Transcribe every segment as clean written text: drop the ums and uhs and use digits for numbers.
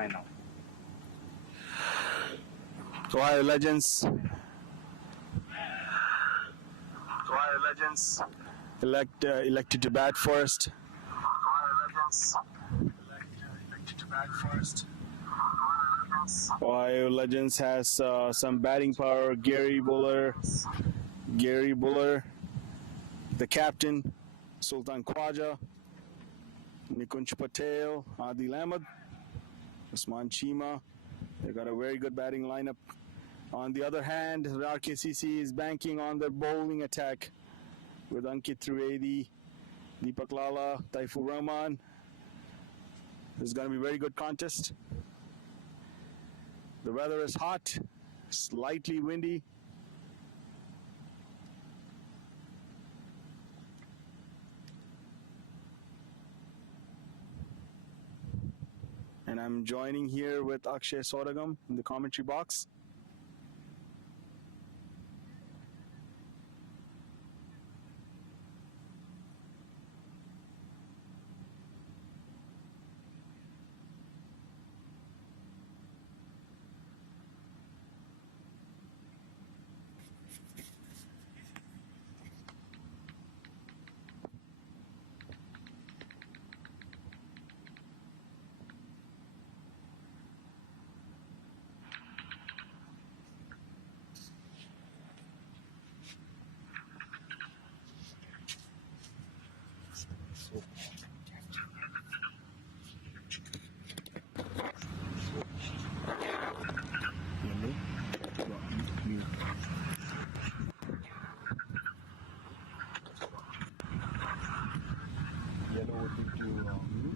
final. Ohio Legends elected to bat first. Ohio Legends has some batting power. Gary Buller, the captain, Sultan Khwaja, Nikunj Patel, Adil Ahmed, Usman Chima. They got a very good batting lineup. On the other hand, the RKCC is banking on their bowling attack with Ankit Trivedi, Deepak Lala, Taifur Rahman. This is going to be a very good contest. The weather is hot, slightly windy. And I'm joining here with Akshay Sodagam in the commentary box. Yellow would be to blue.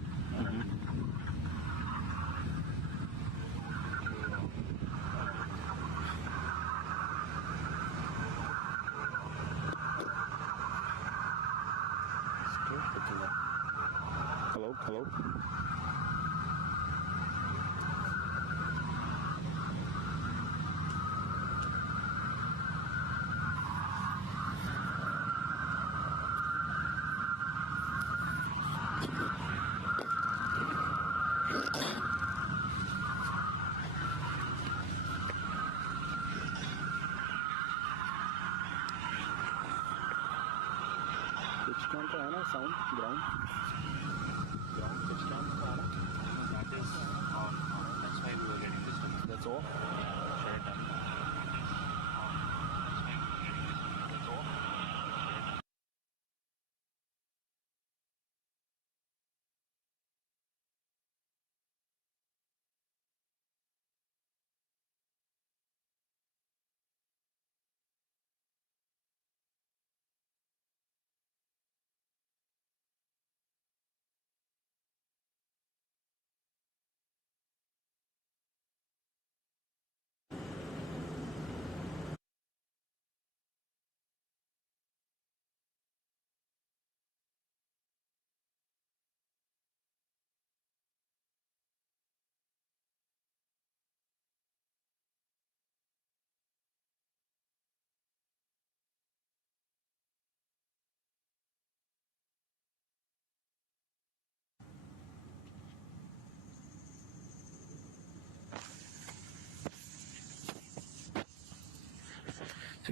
Hello. Which camp का है ना sound ground which camp का है ना? That is on. That's why we were getting this one. That's all. Shut it down. That's all.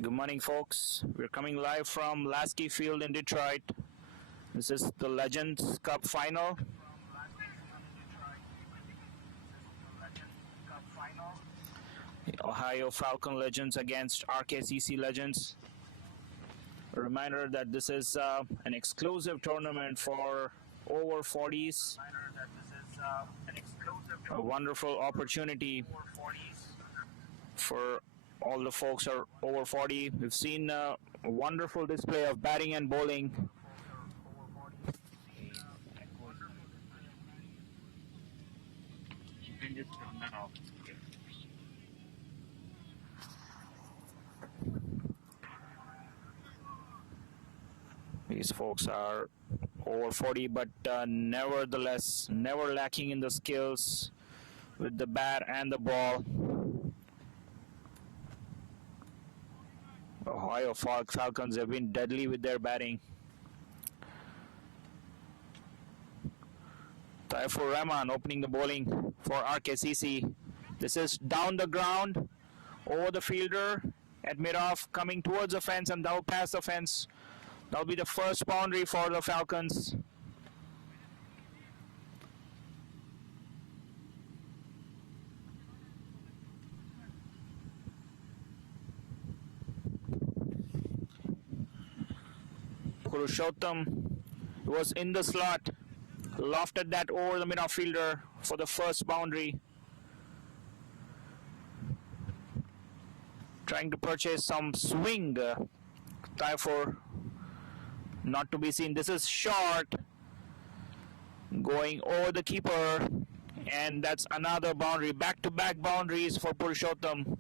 Good morning, folks. We're coming live from Lasky Field in Detroit. This is the Legends Cup final. The Ohio Falcon Legends against RKCC Legends. A reminder that this is an exclusive tournament for over 40s. A wonderful opportunity for all the folks are over 40. We've seen a wonderful display of batting and bowling. You can just turn that off. These folks are over 40, but nevertheless, never lacking in the skills with the bat and the ball. Ohio Falcons have been deadly with their batting. Taifor Rahman opening the bowling for RKCC. This is down the ground, over the fielder at mid-off, coming towards the fence, and that'll pass the fence. That'll be the first boundary for the Falcons. Purushottam was in the slot, lofted that over the mid-off fielder for the first boundary. Trying to purchase some swing. Taifor not to be seen. This is short, going over the keeper, and that's another boundary. Back-to-back boundaries for Purushottam.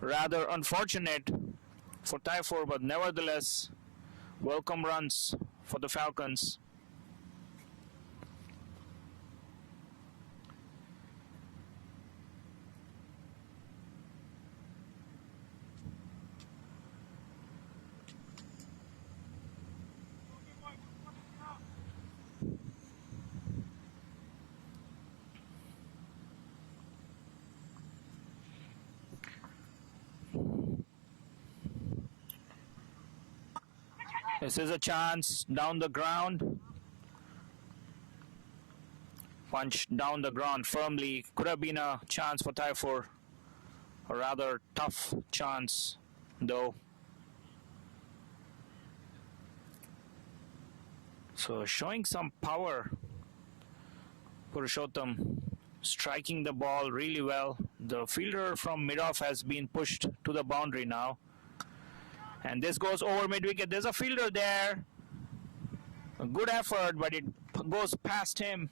Rather unfortunate for Taifor, but nevertheless, welcome runs for the Falcons. This is a chance down the ground. Punch down the ground firmly. Could have been a chance for Taifor. A rather tough chance, though. So showing some power. Purushottam striking the ball really well. The fielder from mid-off has been pushed to the boundary now. And this goes over mid-wicket. There's a fielder there. A good effort, but it goes past him.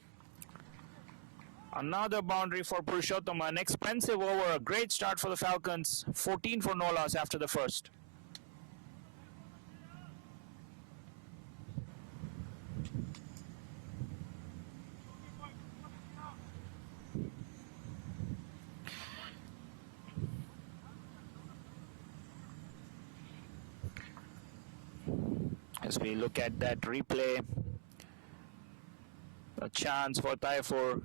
Another boundary for Purushottam. An expensive over. A great start for the Falcons. 14 for no loss after the first. As we look at that replay, a chance for Taifor.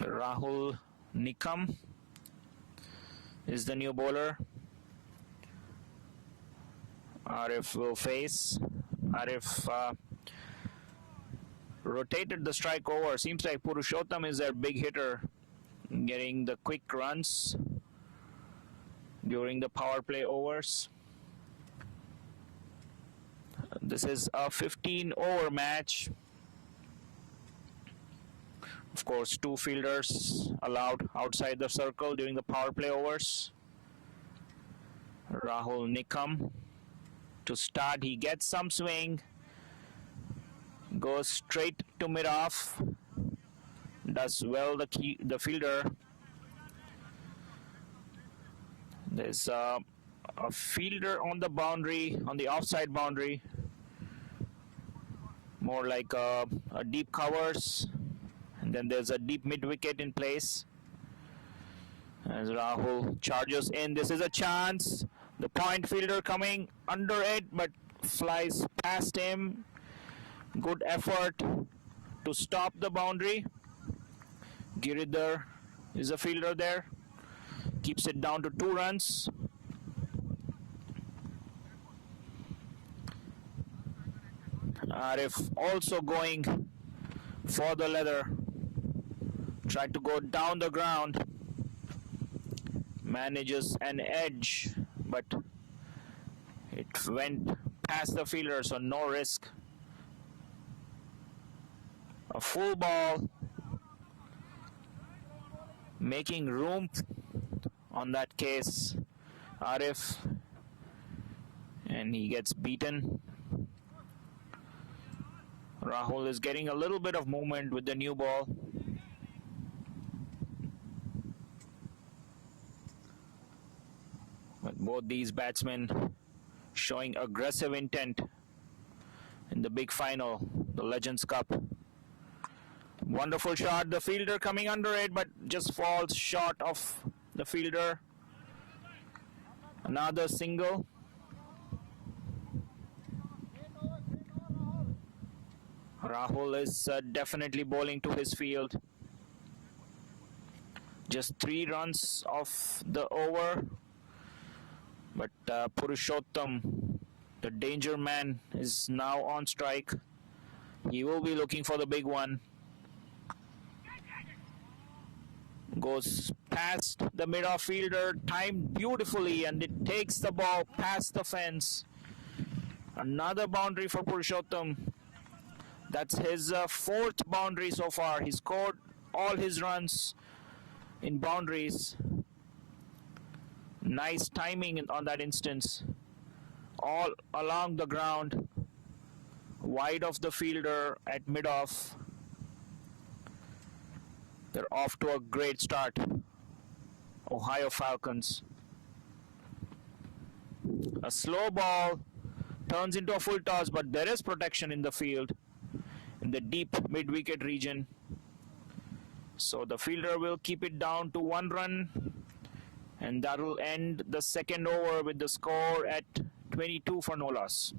Rahul Nikam is the new bowler. Arif will face. Arif rotated the strike over. Seems like Purushottam is their big hitter, getting the quick runs during the power play overs. This is a 15-over match. Of course, 2 fielders allowed outside the circle during the power play overs. Rahul Nikam to start. He gets some swing. Goes straight to mid-off. Does well the fielder. There's a fielder on the boundary, on the offside boundary. More like a deep covers. And then there's a deep mid-wicket in place. As Rahul charges in, this is a chance. The point fielder coming under it, but flies past him. Good effort to stop the boundary. Giridhar is a fielder there. Keeps it down to 2 runs. Arif also going for the leather. Tried to go down the ground. Manages an edge, but it went past the fielder, so no risk. A full ball. Making room on that case. Arif. And he gets beaten. Rahul is getting a little bit of movement with the new ball. But both these batsmen showing aggressive intent in the big final, the Legends Cup. Wonderful shot, the fielder coming under it, but just falls short of the fielder. Another single. Rahul is definitely bowling to his field. Just 3 runs of the over. But Purushottam, the danger man, is now on strike. He will be looking for the big one. Goes past the mid-off fielder, timed beautifully, and it takes the ball past the fence. Another boundary for Purushottam. That's his 4th boundary so far. He scored all his runs in boundaries. Nice timing on that instance. All along the ground, wide of the fielder at mid-off. They're off to a great start, Ohio Falcons. A slow ball turns into a full toss, but there is protection in the field, in the deep mid-wicket region. So the fielder will keep it down to 1 run, and that will end the 2nd over with the score at 22 for no loss.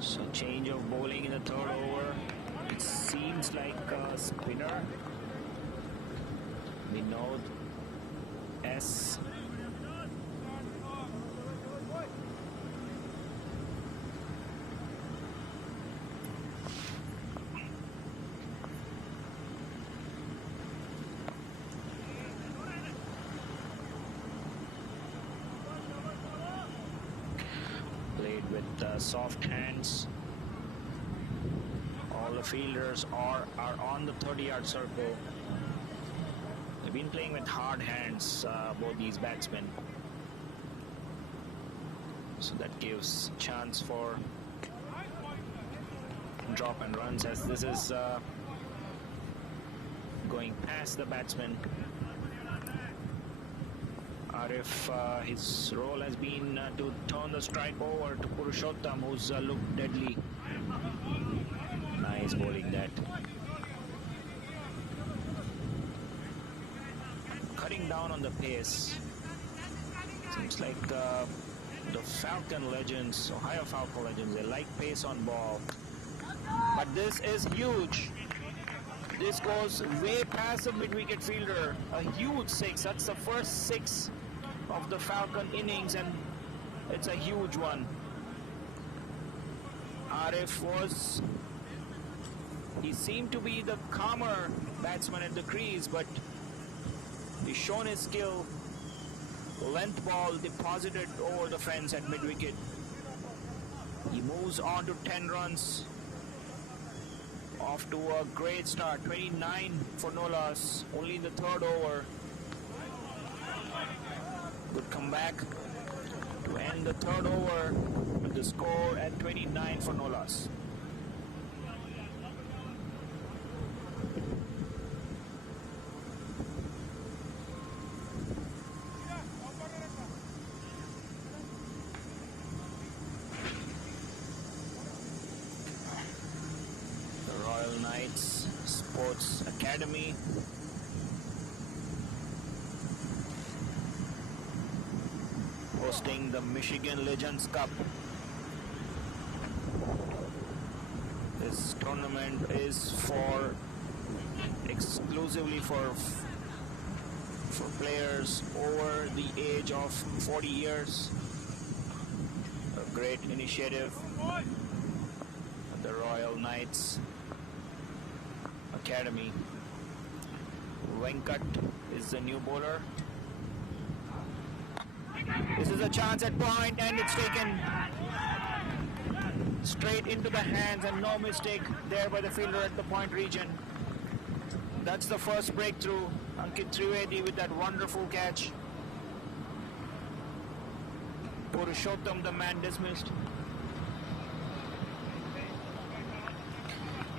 So change of bowling in the 3rd over. It seems like a spinner. Vinod S. Played with soft hands. All the fielders are on the 30-yard circle. They've been playing with hard hands, both these batsmen. So that gives chance for drop and runs, as this is going past the batsman. Arif, his role has been to turn the strike over to Purushottam, who's looked deadly. Nice bowling that. Cutting down on the pace. Seems like the Falcon legends, Ohio Falcon legends, they like pace on ball. But this is huge. This goes way past the mid-wicket fielder. A huge 6. That's the first 6 of the Falcon innings, and it's a huge one. Arif he seemed to be the calmer batsman at the crease, but he's shown his skill. Length ball deposited over the fence at mid-wicket. He moves on to 10 runs. Off to a great start, 29 for no loss, only in the 3rd over. Good comeback to end the 3rd over with the score at 29 for no loss. Sports Academy. Hosting the Michigan Legends Cup. This tournament is exclusively for players over the age of 40 years. A great initiative. The Royal Knights Academy. Venkat is the new bowler. This is a chance at point, and it's taken straight into the hands, and no mistake there by the fielder at the point region. That's the first breakthrough. Ankit Trivedi with that wonderful catch. Purushottam, the man, dismissed.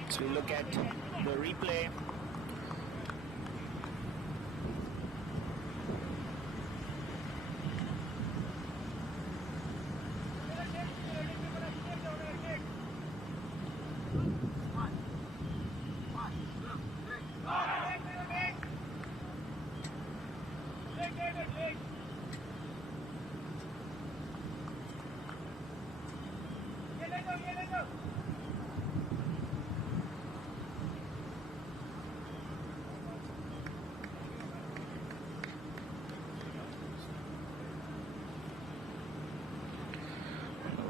So we look at the replay.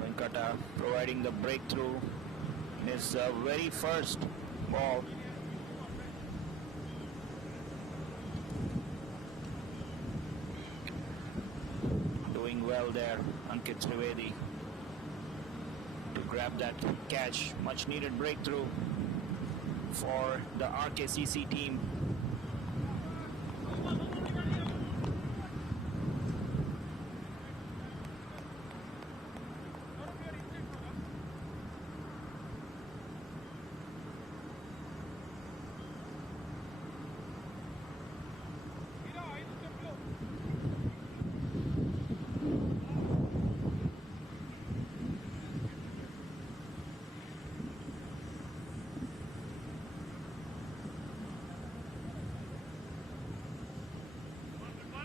Venkata providing the breakthrough in his very first ball. Doing well there, Ankit Trivedi, to grab that catch. Much needed breakthrough for the RKCC team.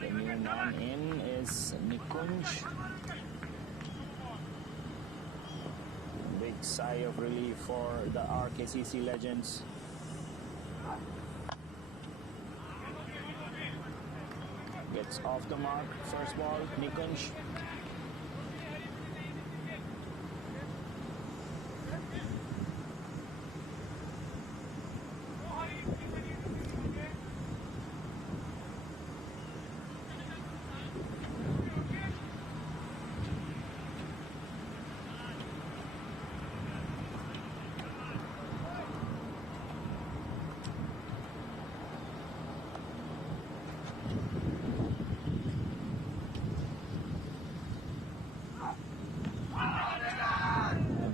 The new man in is Nikunj. Big sigh of relief for the RKCC legends. Gets off the mark. First ball, Nikunj.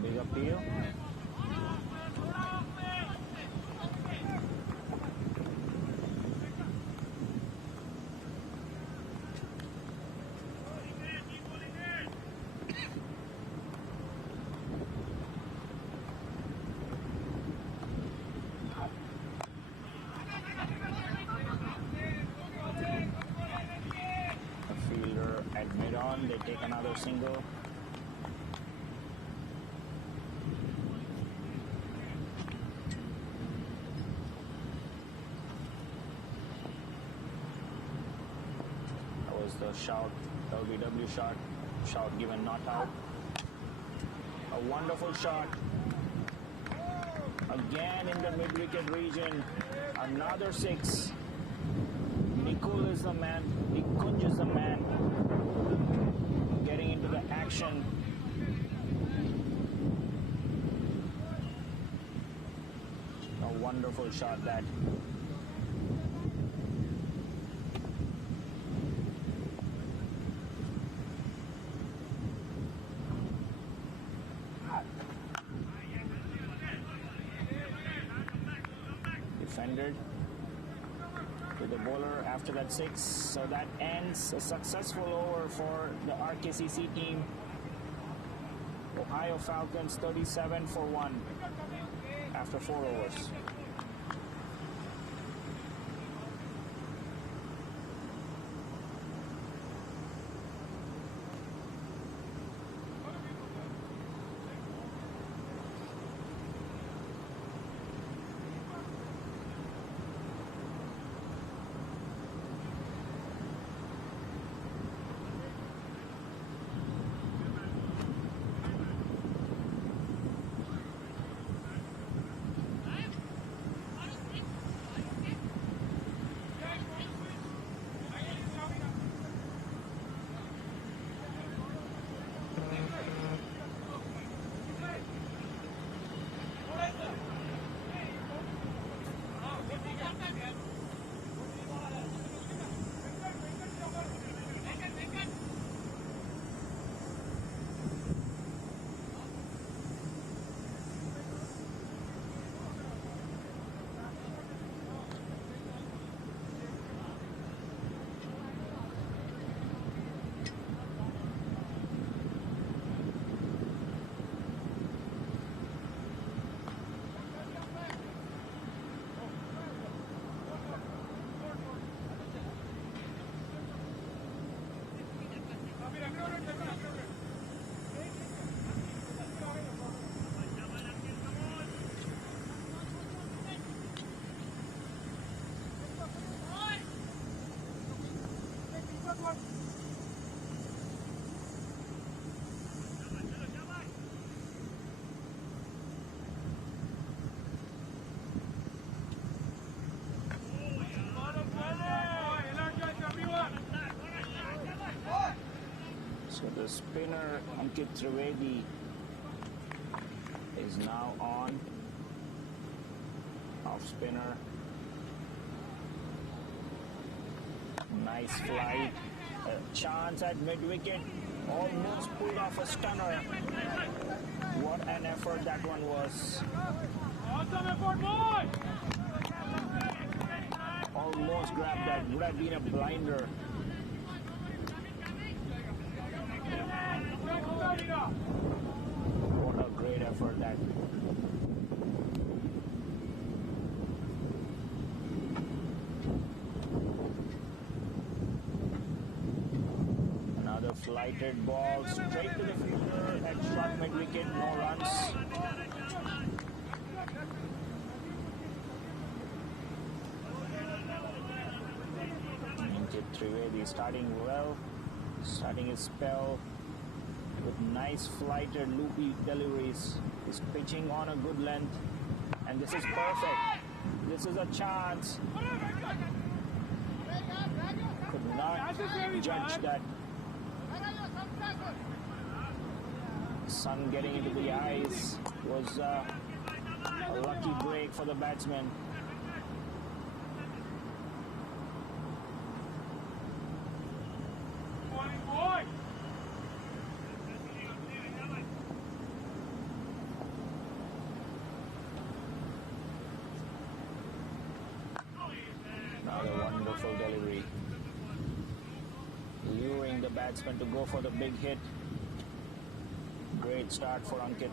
Big appeal. The fielder at mid-on, they take another single. The shout, LBW shout given not out. A wonderful shot. Again in the mid-wicket region. Another six. Nikul is the man. Nikunj is the man. Getting into the action. A wonderful shot that. Defended to the bowler after that six, so that ends a successful over for the RKCC team. Ohio Falcons 37 for 1 after 4 overs. The spinner Ankit Trivedi is now on. Off spinner. Nice flight. A chance at mid-wicket. Almost pulled off a stunner. What an effort that one was. Awesome effort, boy! Almost grabbed that. Would have been a blinder. What a great effort that. Another flighted ball straight to the fielder at short mid-wicket, no runs. Ankit Trivedi starting well, starting his spell with nice flighted loopy deliveries. He's pitching on a good length, and this is perfect. This is a chance. Could not judge that. Sun getting into the eyes was a lucky break for the batsman. Another wonderful delivery. Luring the batsman to go for the big hit. Great start for Ankit.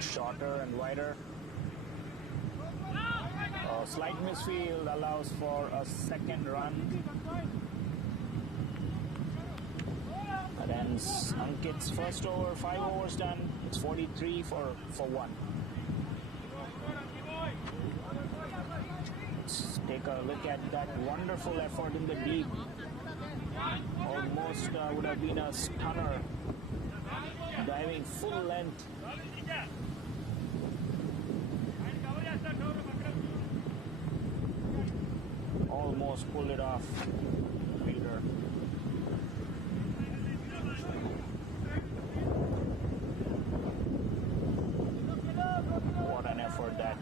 Shorter and wider. A slight misfield allows for a second run. That ends Ankit's first over, 5 overs done. It's 43 for 1. Let's take a look at that wonderful effort in the deep. Almost would have been a stunner. Diving full length. Almost pulled it off. Fielder. What an effort that.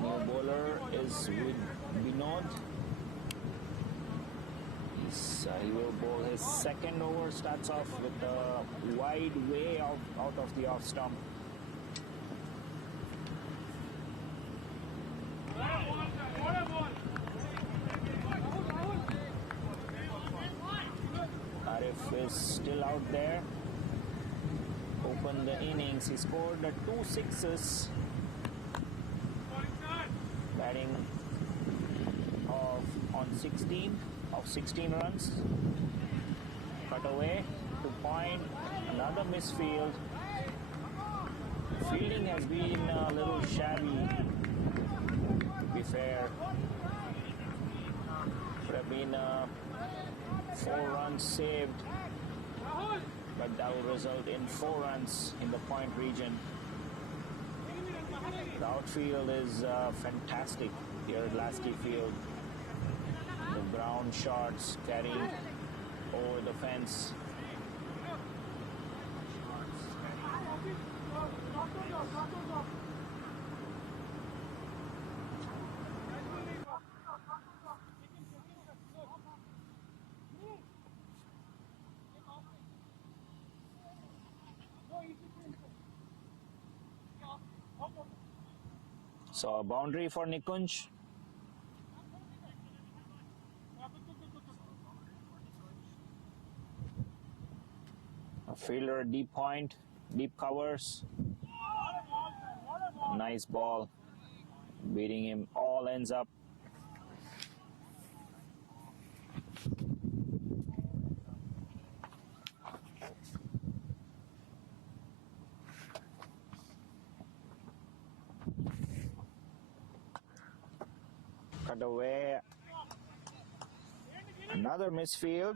New bowler is with Vinod. He will bowl his second over, starts off with a wide way out of the off stump. Arif is still out there. Opened the innings. He scored 2 sixes. Batting on 16 runs. Cut away to point. Another misfield. Fielding has been a little shabby, to be fair. Should have been 4 runs saved, but that will result in 4 runs in the point region. The outfield is fantastic here at Lasky Field. The brown shorts carrying over the fence. So a boundary for Nikunj. A fielder deep point, deep covers. Nice ball. Beating him all ends up. Cut away. Another misfield.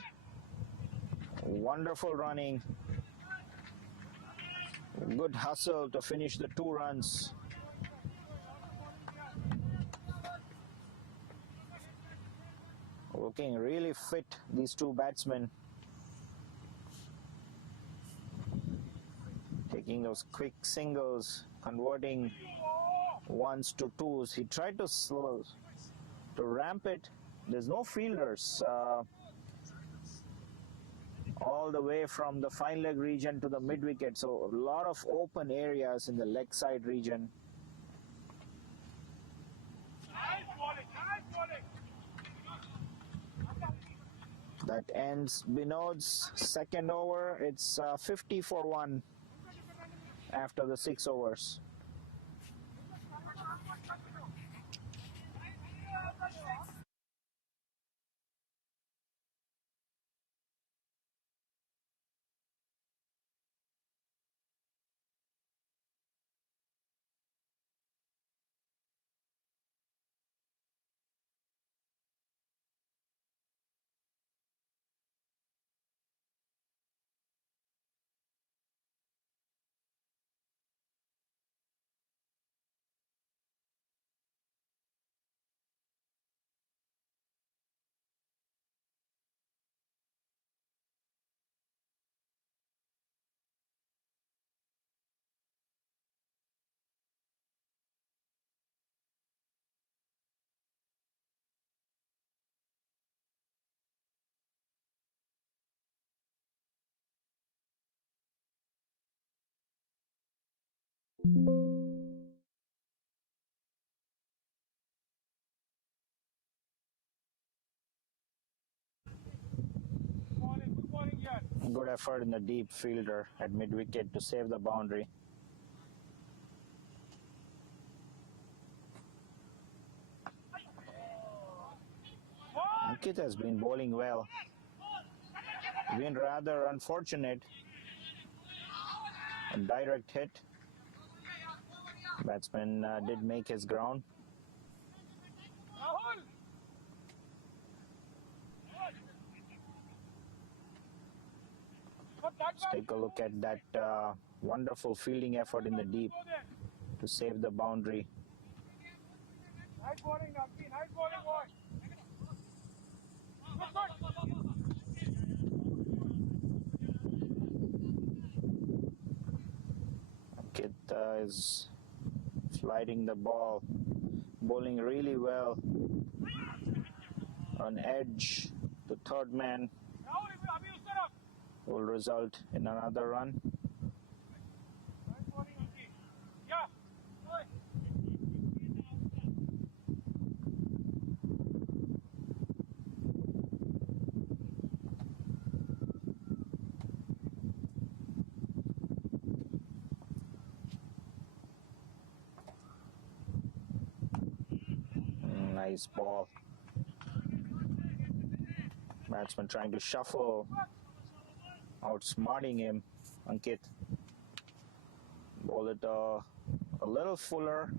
Wonderful running. Good hustle to finish the 2 runs. Looking really fit, these 2 batsmen. Taking those quick singles, converting ones to twos. He tried to ramp it. There's no fielders all the way from the fine leg region to the mid wicket, so a lot of open areas in the leg side region. That ends Binod's second over. It's 50 for 1 after the 6 overs. Good effort in the deep fielder at mid-wicket to save the boundary. Ankit has been bowling well. Been rather unfortunate. A direct hit. Batsman did make his ground. Let's take a look at that wonderful fielding effort in the deep to save the boundary. Nice bowling, Lasky. Nice bowling, boy. Ankit is sliding the ball, bowling really well. On edge, the third man will result in another run. Nice ball. Batsman trying to shuffle, outsmarting him. Ankit ball it a little fuller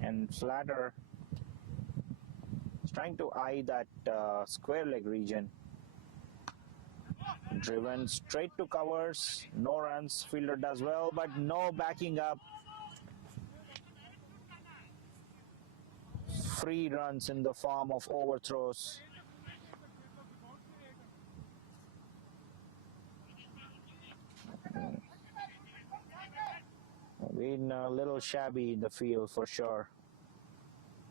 and flatter. He's trying to eye that square leg region. Driven straight to covers, no runs. Fielder does well, but no backing up. Free runs in the form of overthrows. Been a little shabby in the field for sure.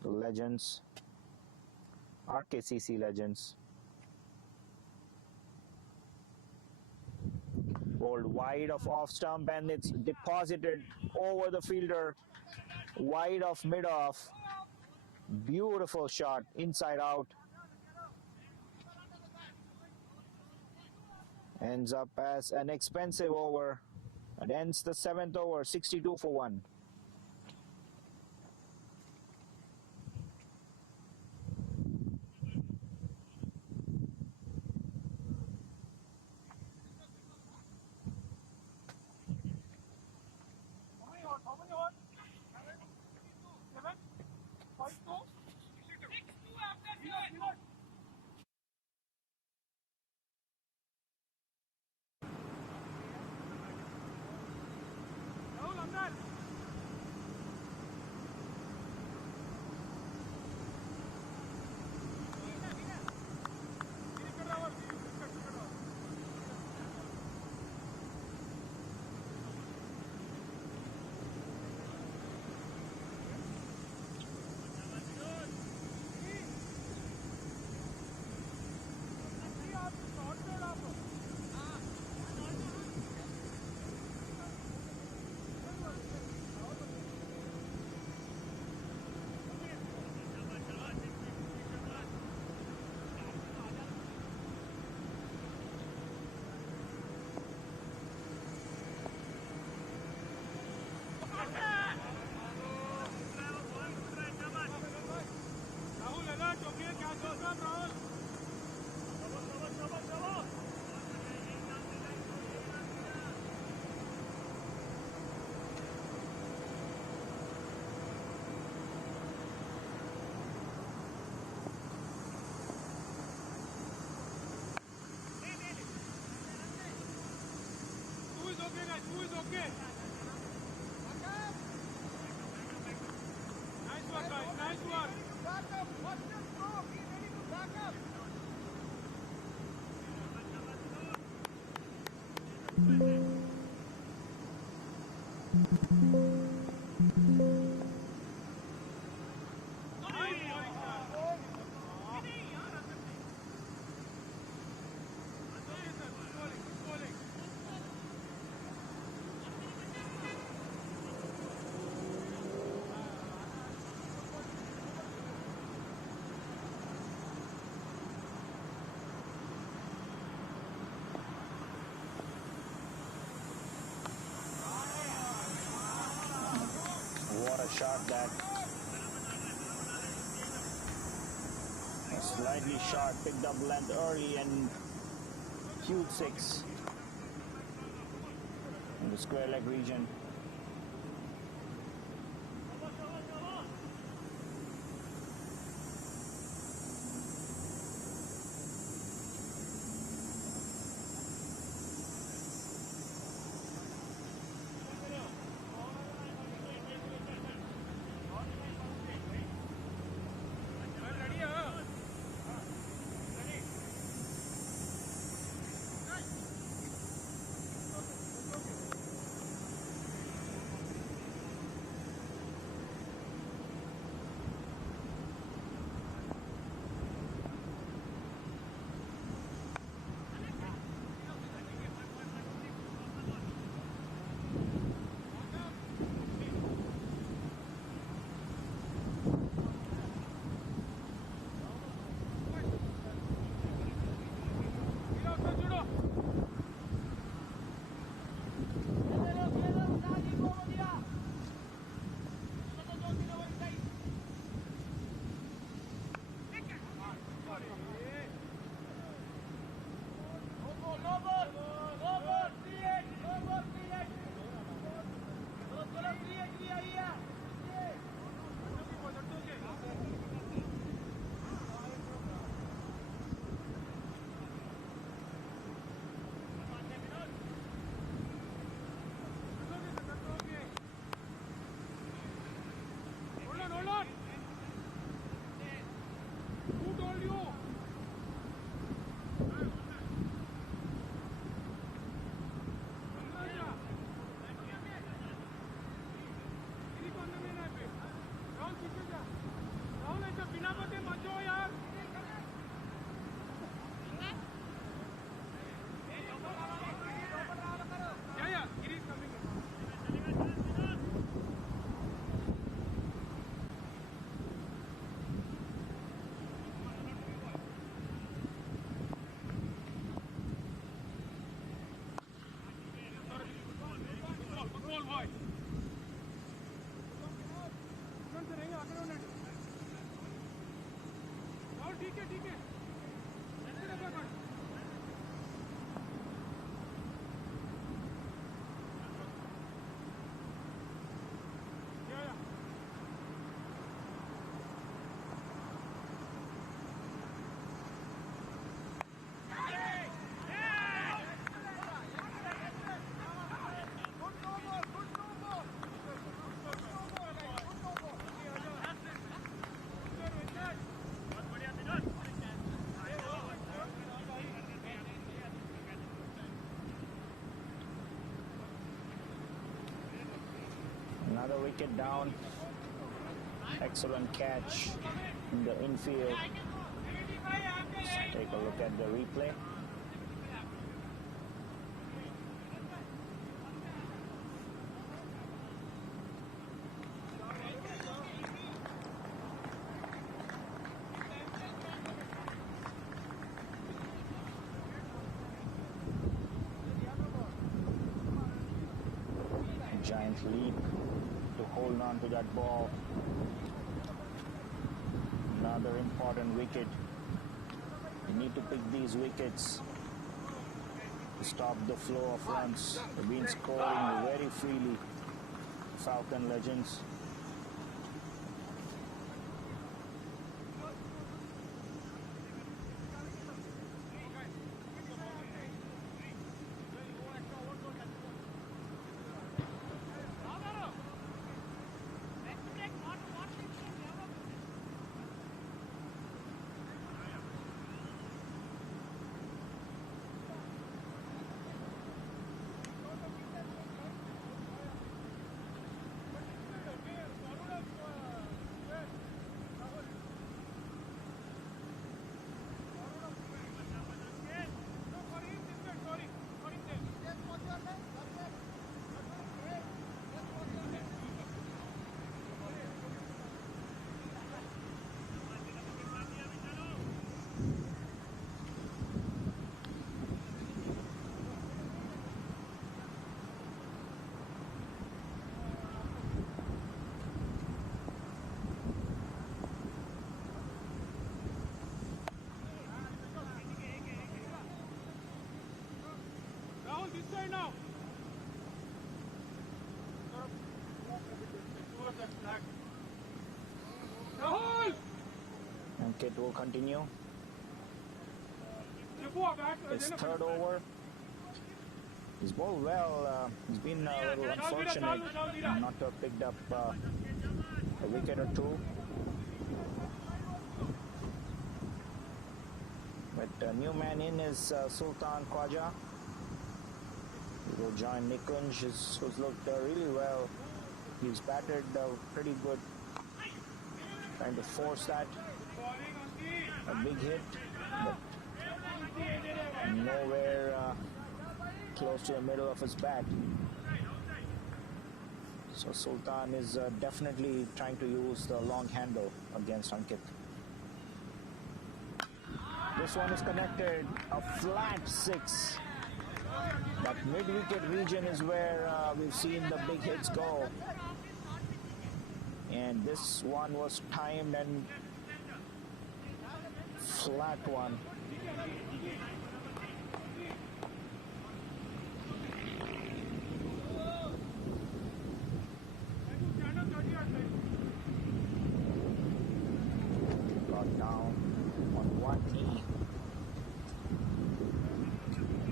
The legends, RKCC legends. Bowled wide of off stump and it's deposited over the fielder, wide of mid off. Beautiful shot, inside out. Ends up as an expensive over. It ends the 7th over, 62 for 1. shot that. A slightly short, picked up length early and huge 6 in the square leg region. Another wicket down. Excellent catch in the infield. Let's take a look at the replay. Giant leap to hold on to that ball. Another important wicket. You need to pick these wickets to stop the flow of runs. They've been scoring very freely, Falcon legends. Ankit will continue. It's third over. He's bowled well. He's been a little unfortunate not to have picked up a wicket or two. But new man in is Sultan Khwaja. He will join Nikunj, who's looked really well. He's batted pretty good, trying to force that. A big hit, but nowhere close to the middle of his bat. So Sultan is definitely trying to use the long handle against Ankit. This one is connected, a flat 6. That mid-wicket region is where we've seen the big hits go. And this one was timed and flat one. Got down on one knee.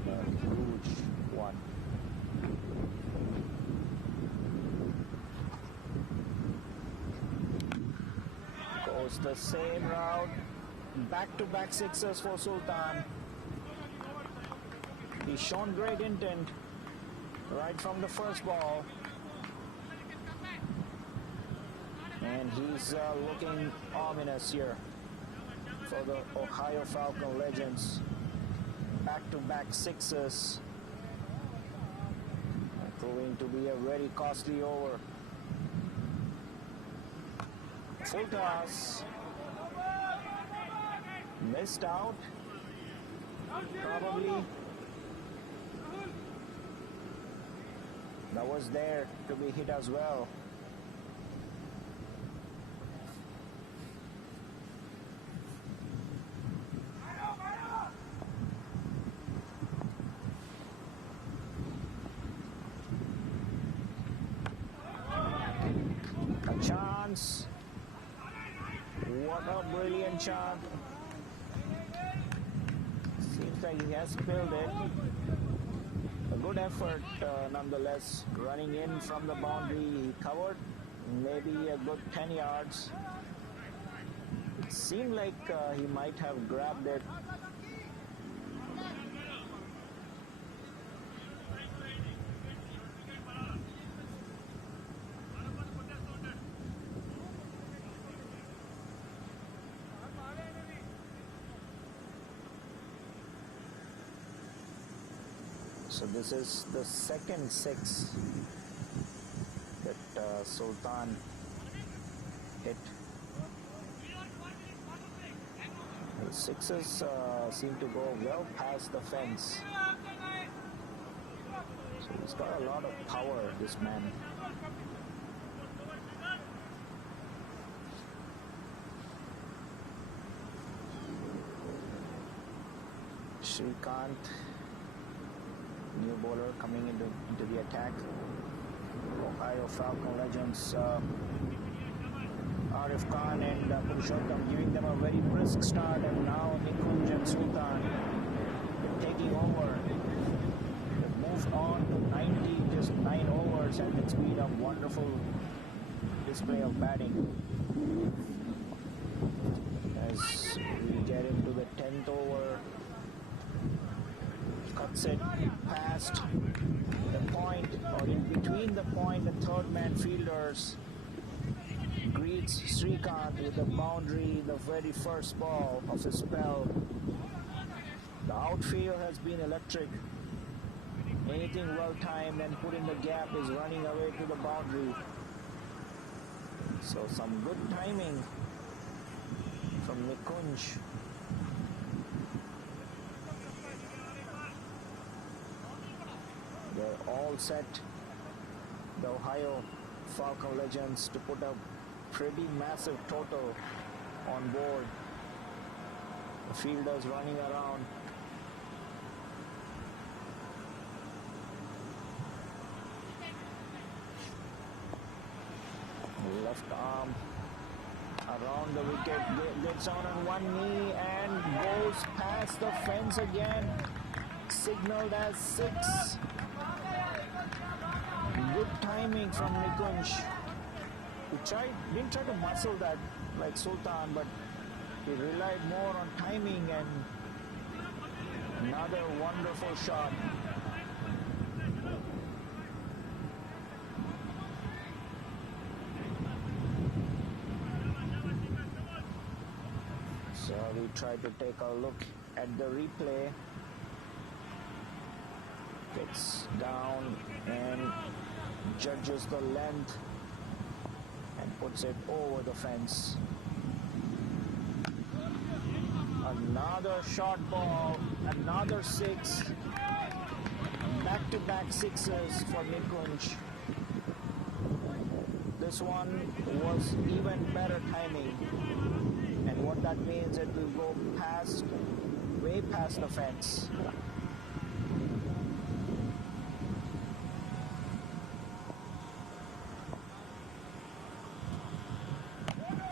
A huge one. Goes the same route. Back-to-back sixes for Sultan. He's shown great intent right from the first ball. And he's looking ominous here for the Ohio Falcon legends. Back-to-back sixes. Proving to be a very costly over. Full toss. Missed out. Probably. That was there to be hit as well. A chance. What a brilliant shot. Seems like he has spilled it. A good effort nonetheless. Running in from the boundary, he covered maybe a good 10 yards. It seemed like he might have grabbed it. So this is the second 6 that Sultan hit. The 6s seem to go well past the fence. So he's got a lot of power, this man. Shrikant, new bowler coming into the attack. Ohio Falcon legends Arif Khan and Purushottam giving them a very brisk start, and now Nikunj and Sultan taking over. They've moved on to 90, just 9 overs, and it's been a wonderful display of batting. As we get into the 10th over, cuts it past the point, or in between the point and third man fielders. Greets Shrikant with the boundary, the very first ball of his spell. The outfield has been electric. Anything well timed and put in the gap is running away to the boundary. So some good timing from Nikunj. They're all set, the Ohio Falcon legends, to put a pretty massive total on board. The fielders running around. Left arm around down the wicket, gets on one knee and goes past the fence again. Signaled as 6. Good timing from Nikunj. He didn't try to muscle that like Sultan, but he relied more on timing, and another wonderful shot. So we try to take a look at the replay. Gets down and judges the length and puts it over the fence. Another short ball, another 6. Back-to-back 6s for Nikunj. This one was even better timing. And what that means, it will go past, way past the fence.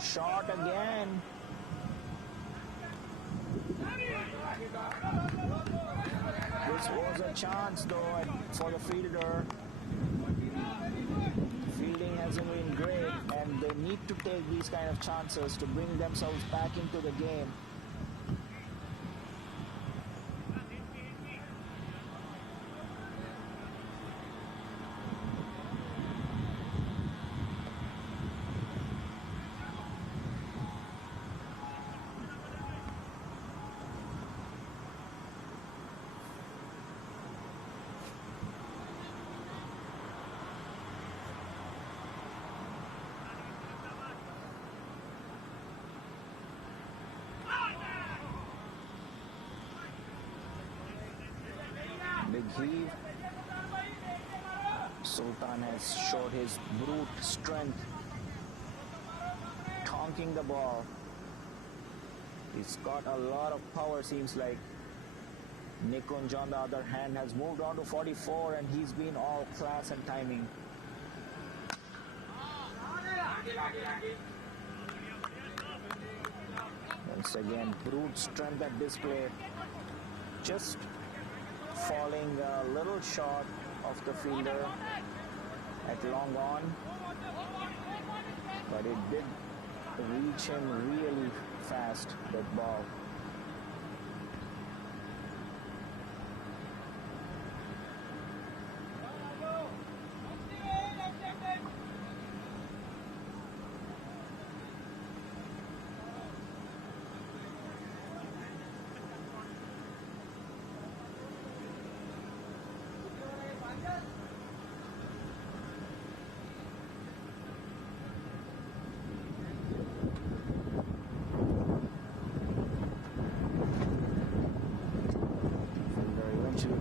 Shot again. This was a chance though for the fielder. Fielding hasn't been great, and they need to take these kind of chances to bring themselves back into the game. Big heave. Sultan has showed his brute strength, tonking the ball. He's got a lot of power, seems like. Nikunj, on the other hand, has moved on to 44, and he's been all class and timing. Once again, brute strength at display. Just falling a little short of the fielder at long on, but it did reach him really fast, that ball.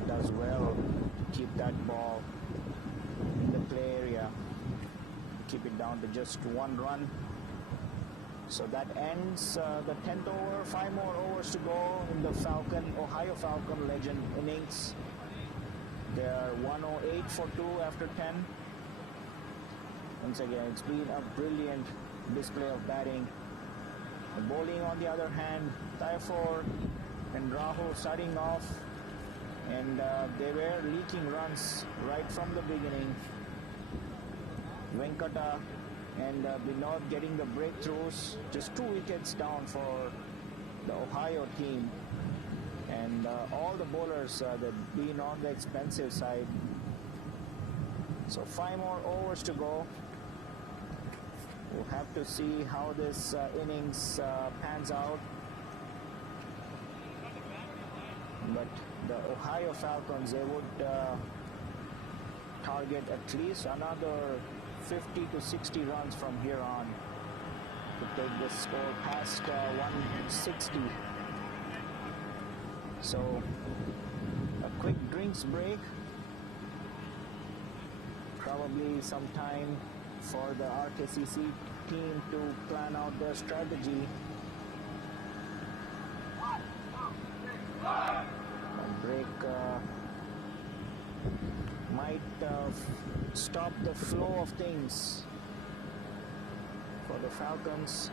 Does well to keep that ball in the play area, keep it down to just 1 run. So that ends the 10th over. 5 more overs to go in the Ohio Falcon legend innings. They are 108 for 2 after 10. Once again, it's been a brilliant display of batting. The bowling, on the other hand, Taifor and Rahul starting off, and they were leaking runs right from the beginning. Venkata and Binod getting the breakthroughs, just 2 wickets down for the Ohio team. And all the bowlers that been on the expensive side. So 5 more overs to go. We'll have to see how this innings pans out. But the Ohio Falcons, they would target at least another 50 to 60 runs from here on to take this score past 160. So a quick drinks break, probably some time for the RKCC team to plan out their strategy. A break might stop the flow of things for the Falcons.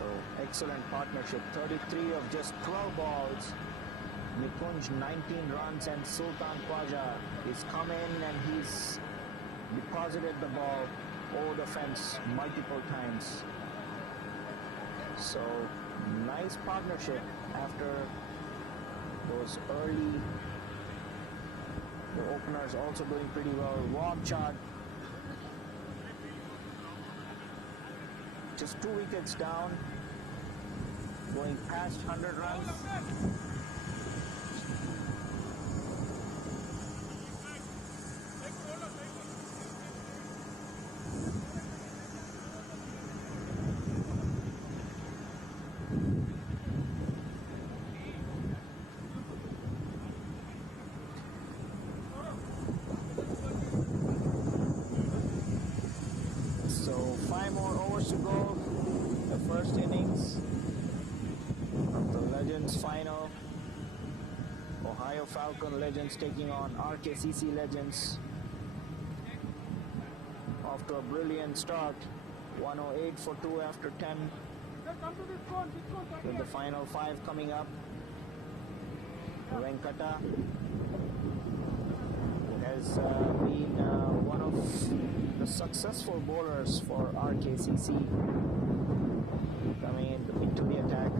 So excellent partnership. 33 of just 12 balls. Nikunj 19 runs and Sultan Khwaja is come in and he's deposited the ball over the fence multiple times. So nice partnership after those early. The openers also doing pretty well. Warm chart. Just 2 wickets down. Going past 100 runs. So 5 more overs to go. The first innings of the Legends final. Ohio Falcon Legends taking on RKCC Legends. Off to a brilliant start. 108 for 2 after 10. With the final 5 coming up. Venkata has been one of the successful bowlers for RKCC, coming into the attack.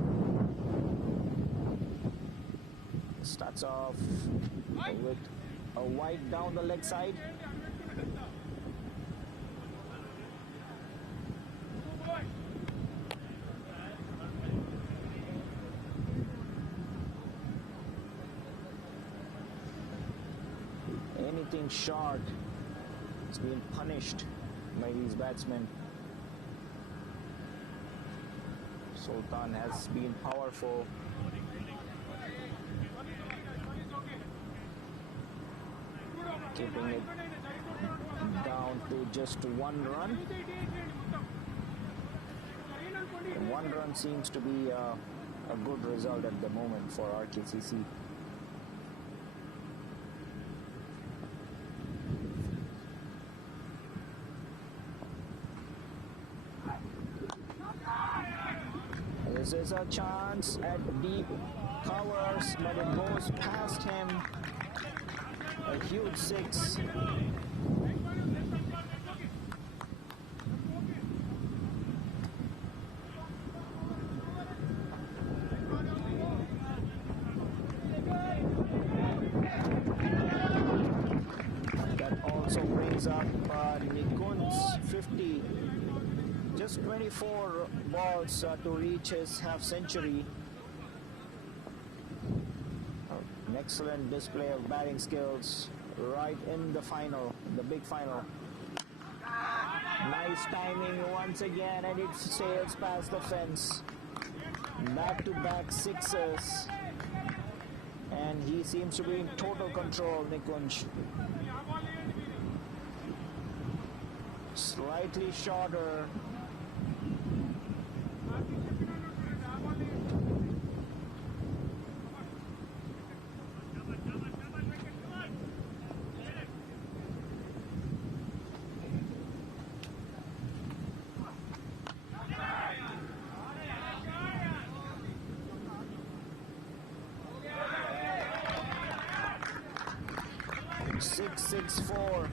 Starts off with a wide down the leg side. Anything short is being punished by these batsmen. Sultan has been powerful. Keeping it down to just 1 run. And 1 run seems to be a good result at the moment for RKCC. This is a chance at deep covers, but it goes past him. A huge 6. That also brings up Nikunj's 50. Just 24 balls to reach his half century. An excellent display of batting skills right in the final, the big final. Nice timing once again, and it sails past the fence. Back-to-back 6s. And he seems to be in total control, Nikunj. Slightly shorter. Six, 4.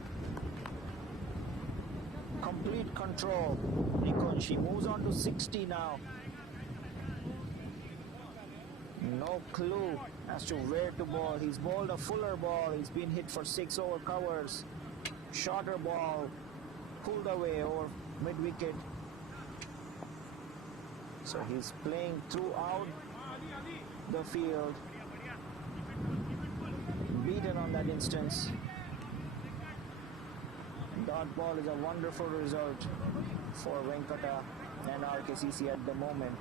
Complete control. Nikunj moves on to 60 now. No clue as to where to bowl. He's bowled a fuller ball. He's been hit for 6 over covers. Shorter ball pulled away over mid-wicket. So he's playing throughout the field. Beaten on that instance. Dot ball is a wonderful result for Venkata and RKCC at the moment.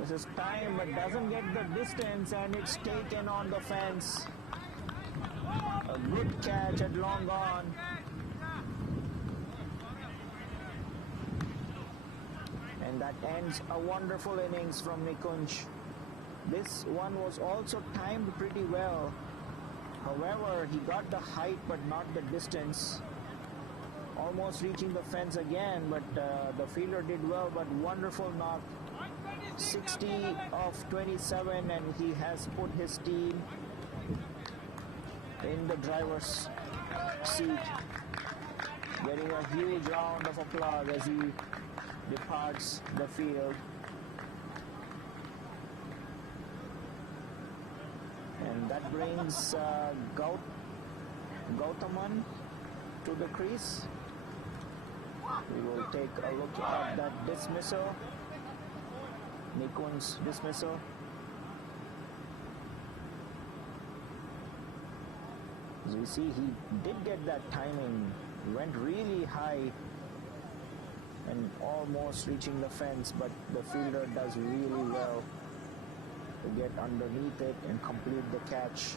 This is time, but doesn't get the distance, and it's taken on the fence. A good catch at long on. And that ends a wonderful innings from Nikunj. This one was also timed pretty well. However, he got the height but not the distance. Almost reaching the fence again, but the fielder did well, but wonderful knock. 60 of 27, and he has put his team in the driver's seat, getting a huge round of applause as he departs the field. And that brings Gautaman to the crease. We will take a look at that dismissal, Nikun's dismissal. As we see, he did get that timing, went really high and almost reaching the fence, but the fielder does really well to get underneath it and complete the catch.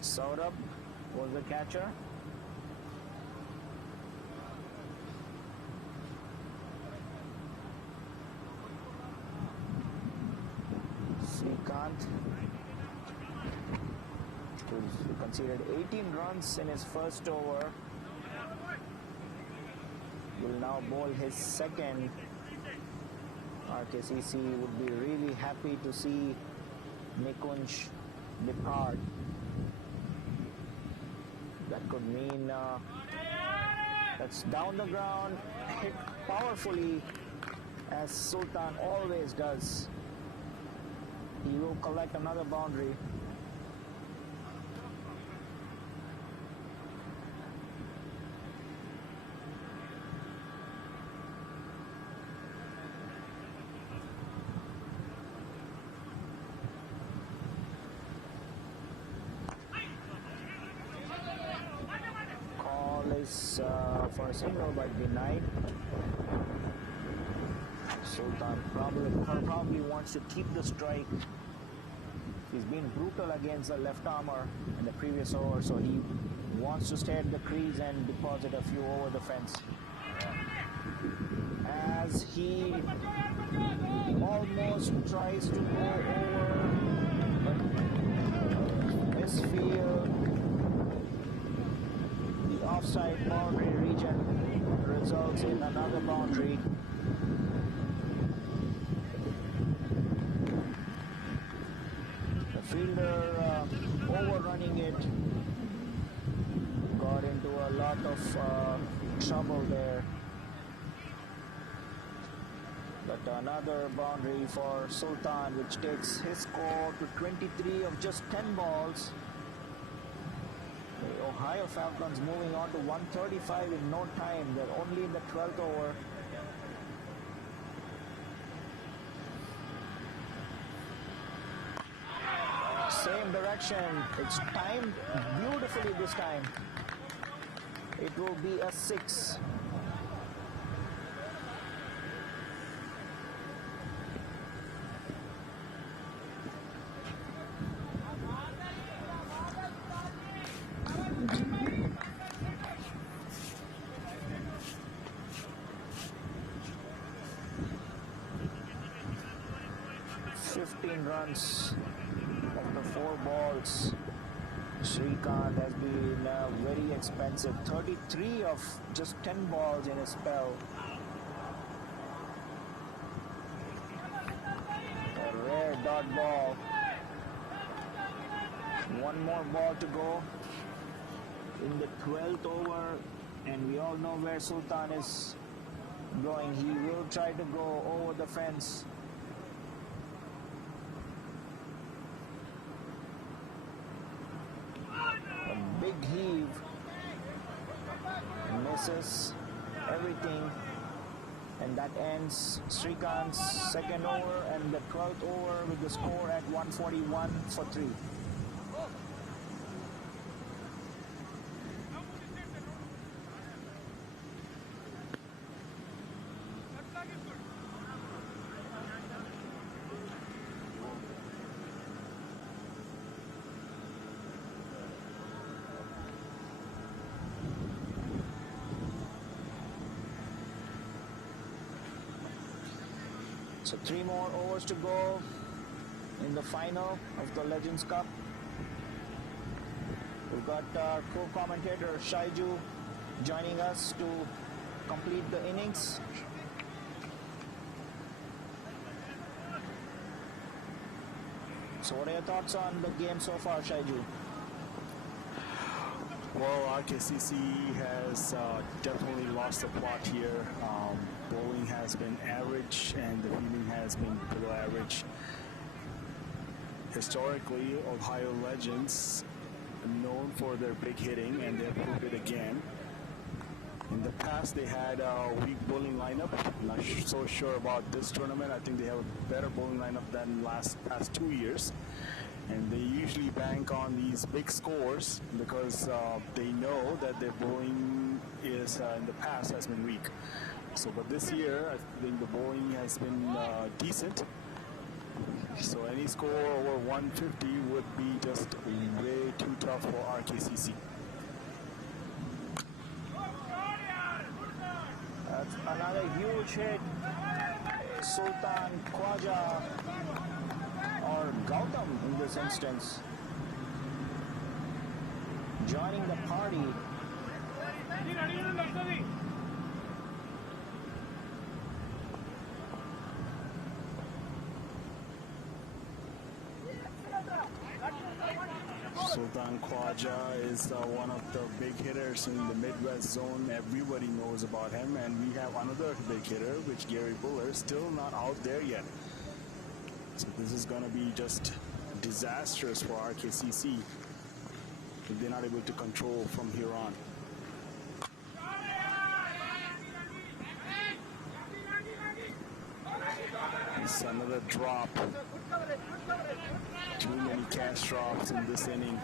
Saurabh was the catcher. Srikanth, who conceded 18 runs in his first over, will now bowl his second. RKCC would be really happy to see Nikunj depart. That could mean that's down the ground, hit powerfully as Sultan always does. He will collect another boundary. For a single but denied. Sultan probably wants to keep the strike. He's been brutal against the left armer in the previous over, so he wants to stay at the crease and deposit a few over the fence. As he almost tries to go over, but misfield. Offside boundary region results in another boundary. The fielder overrunning it got into a lot of trouble there. But another boundary for Sultan, which takes his score to 23 of just 10 balls. The Ohio Falcons moving on to 135 in no time. They're only in the 12th over. Same direction. It's timed beautifully this time. It will be a 6. Runs after 4 balls. Srikanth has been very expensive. 33 of just 10 balls in a spell. A rare dot ball. One more ball to go in the 12th over, and we all know where Sultan is going. He will try to go over the fence. Big heave, misses everything, and that ends Srikanth's second over and the 12th over with the score at 141 for 3. So 3 more overs to go in the final of the Legends Cup. We've got our co-commentator Shaiju joining us to complete the innings. So what are your thoughts on the game so far, Shaiju? Well, RKCC has definitely lost the plot here. Bowling has been average and the fielding has been below average. Historically, Ohio Legends are known for their big hitting, and they've proved it again. In the past, they had a weak bowling lineup. I'm not so sure about this tournament. I think they have a better bowling lineup than past 2 years. And they usually bank on these big scores because they know that their bowling is in the past has been weak. So, but this year, I think the bowling has been decent. So any score over 150 would be just way too tough for RKCC. That's another huge hit. Sultan Khwaja, or Gautam in this instance, joining the party. Sultan Khwaja is one of the big hitters in the Midwest zone. Everybody knows about him, and we have another big hitter, which Gary Buller, still not out there yet. So this is going to be just disastrous for RKCC if they're not able to control from here on. It's another drop. Too many cash drops in this inning.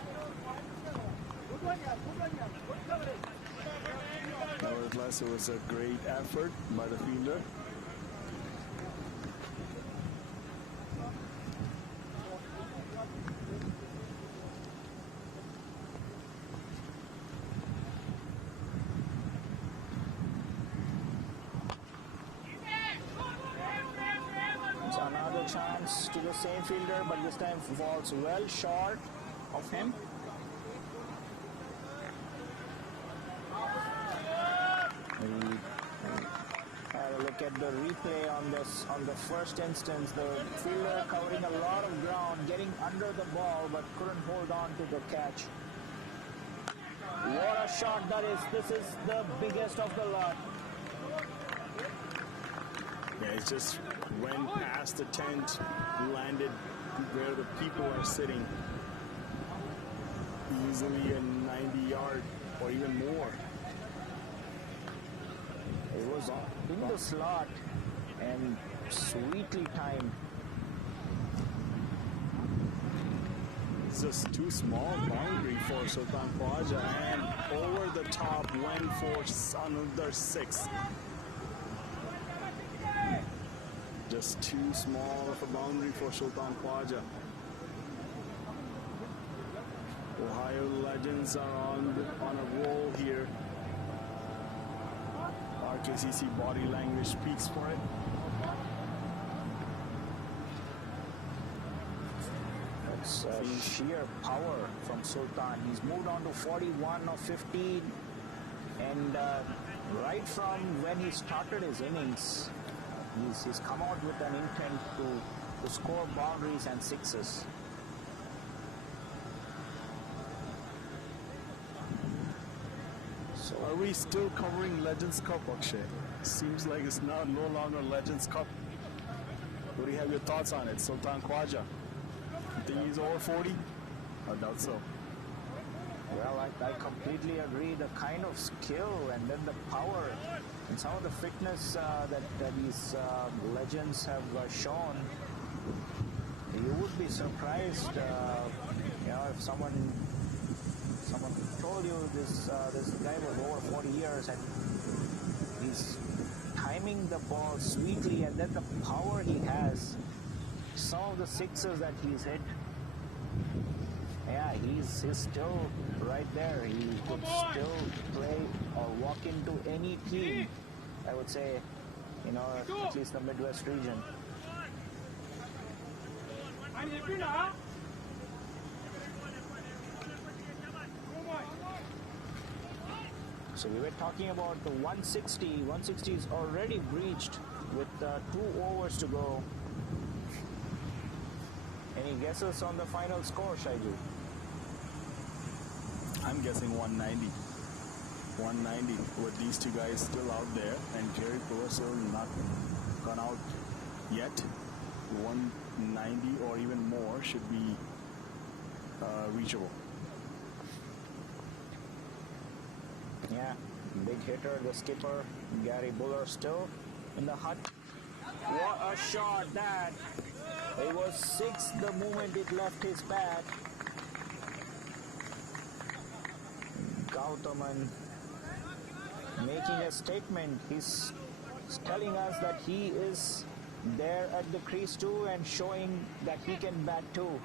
Nevertheless, it was a great effort by the fielder. Another chance to the same fielder, but this time falls well short of him. Have a look at the replay on this. On the first instance, the fielder covering a lot of ground, getting under the ball, but couldn't hold on to the catch. What a shot that is! This is the biggest of the lot. Yeah, it just went past the tent, landed where the people are sitting. Easily a 90-yard or even more. It was in the slot and sweetly timed. It's just too small boundary for Sultan Khwaja, and over the top went for another 6. Just too small of a boundary for Sultan Khwaja. Ohio Legends are on a roll here. RKCC body language speaks for it. It's sheer power from Sultan. He's moved on to 41 of 15, and right from when he started his innings, he's come out with an intent to score boundaries and sixes. So are we still covering Legends Cup, Akshay? Seems like it's no longer Legends Cup. What do you have your thoughts on it, Sultan Khwaja? You think he's over 40? I doubt so. Well, I completely agree. The kind of skill and then the power and some of the fitness that these legends have shown, you would be surprised, if someone told you this guy was over 40 years and he's timing the ball sweetly, and then the power he has, some of the sixes that he's hit. Yeah, he's still right there. He could still play or walk into any team, I would say, at least the Midwest region. So we were talking about the 160. 160 is already breached with 2 overs to go. Any guesses on the final score, Shaiju? I'm guessing 190. 190 with these two guys still out there and Gary Purcell not gone out yet. 190 or even more should be reachable. Yeah, big hitter, the skipper, Gary Buller still in the hut. What a shot that! It was 6 the moment it left his bat. Gautaman making a statement. He's telling us that he is there at the crease too and showing that he can bat too.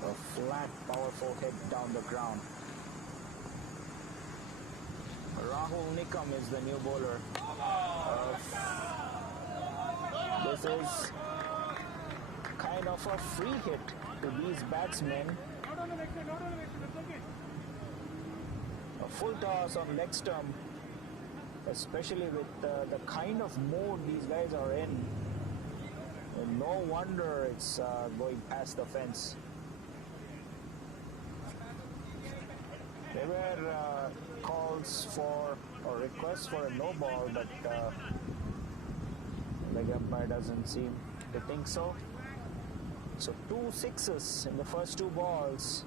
A flat, powerful hit down the ground. Rahul Nikam is the new bowler. This is kind of a free hit to these batsmen. A full toss on leg stump, especially with the kind of mood these guys are in. And no wonder it's going past the fence. There were calls for or requests for a no ball, but the umpire doesn't seem to think so. So 2 sixes in the first 2 balls.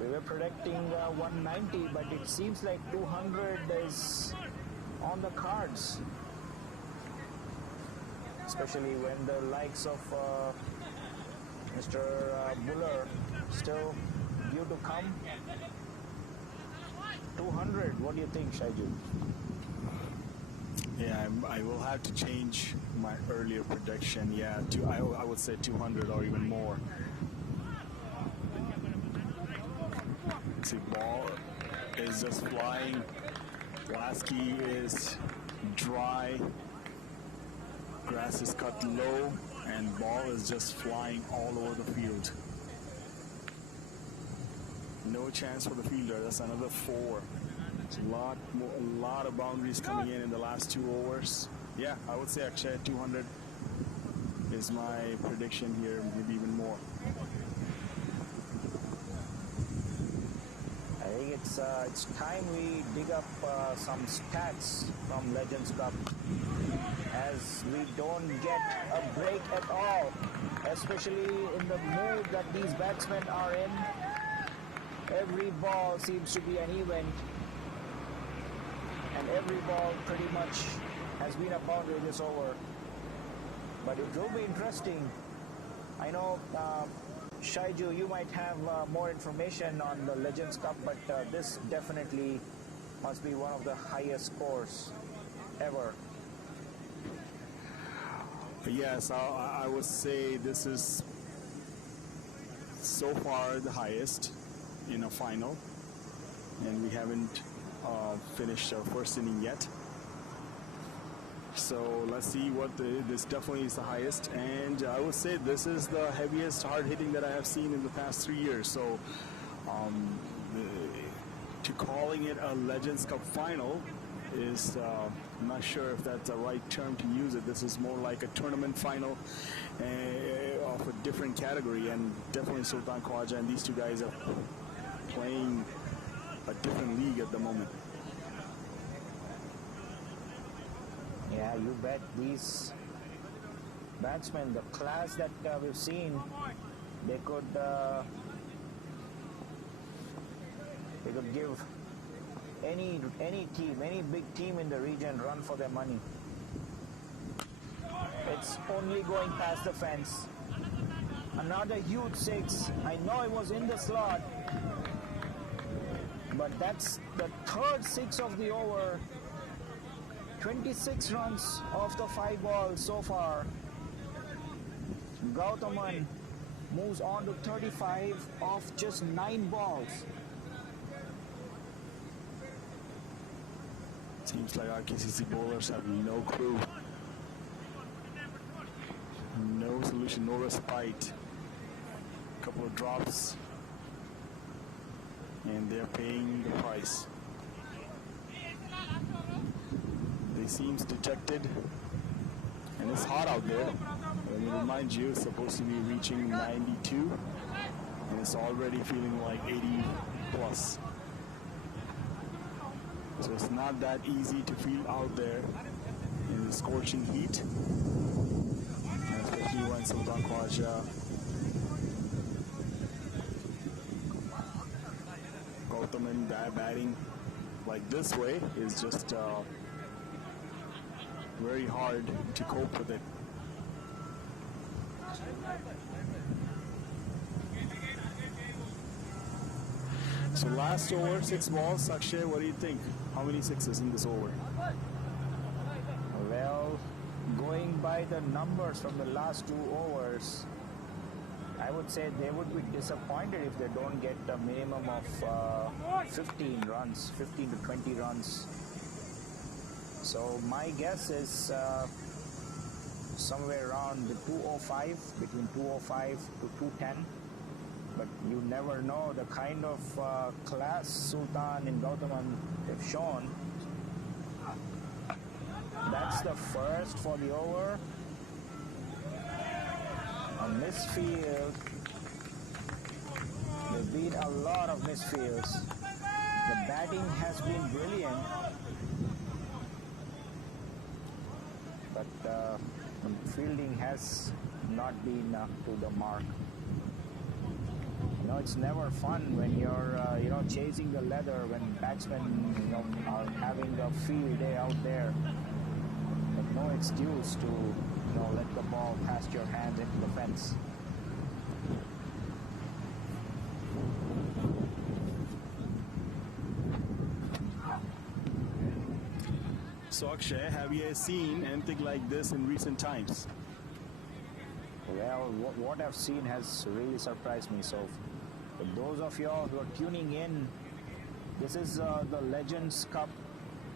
We were predicting 190, but it seems like 200 is on the cards. Especially when the likes of Mr. Buller still due to come. 200, what do you think, Shaiju? Yeah, I will have to change my earlier prediction. Yeah, I would say 200 or even more. See, ball is just flying. Lasky is dry. Grass is cut low, and ball is just flying all over the field. No chance for the fielder. That's another 4. It's a lot of boundaries coming in the last 2 overs. Yeah, I would say actually 200 is my prediction here, maybe even more. I think it's time we dig up some stats from Legends Cup, as we don't get a break at all, especially in the mood that these batsmen are in. Every ball seems to be an event, and every ball pretty much has been a boundary this over. But it will be interesting. I know, Shaiju, you might have more information on the Legends Cup, but this definitely must be one of the highest scores ever. Yes, I would say this is so far the highest in a final, and we haven't finished our first inning yet. So let's see what this definitely is the highest, and I would say this is the heaviest hard hitting that I have seen in the past 3 years. So to calling it a Legends Cup final is I'm not sure if that's the right term to use it. This is more like a tournament final of a different category, and definitely Sultan Khwaja and these two guys are playing a different league at the moment. Yeah, you bet. These batsmen, the class that we've seen, they could give any team, any big team in the region run for their money. It's only going past the fence. Another huge 6. I know it was in the slot, but that's the third 6 of the over. 26 runs off the 5 balls so far. Gautaman moves on to 35 off just 9 balls. Seems like RKCC bowlers have no clue. No solution, no respite. Couple of drops, and they're paying the price. They seems dejected, and it's hot out there. Let me remind you, it's supposed to be reaching 92, and it's already feeling like 80 plus. So it's not that easy to feel out there in the scorching heat, and especially when Sultan Khwaja, Gautaman batting like this way is just very hard to cope with it. So last over, 6 balls. Akshay, what do you think? How many sixes in this over? Well, going by the numbers from the last 2 overs, I would say they would be disappointed if they don't get a minimum of 15 runs, 15 to 20 runs. So my guess is somewhere around the 205, between 205 to 210. But you never know the kind of class Sultan and Gautaman have shown. That's the first for the over. On misfield, there's been a lot of misfields. The batting has been brilliant, but the fielding has not been to the mark. You know, it's never fun when you're chasing the leather, when batsmen are having a field day out there. But no excuse to let the ball past your hands into the fence. So Akshay, have you seen anything like this in recent times? Well, what I've seen has really surprised me. So for those of y'all who are tuning in, this is the Legends Cup,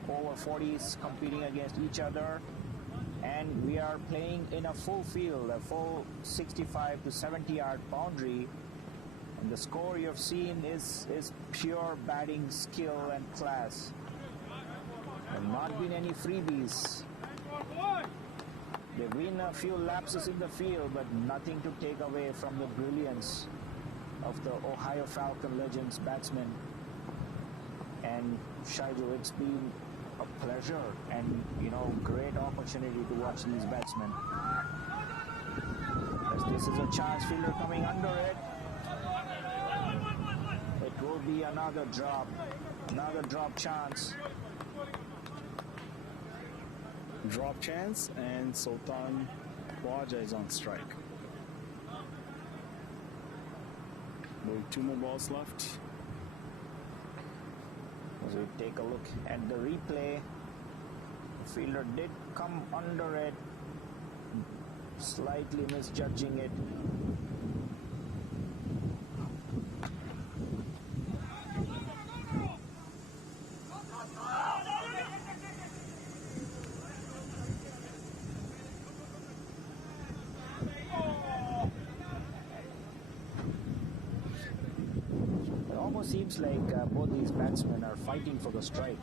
over 40s competing against each other. And we are playing in a full field, a full 65 to 70 yard boundary. And the score you've seen is pure batting skill and class. There have not been any freebies. There have been a few lapses in the field, but nothing to take away from the brilliance of the Ohio Falcon Legends batsmen. And Shaijo, it's been a pleasure and great opportunity to watch these batsmen. As this is a chance, fielder coming under it. It will be another drop chance. Drop chance, and Sultan Khwaja is on strike. With 2 more balls left. As we take a look at the replay, the fielder did come under it, slightly misjudging it. Seems like both these batsmen are fighting for the strike.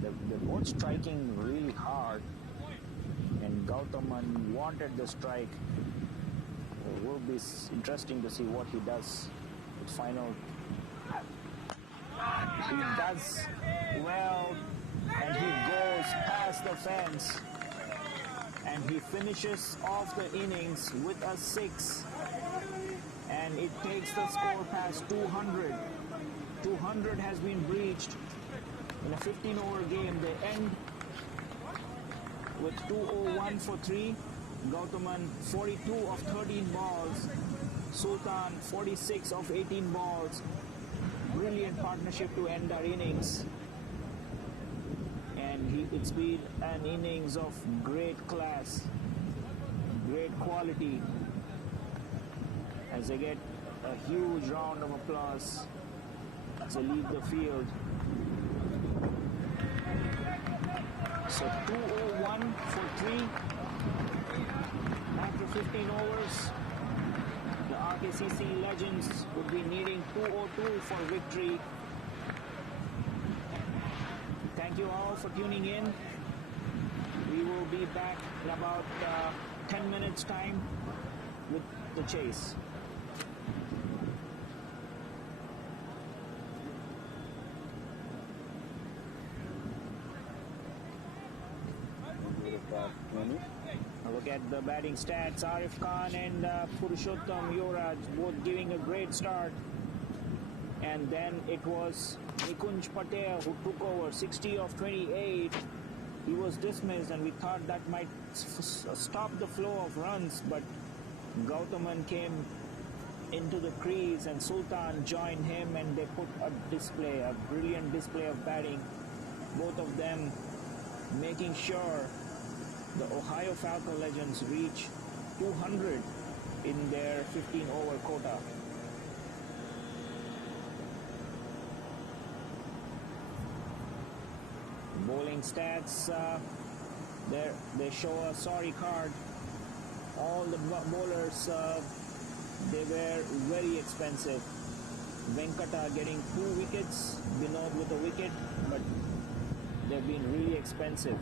They're both striking really hard, and Gautaman wanted the strike. It will be interesting to see what he does with final. He does well, and he goes past the fence, and he finishes off the innings with a 6. And it takes the score past 200. 200 has been breached in a 15-over game. They end with 201 for 3. Gautaman 42 of 13 balls. Sultan 46 of 18 balls. Brilliant partnership to end our innings. And It's been an innings of great class, great quality, as they get a huge round of applause as they leave the field. So 201 for 3 after 15 overs. The RKCC Legends would be needing 202 for victory. Thank you all for tuning in. We will be back in about 10 minutes time with the chase. Look at the batting stats. Arif Khan and Purushottam Yuvraj both giving a great start. And then it was Nikunj Patel who took over 60 of 28. He was dismissed and we thought that might stop the flow of runs, but Gautaman came into the crease and Sultan joined him and they put a brilliant display of batting. Both of them making sure the Ohio Falcon Legends reach 200 in their 15-over quota. Bowling stats, they show a sorry card. All the bowlers, they were very expensive. Venkata getting 2 wickets, Vinod with a wicket, but they've been really expensive.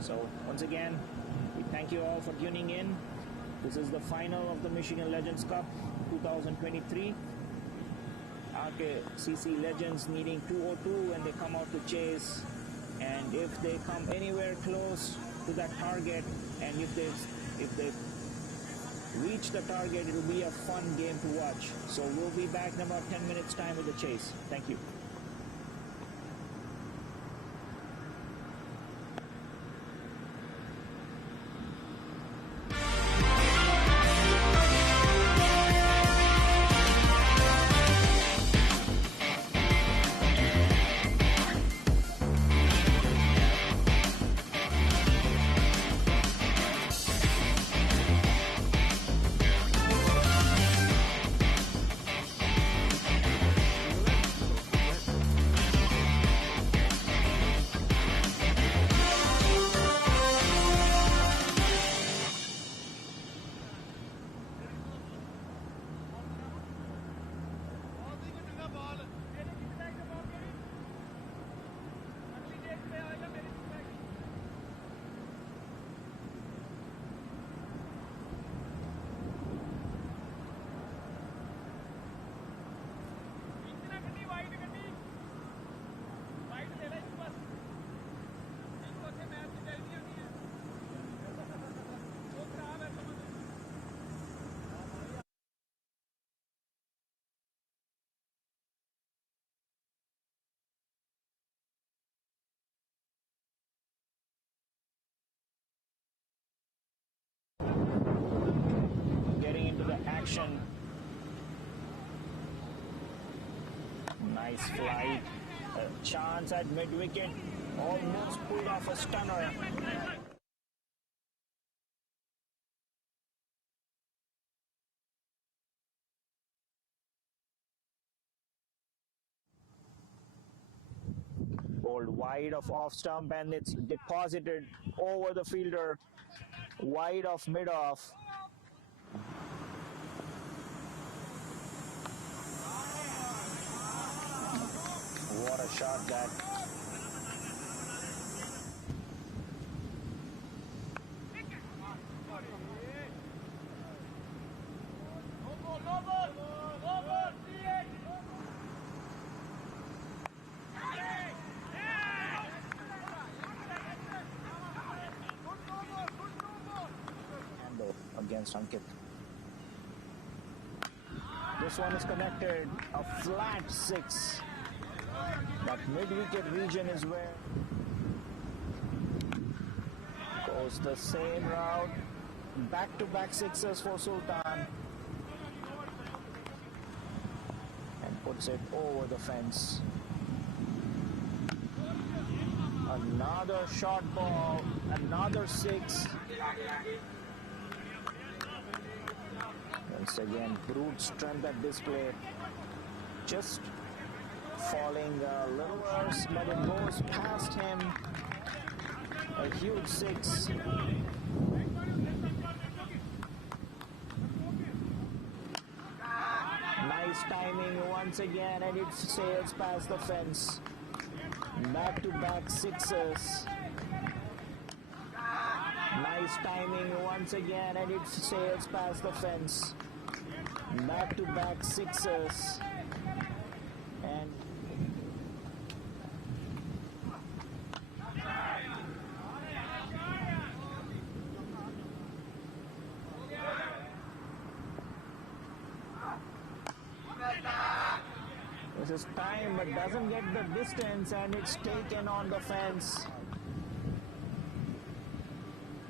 So once again, we thank you all for tuning in. This is the final of the Michigan Legends Cup 2023. RKCC Legends needing 202 when they come out to chase. And if they come anywhere close to that target, and if they reach the target, it will be a fun game to watch. So we'll be back in about 10 minutes time with the chase. Thank you. Getting into the action. Nice flight. A chance at mid-wicket. Almost pulled off a stunner. Bowled wide of off stump and it's deposited over the fielder. Wide of mid-off. What a shot that. Against Ankit. This one is connected. A flat 6. That mid-wicket region is where goes the same route. back-to-back sixes for Sultan and puts it over the fence. Another short ball, another six. Once again, brute strength at display. Just falling a little worse, but it goes past him. A huge six. Nice timing once again, and it sails past the fence. Back-to-back sixes. Nice timing once again, and it sails past the fence. Back-to-back sixes. And this is time, but doesn't get the distance, and it's taken on the fence.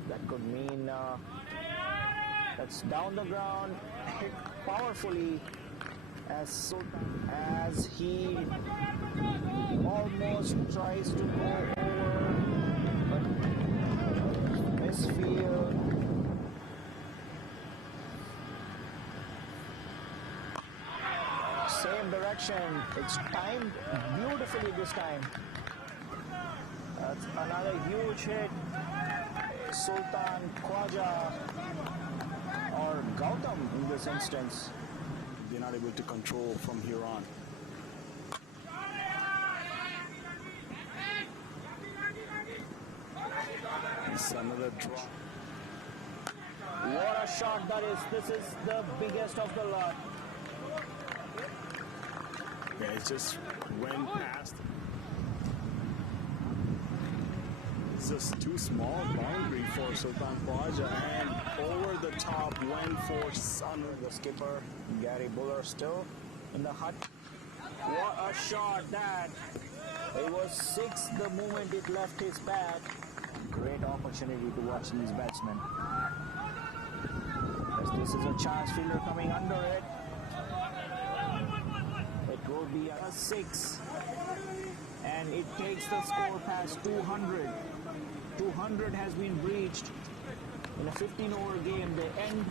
That could mean that's down the ground, hit powerfully as he almost tries to go over, but misfield. Same direction. It's timed beautifully this time. That's another huge hit. Sultan Khwaja, or Gautam in this instance. They're not able to control from here on. It's another drop. What a shot that is. This is the biggest of the lot. Yeah, it just went past. It's just too small boundary for Sultan Khwaja, and over the top went for Sun. The skipper, Gary Buller, still in the hut. What a shot that! It was six the moment it left his bat. Great opportunity to watch these batsmen. As this is a chance fielder coming under it. It will be a six. And it takes the score past 200. 200 has been breached in a 15-over game. They end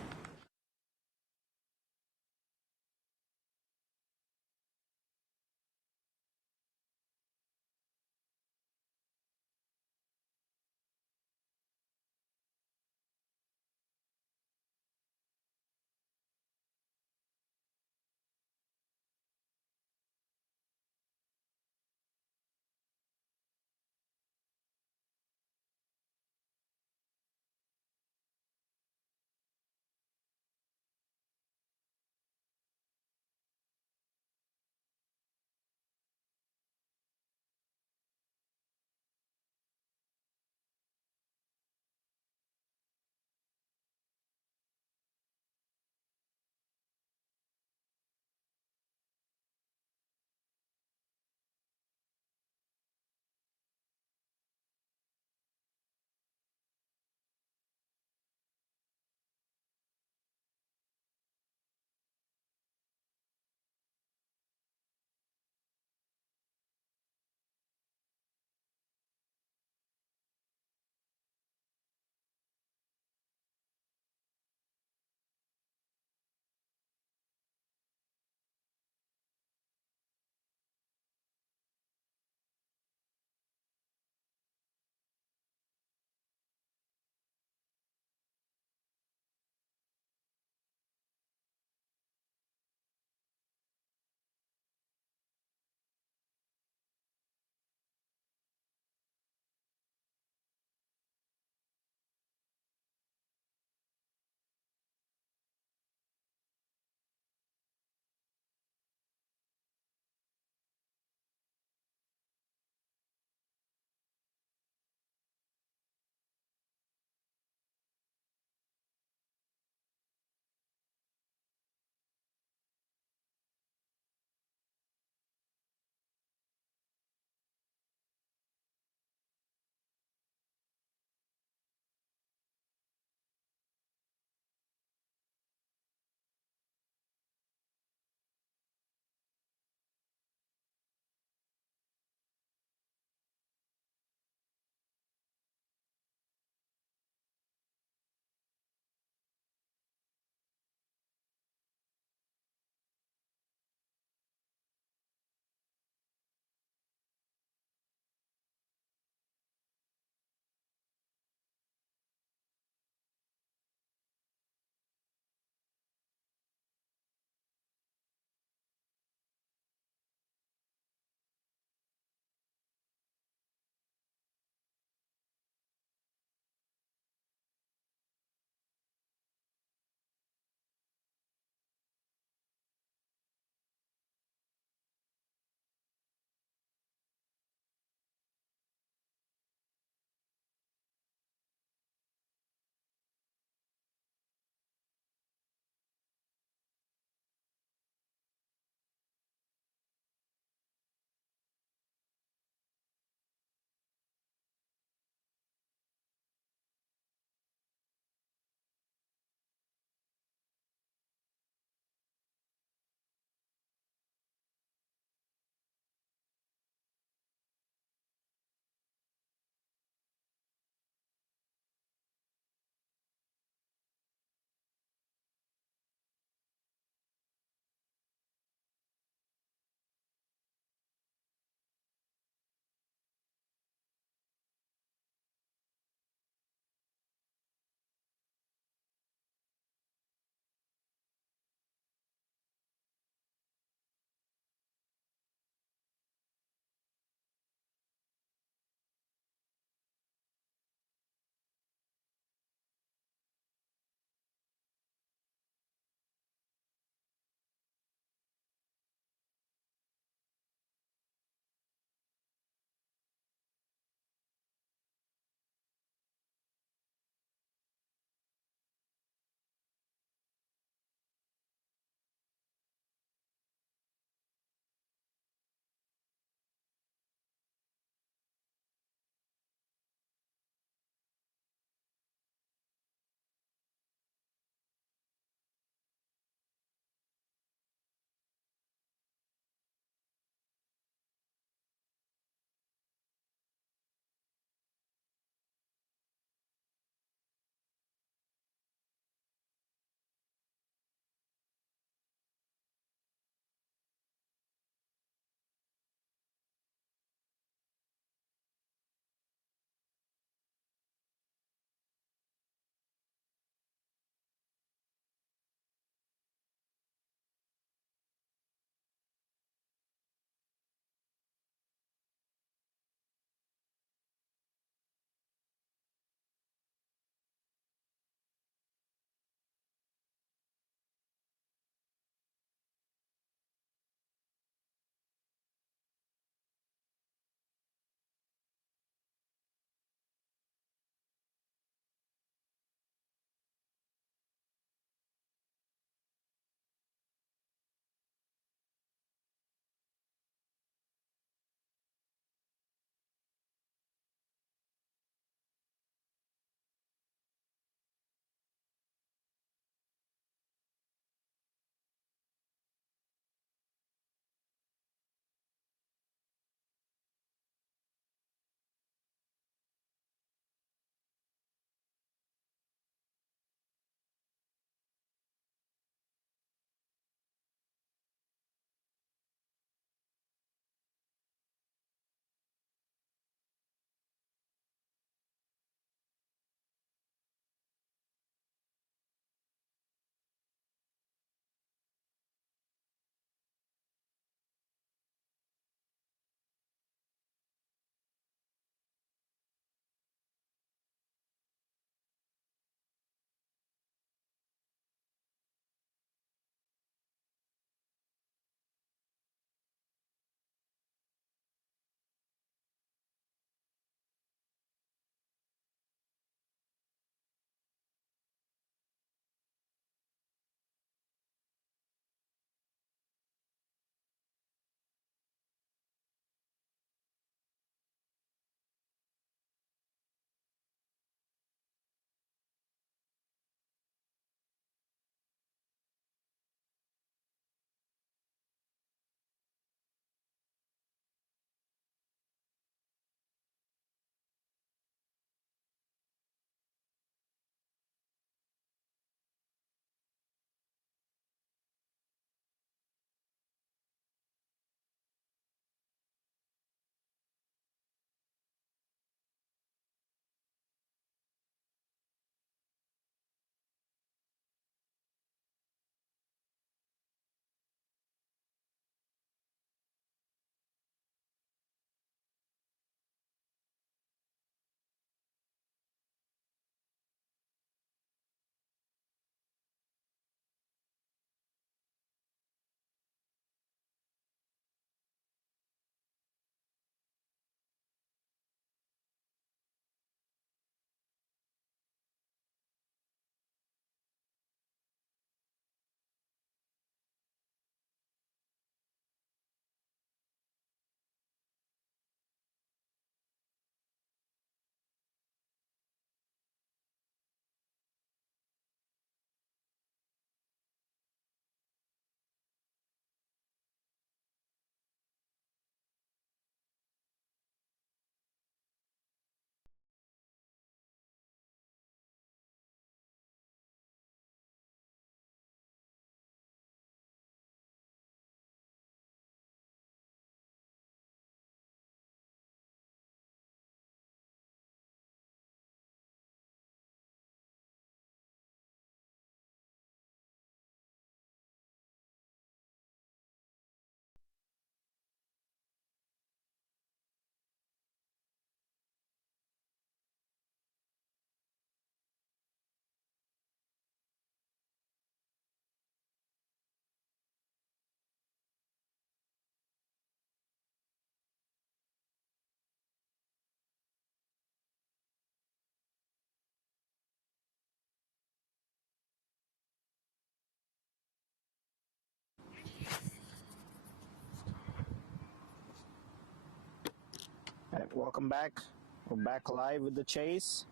Right, welcome back. We're back live with the chase.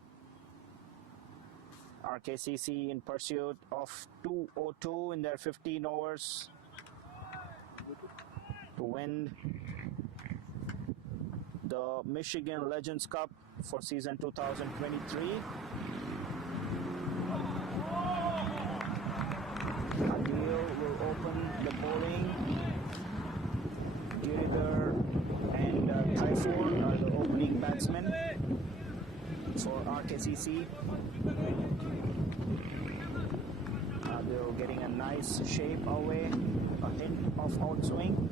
RKCC in pursuit of 202 in their 15 overs to win the Michigan Legends Cup for season 2023. Adil will open the bowling. Giridhar and Typhoon are the opening batsmen for RKCC. They're getting a nice shape away, a hint of outswing.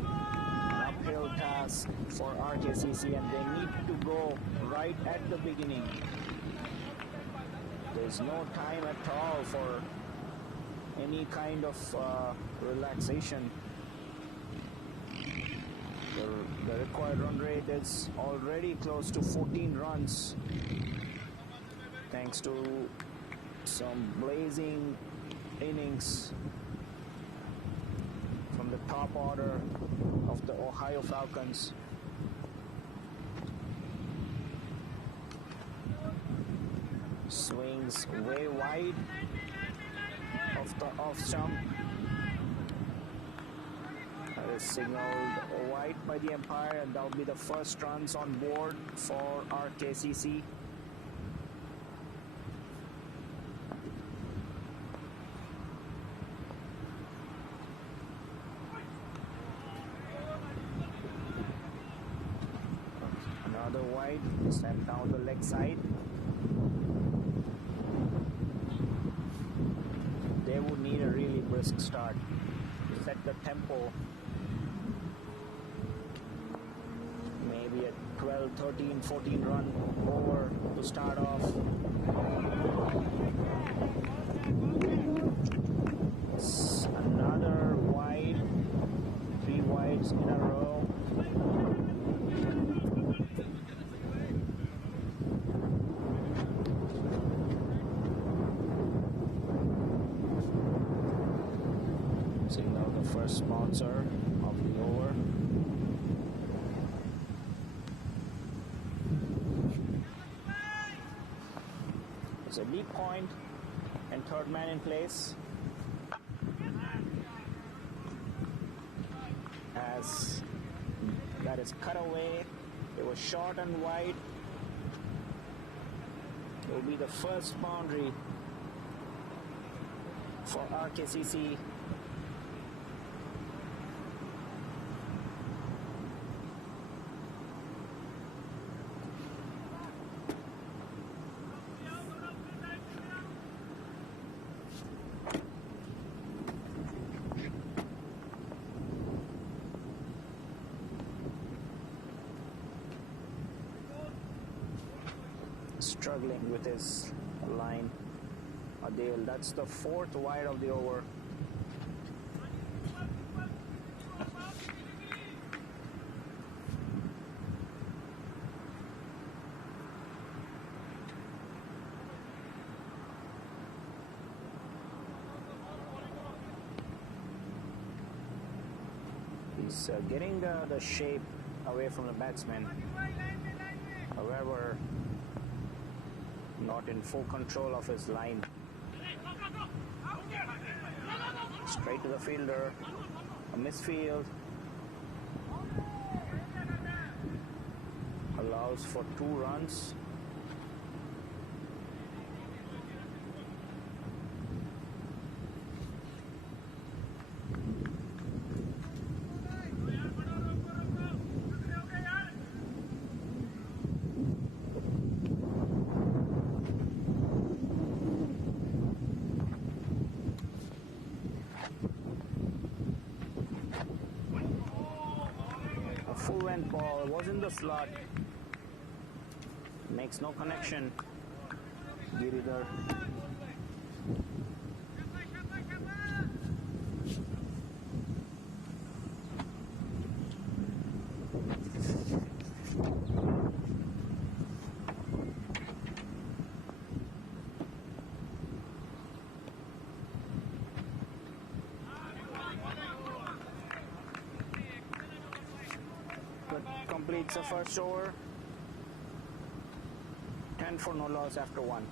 An uphill task for RKCC, and they need to go right at the beginning. There's no time at all for any kind of relaxation. The required run rate is already close to 14 runs thanks to some blazing innings from the top order of the Ohio Falcons. Swings way wide of the off stump. That is signaled wide by the umpire, and that'll be the first runs on board for RKCC. Another wide, sent down the leg side. They would need a really brisk start to set the tempo. Maybe a 12, 13, 14 run over to start off. Another wide, 3 wides in a row. Signal the first sponsor of the over. It's a deep point and third man in place as that is cut away. It was short and wide. It will be the first boundary for RKCC. Struggling with his line. Adil, that's the 4th wide of the over. He's getting the shape away from the batsman. However, not in full control of his line. Straight to the fielder. A misfield. Allows for 2 runs. Full length ball, it was in the slot. Makes no connection. Giridhar. completes the first over. 10 for no loss after 1.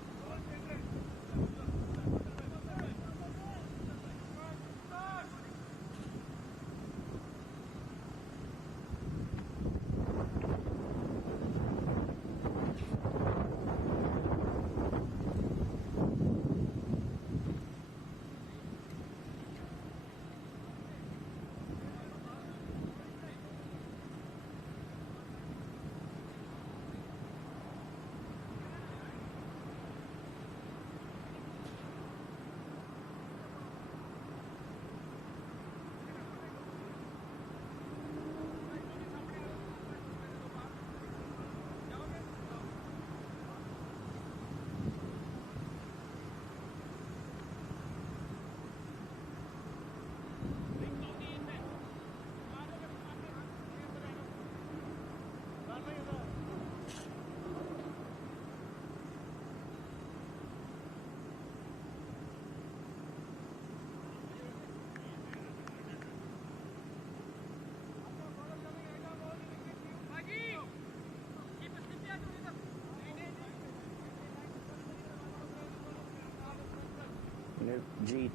Nirjeet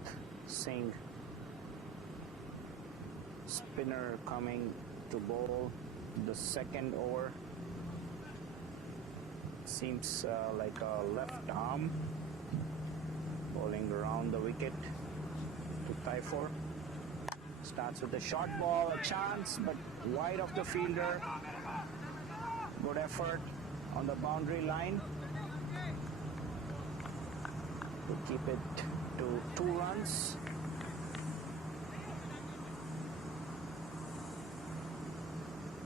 Singh, spinner coming to bowl the second over. Seems like a left arm, bowling around the wicket to Taifor. Starts with a short ball, a chance, but wide of the fielder. Good effort on the boundary line to keep it to 2 runs.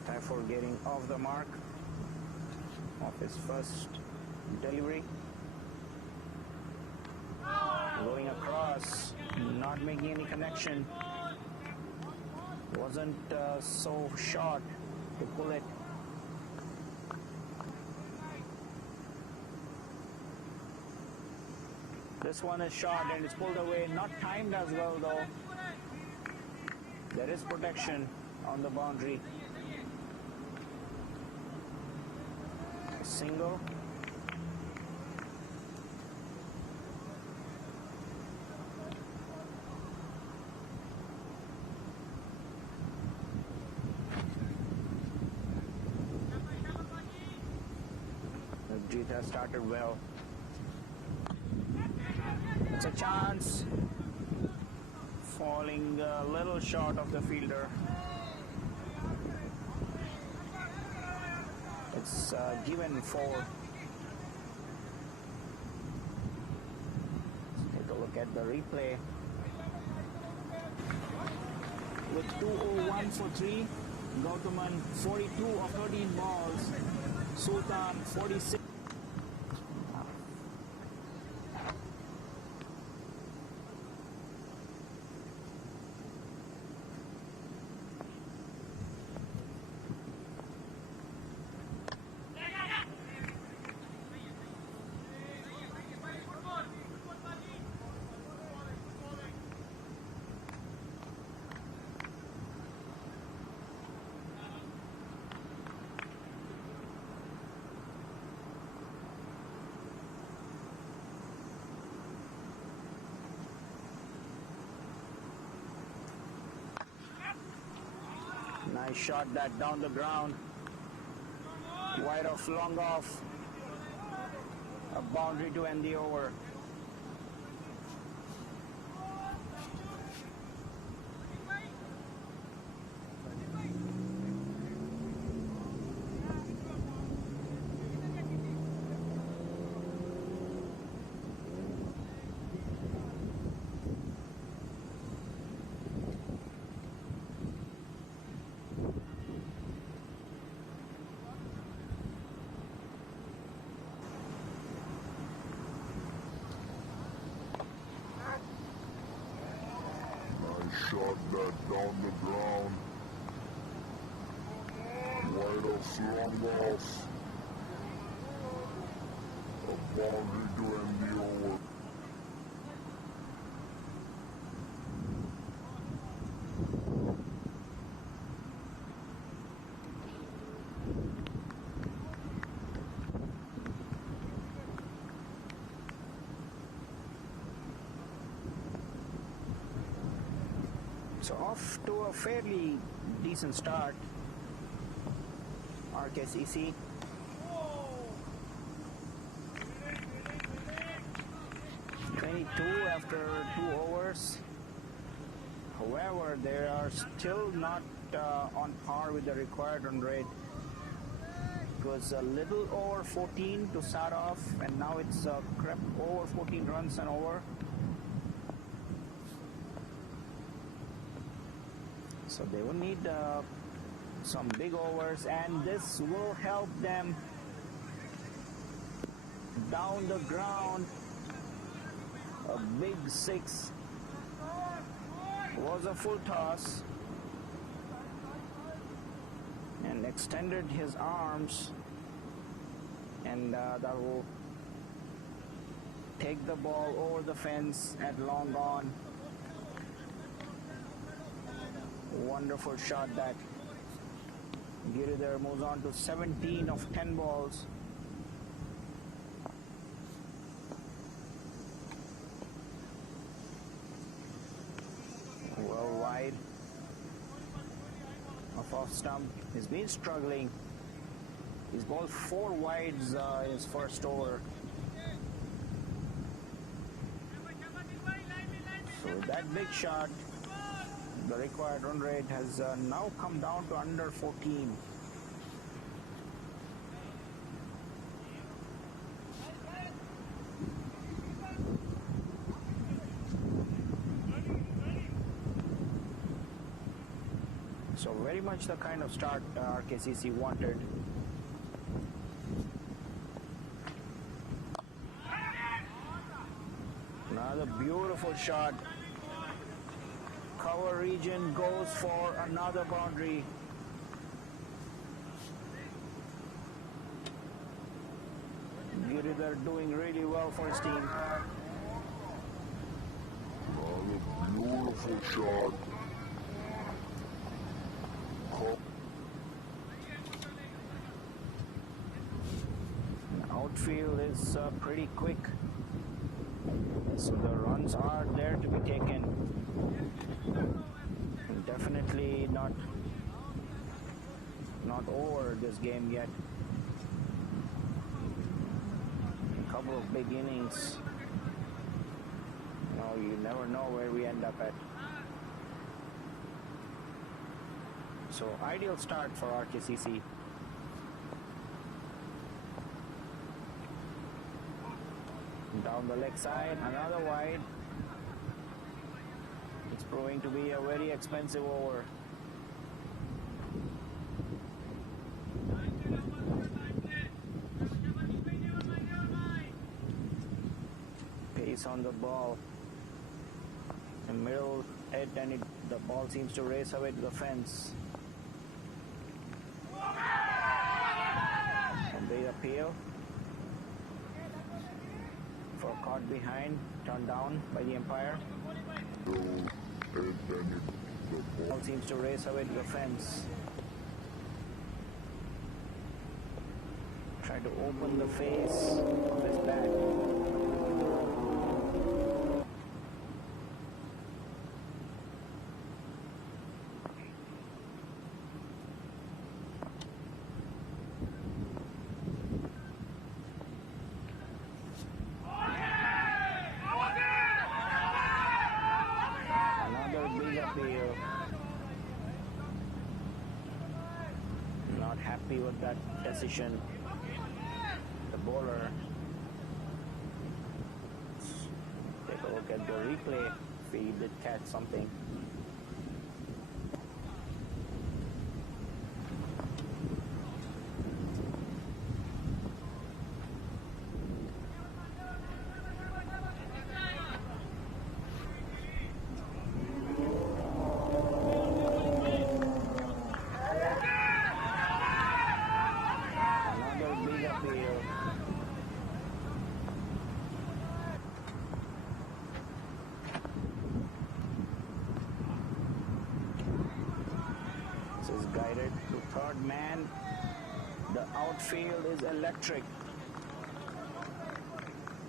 Taifor getting off the mark of his first delivery. Going across, not making any connection. Wasn't so short to pull it. This one is short and it's pulled away. Not timed as well though. There is protection on the boundary. A single. Nirjeet has started well. It's a chance. Falling a little short of the fielder. It's given 4. Let's take a look at the replay. With 201 for 3, Gautaman 42 of 13 balls, Sultan 46. Nice shot that down the ground. Wide off, long off. A boundary to end the over. Shot that down the ground. Wide off, long off. A boundary to end the over. So off to a fairly decent start, RKCC. After 2 overs. However, they are still not on par with the required run rate. It was a little over 14 to start off, and now it's crept over 14 runs and over. So they will need some big overs, and this will help them down the ground. A big 6 was a full toss and extended his arms, and that will take the ball over the fence at long gone. Wonderful shot that Giridhar moves on to 17 of 10 balls. Well wide of off stump. He's been struggling. He's bowled 4 wides in his first over. So that big shot, the required run rate has now come down to under 14. So very much the kind of start RKCC wanted. Another beautiful shot. Cover region goes for another boundary. Giridhar doing really well for his team. Another beautiful shot. Outfield is pretty quick, so the runs are there to be taken. Definitely not over this game yet. A couple of big innings. You never know where we end up at. So ideal start for RKCC. Down the leg side, another wide. It's proving to be a very expensive over. Pace on the ball. The middle hit, and the ball seems to race away to the fence. And they appeal. For caught behind, turned down by the umpire. Ball seems to race away to the fence. Try to open the face of his bat. Not happy with that decision. The bowler. Take a look at the replay if he did catch something. Guided to third man. The outfield is electric.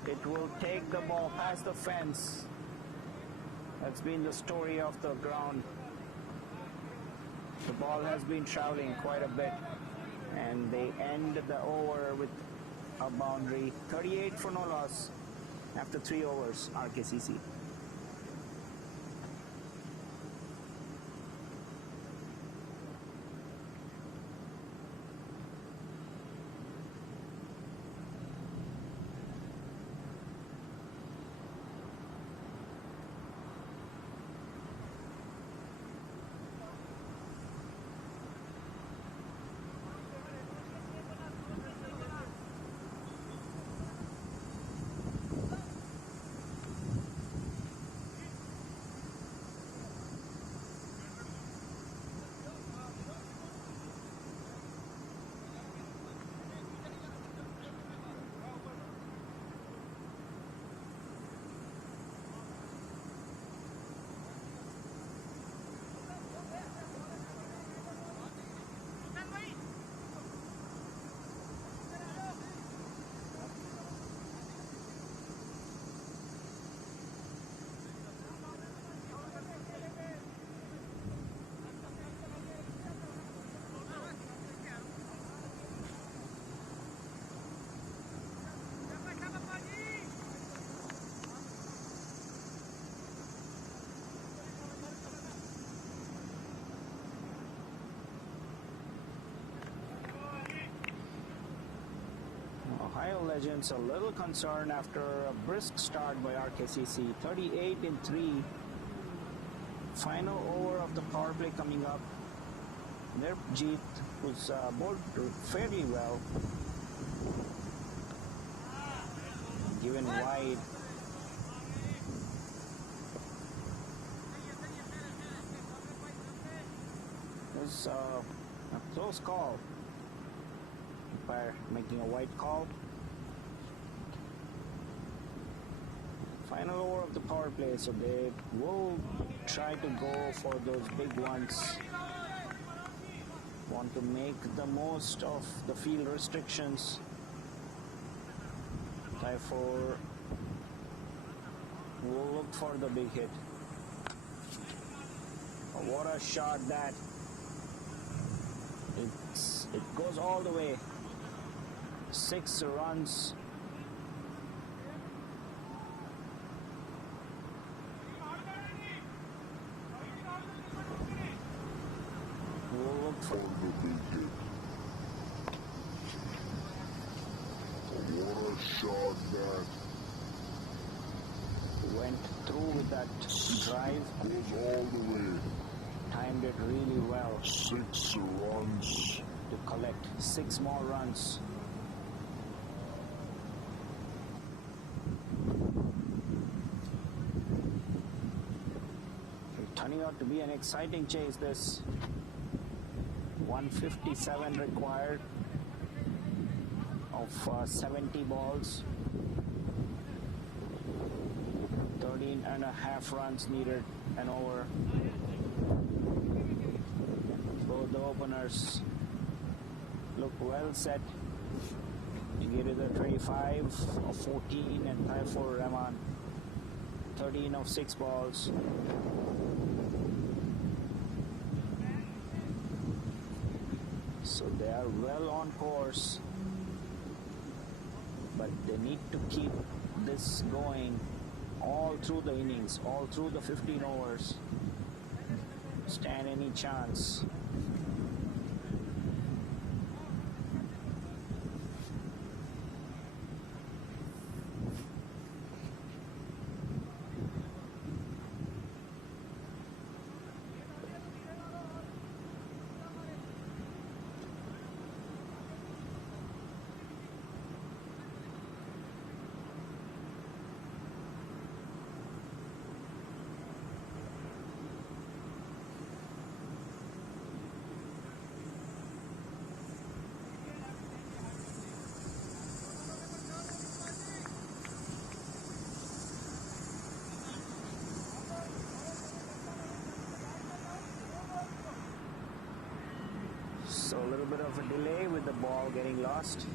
It will take the ball past the fence. That's been the story of the ground. The ball has been traveling quite a bit, and they end the over with a boundary. 38 for no loss after 3 overs, RKCC. Ohio Legends a little concerned after a brisk start by RKCC. 38 in 3. Final over of the power play coming up. Their Jeet was bowled fairly well. Given wide. It was a close call. Umpire making a white call. Final over of the power play, so they will try to go for those big ones. Want to make the most of the field restrictions. Therefore, will look for the big hit. Oh, what a shot that! It goes all the way. 6 runs. We'll look for the big hit. What a shot that went through with that drive. goes all the way. Timed it really well 6 runs. to collect 6 more runs. Turning out to be an exciting chase, this. 157 required of 70 balls. 13.5 runs needed and over. Both the openers look well set. You get it a 25 of 14 and tie for Rahman. 13 of 6 balls. So they are well on course, but they need to keep this going all through the innings, all through the 15 overs. Stand any chance. So a little bit of a delay with the ball getting lost.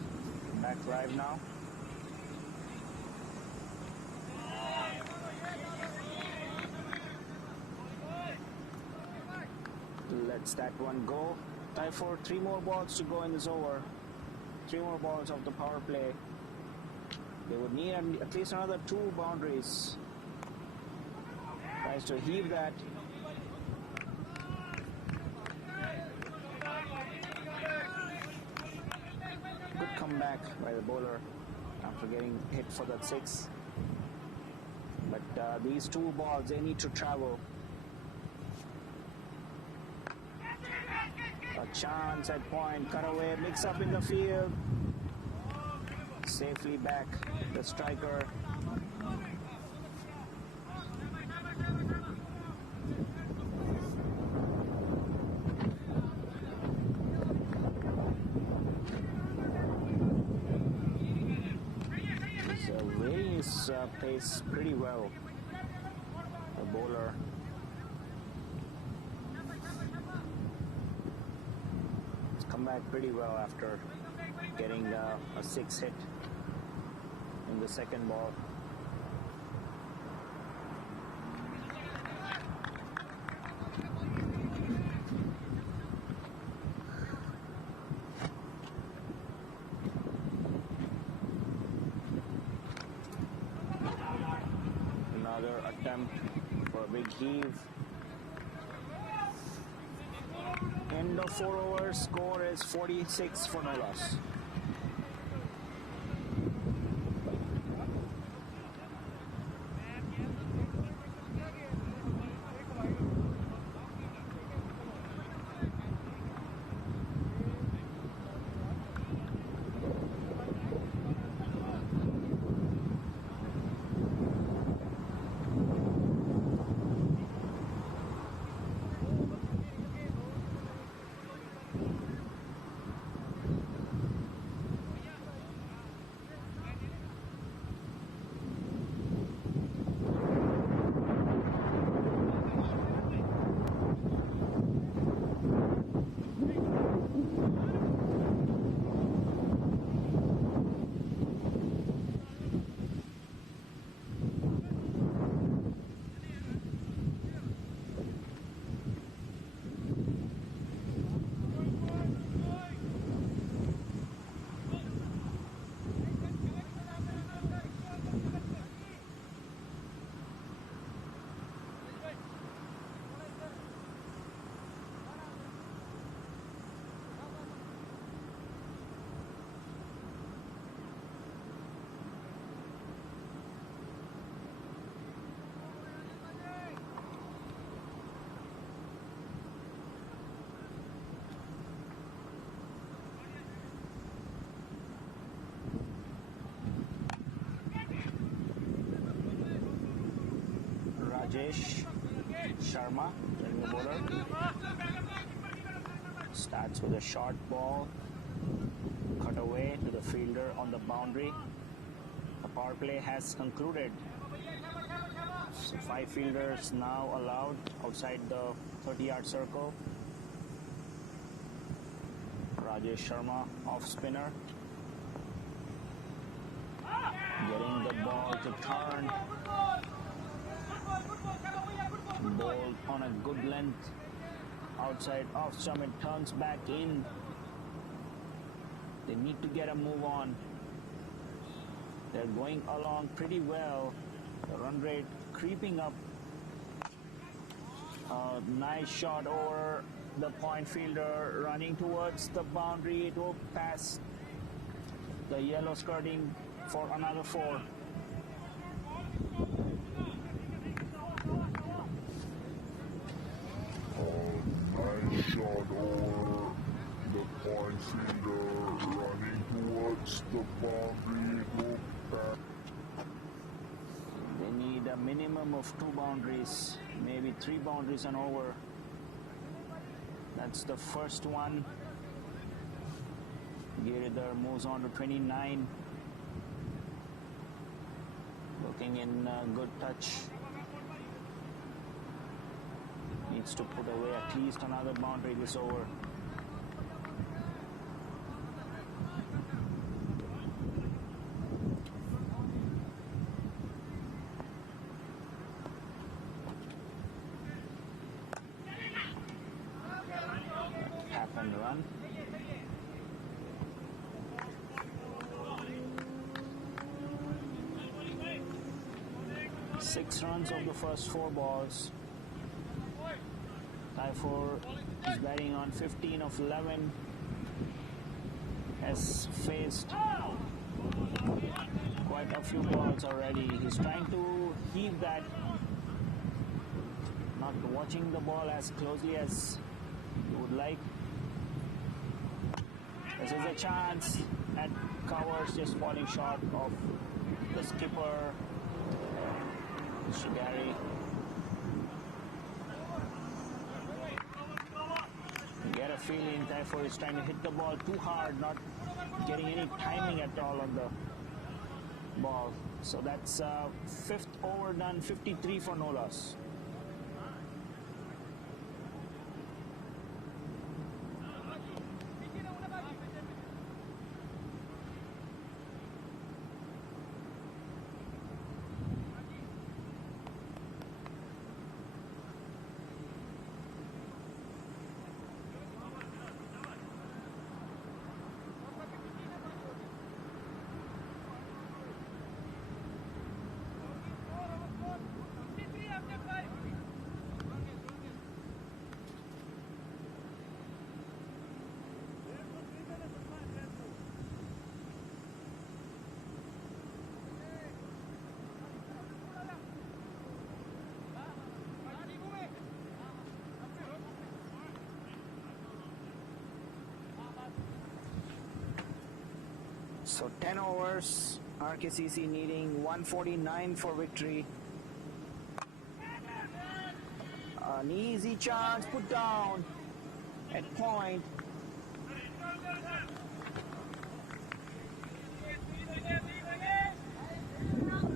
Back live now. lets that one go. Time for 3 more balls to go in this over. 3 more balls of the power play. They would need at least another 2 boundaries. Tries to heave that. Good comeback by the bowler after getting hit for that 6. But these 2 balls, they need to travel. A chance at point, cut away, mix up in the field. Safely back, the striker. His plays pretty well, the bowler. He's come back pretty well after getting a 6 hit in the second ball. Another attempt for a big heave. End of 4 overs, score is 46 for no loss. Rajesh Sharma, the new bowler, starts with a short ball, cut away to the fielder on the boundary. The power play has concluded. So 5 fielders now allowed outside the 30-yard circle. Rajesh Sharma, off spinner, getting the ball to turn. Ball on a good length, outside off stump, it turns back in. They need to get a move on. They're going along pretty well. The run rate creeping up. Nice shot over the point fielder, running towards the boundary. It will pass the yellow skirting for another 4. Nice shot over the point fielder, running towards the boundary. Go back. They need a minimum of 2 boundaries, maybe 3 boundaries and over. That's the first one. Giridhar moves on to 29. Looking in good touch. Needs to put away at least another boundary this over. 6 runs of the first 4 balls. Taifor is batting on 15 of 11. Has faced quite a few balls already. He's trying to heave that, not watching the ball as closely as you would like. This is a chance at covers, just falling short of the skipper, Mr. Gary. You get a feeling Taifor is trying to hit the ball too hard, not getting any timing at all on the ball. So that's 5th over done, 53 for no loss. So 10 overs, RKCC needing 149 for victory. An easy chance put down at point.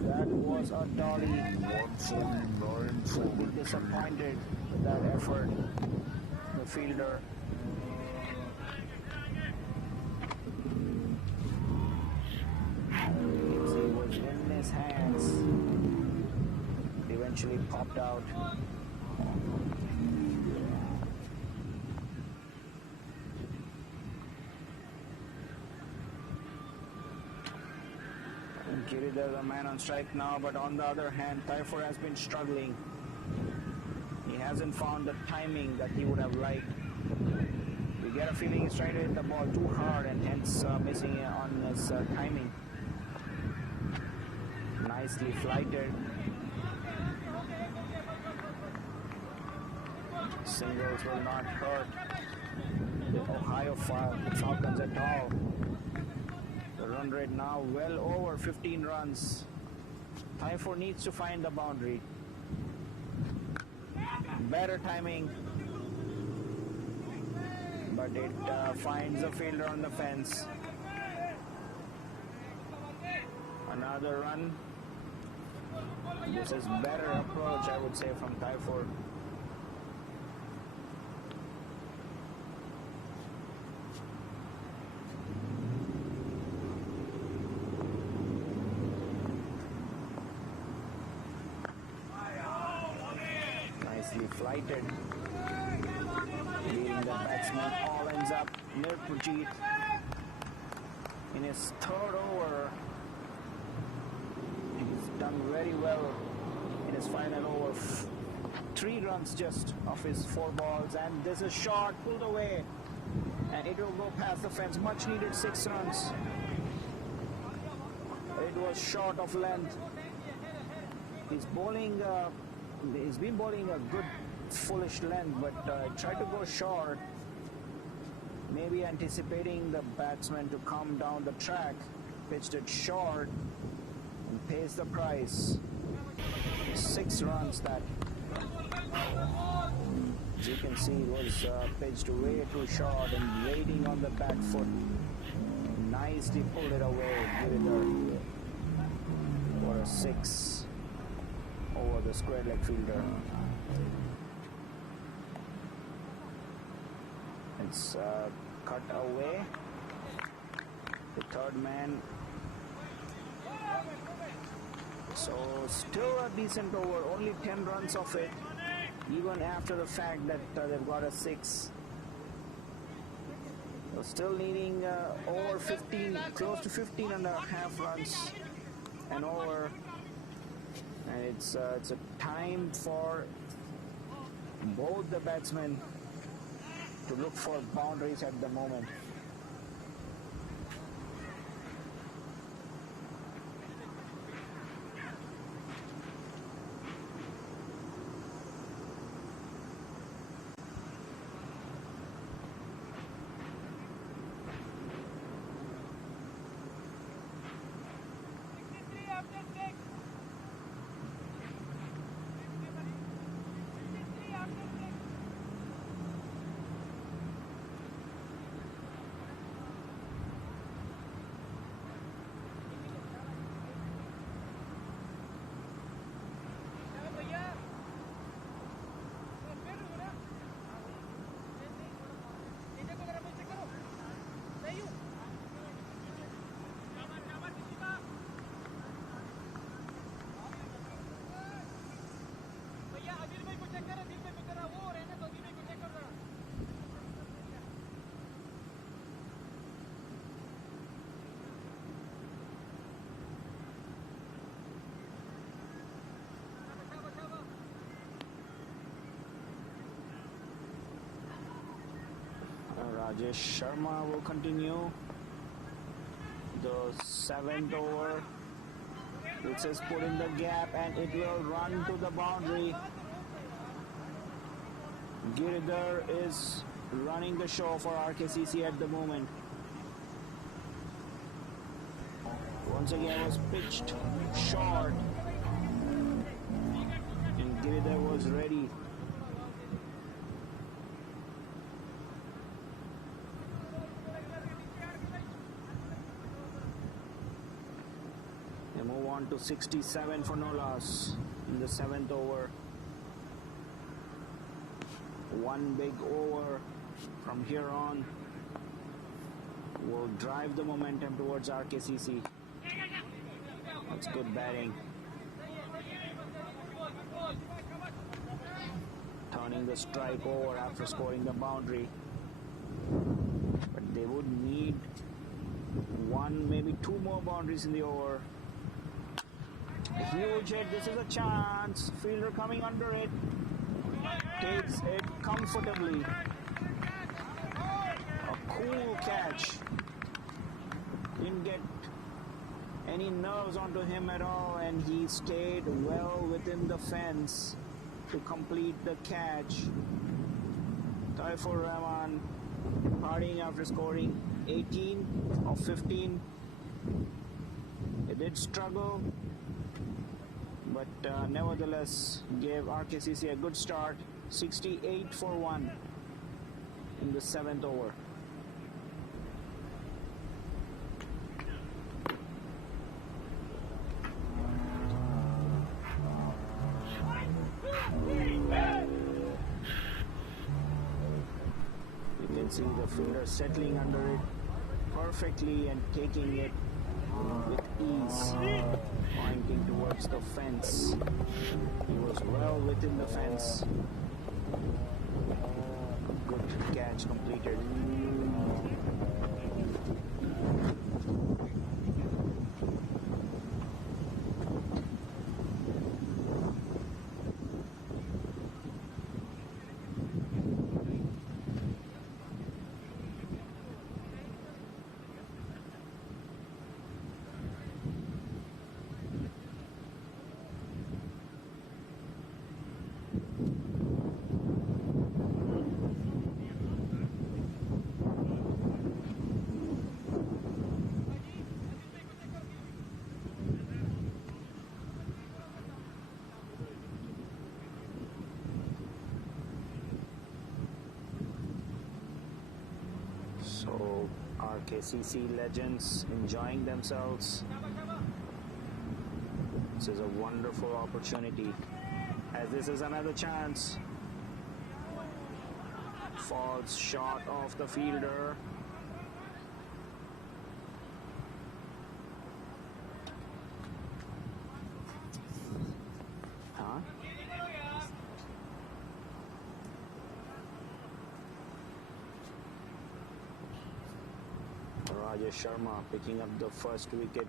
That was a dolly. 149 for A bit victory. disappointed with that effort, the fielder. It was in his hands. It eventually popped out. There's a man on strike now, but on the other hand, Taifor has been struggling. He hasn't found the timing that he would have liked. We get a feeling he's trying to hit the ball too hard and hence missing on his timing. Nicely flighted. Singles will not hurt the Ohio Falcons at all. The run rate now well over 15 runs. Taifor needs to find the boundary. Better timing, but it finds a fielder on the fence. Another run. This is better approach, I would say, from Taifor. Flighted, leading the batsman. All ends up Nirpujit in his 3rd over. He's done very well in his final over. 3 runs just of his 4 balls, and there's a shot pulled away, and it will go past the fence. Much needed 6 runs. It was short of length. He's bowling. He's been bowling a good fullish length, but tried to go short, maybe anticipating the batsman to come down the track. Pitched it short and pays the price. 6 runs that, as you can see, it was pitched way too short and waiting on the back foot. Nicely pulled it away, give it for a 6 over the square leg fielder. It's cut away. The 3rd man. So still a decent over, only 10 runs of it, even after the fact that they've got a 6. So still needing over 15, close to 15 and a half runs and over. And it's a time for both the batsmen to look for boundaries at the moment. Rajesh Sharma will continue the 7th over. This is put in the gap and it will run to the boundary. Giridhar is running the show for RKCC at the moment. Once again was pitched short and Giridhar was ready. They move on to 67 for no loss in the 7th over. One big over from here on will drive the momentum towards RKCC. That's good batting. Turning the strike over after scoring the boundary. But they would need one, maybe two more boundaries in the over. A huge hit. This is a chance. Fielder coming under it. Takes it comfortably. A cool catch. Didn't get any nerves onto him at all, and he stayed well within the fence to complete the catch. Taifur Rahman partying after scoring 18 of 15. He did struggle, but nevertheless gave RKCC a good start. 68 for 1 in the 7th over. You can see the fielder settling under it perfectly and taking it with ease, pointing towards the fence. He was well within the fence. Good catch completed. So RKCC legends enjoying themselves. This is a wonderful opportunity, as this is another chance. Falls short of the fielder. Rajesh Sharma picking up the first wicket.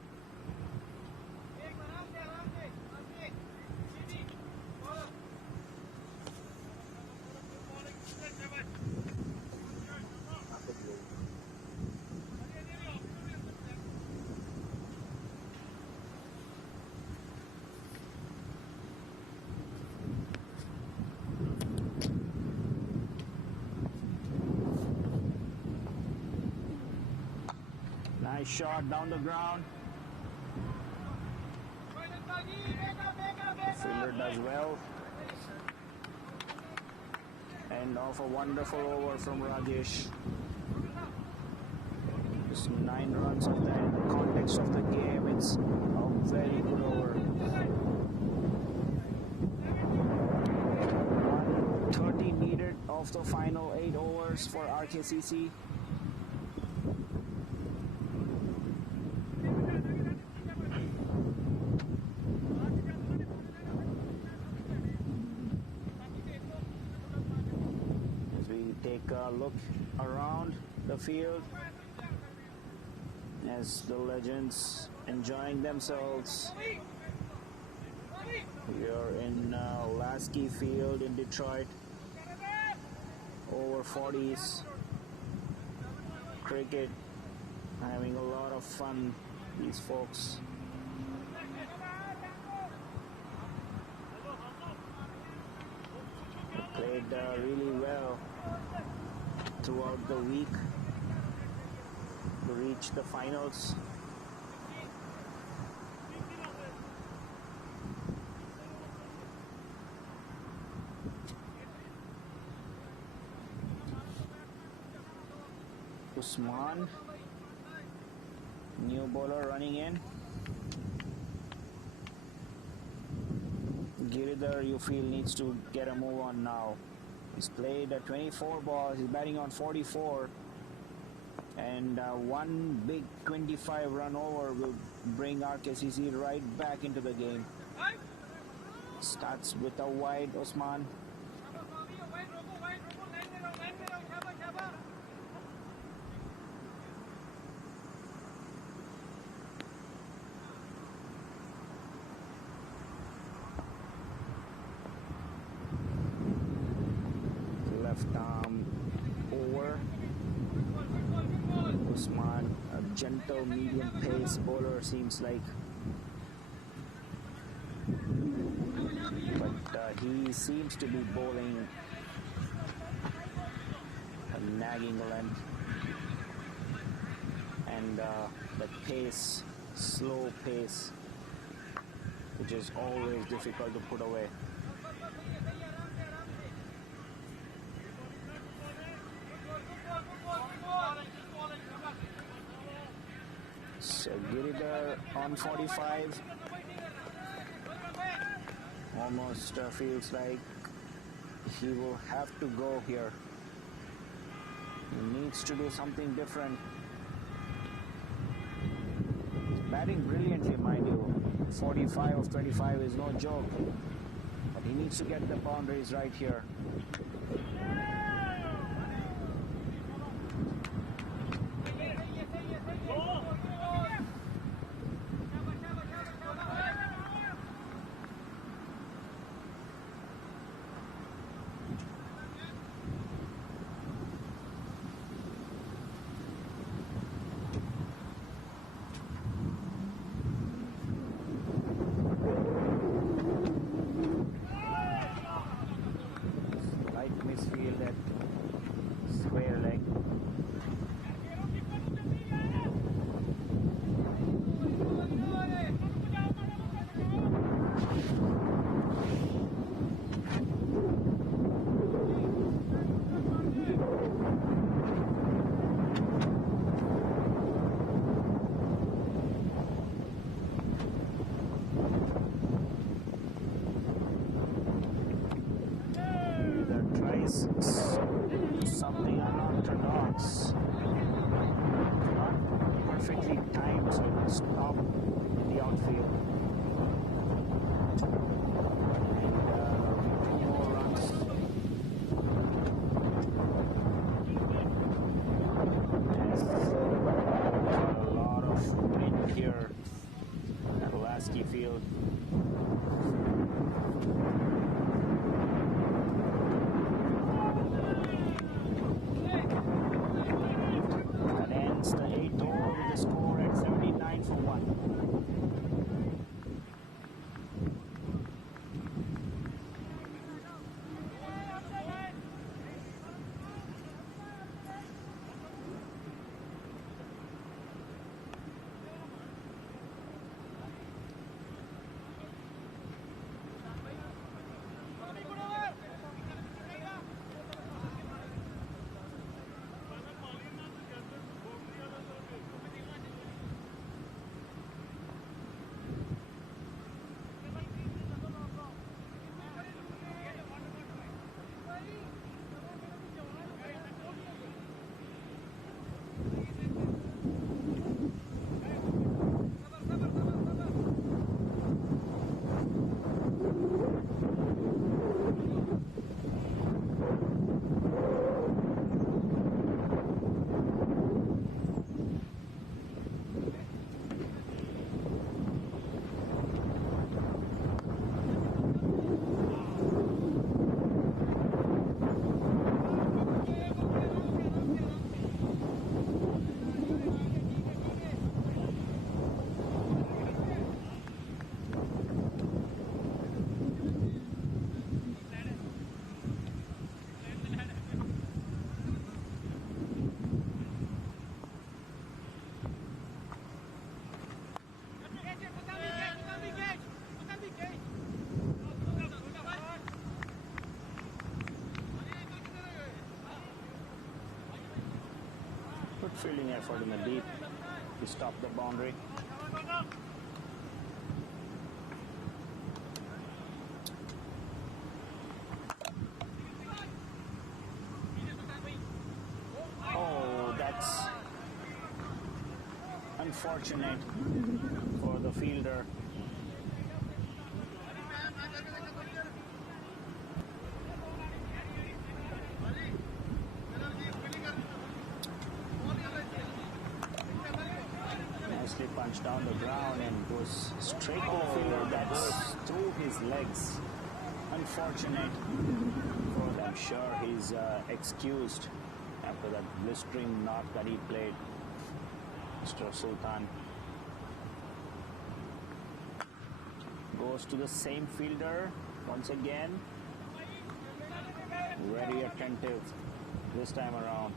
Nice shot down the ground. Fielder does well. And off a wonderful over from Rajesh. Just 9 runs of that. In the context of the game, it's a very good over. 130 needed of the final 8 overs for RKCC. As we take a look around the field, as the legends enjoying themselves. We are in Lasky Field in Detroit. Over 40s. Cricket. Having a lot of fun, these folks. Played really well throughout the week to reach the finals. Usman, new bowler running in. Giridhar, you feel, needs to get a move on now. He's played 24 balls, he's batting on 44. And one big 25-run over will bring RKCC right back into the game. Starts with a wide, Osman. Left arm over. Usman, a gentle medium pace bowler, seems like. But he seems to be bowling a nagging length. And the pace, slow pace, which is always difficult to put away. So Giridhar on 45. Almost feels like he will have to go here. He needs to do something different. He's batting brilliantly, mind you. 45 of 25 is no joke. But he needs to get the boundaries right here. Misfield at square leg. Something unorthodox. Not perfectly timed, so it will stop in the outfield. And 2 more runs. There's a lot of wind here at Lasky Field. The 8th over with the score at 79 for 1. Fielding effort in the deep to stop the boundary. Oh, that's unfortunate for the fielder. Nicely punched down the ground and goes straight to the fielder. That's through his legs. Unfortunate for them. I'm sure he's excused after that blistering knock that he played, Mr. Sultan. Goes to the same fielder once again. Very attentive this time around.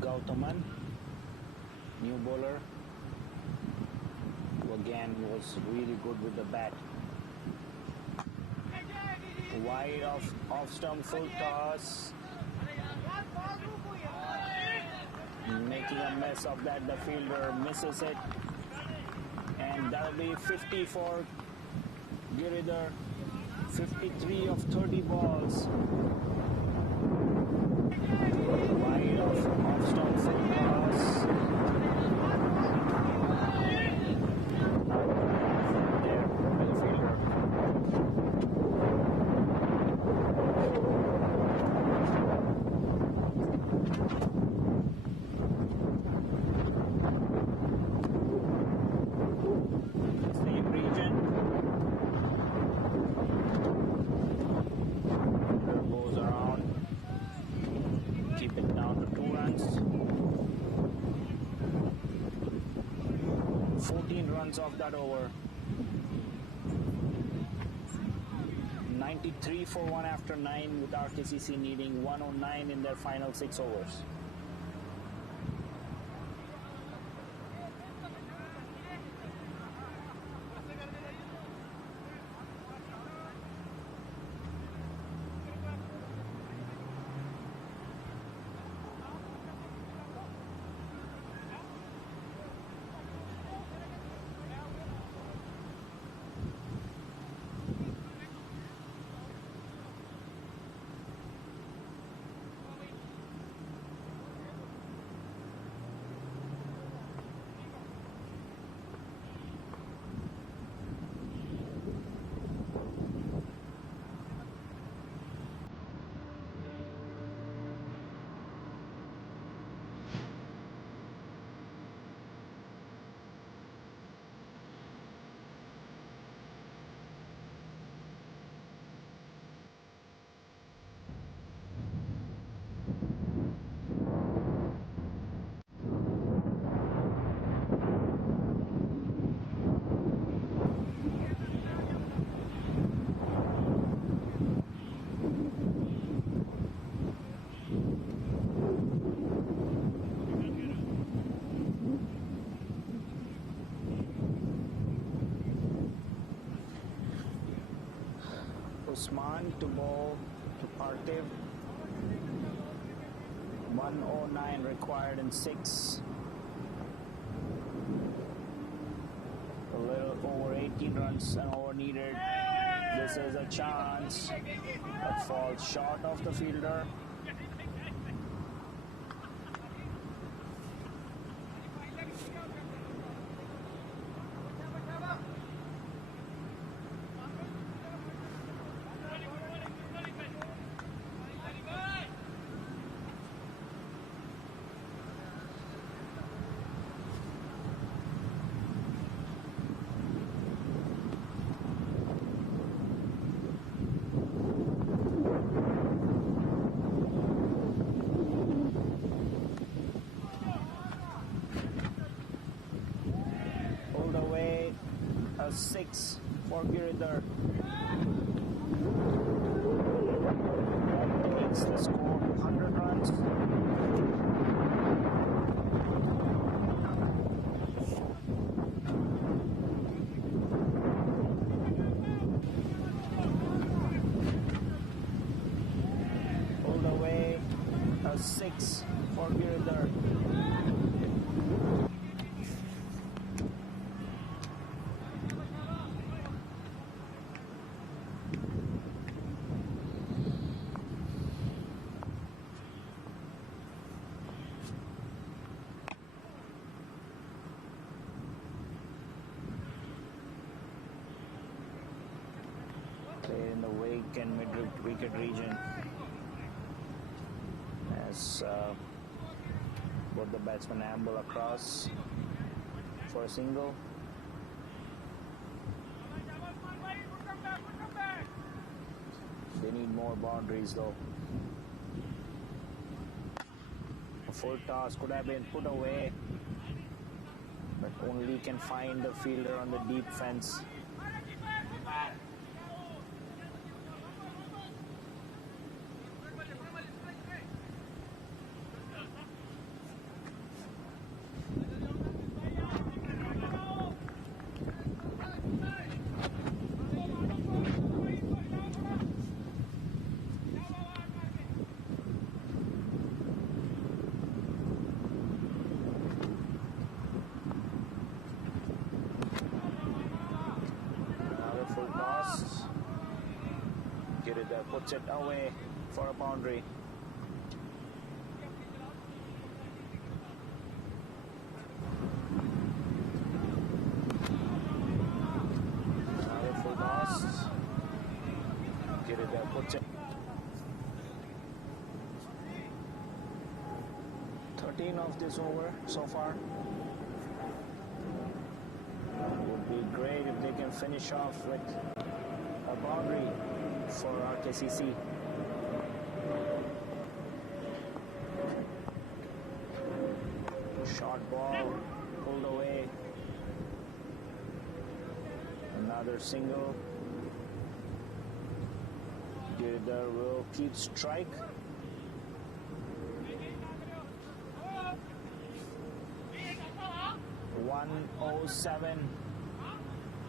Gautaman, new bowler, who again was really good with the bat. Wide off stump, full toss. Making a mess of that, the fielder misses it. And that'll be 50 for Giridhar. 53 of 30 balls. Wide off stump, full toss. There, middle fielder. Same region. Goes around. Keep it down to 2 runs. 14 runs off that over. 93 for 1 after 9, with RKCC needing 109 in their final 6 overs. Usman to bowl to Parthiv. 109 required in 6. A little over 18 runs and over needed. This is a chance that falls short of the fielder. for Giridhar. That takes the score to 100 runs. Pulled away, a 6 for Giridhar. Played in the wake and mid-wicket region as both the batsmen amble across for a single. They need more boundaries though. A full toss could have been put away, but only can find the fielder on the deep fence. Giridhar puts it away for a boundary. Another full toss. Giridhar puts it. 13 of this over so far. Would be great if they can finish off with a boundary for RKCC. Short ball pulled away. Another single. Giridhar will keep strike. .107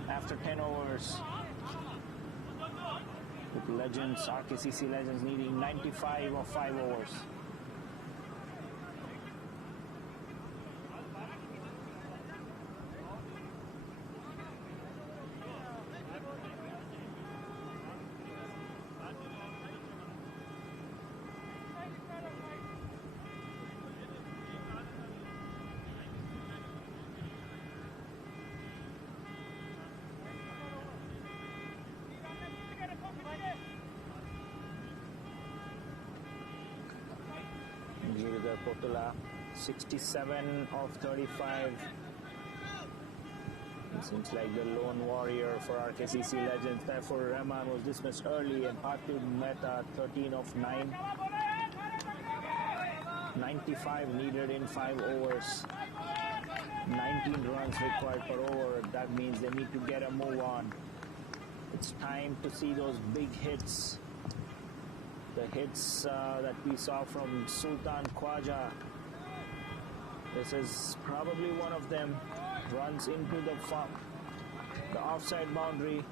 after 10 overs. With Legends, RKCC Legends needing 95 of 5 overs. Giridhar Potula, 67 of 35. It seems like the lone warrior for RKCC Legends. Therefore, Rahman was dismissed early and Parthiv Mehta, 13 of 9. 95 needed in 5 overs. 19 runs required per over. That means they need to get a move on. It's time to see those big hits. The hits that we saw from Sultan Khwaja. This is probably one of them. Runs into the offside boundary.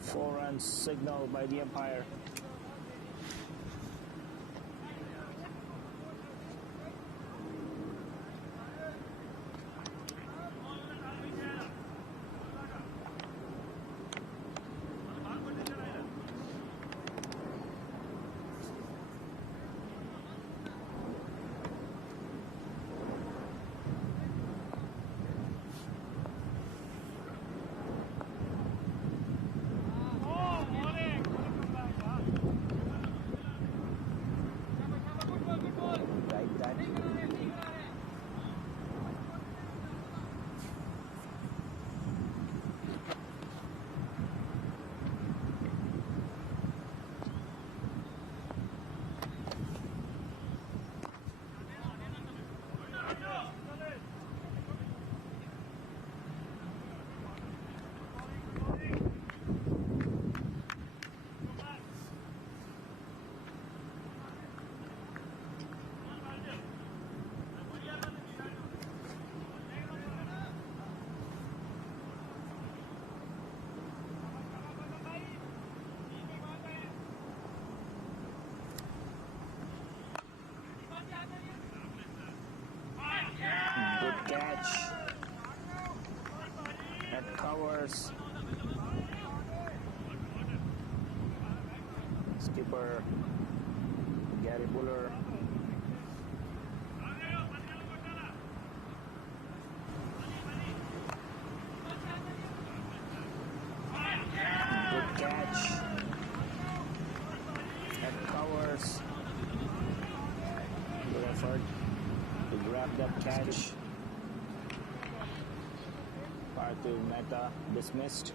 4 runs signaled by the umpire. Keeper Gary Buller. Good catch. That covers. Good effort to grab that catch. Parthiv Mehta dismissed.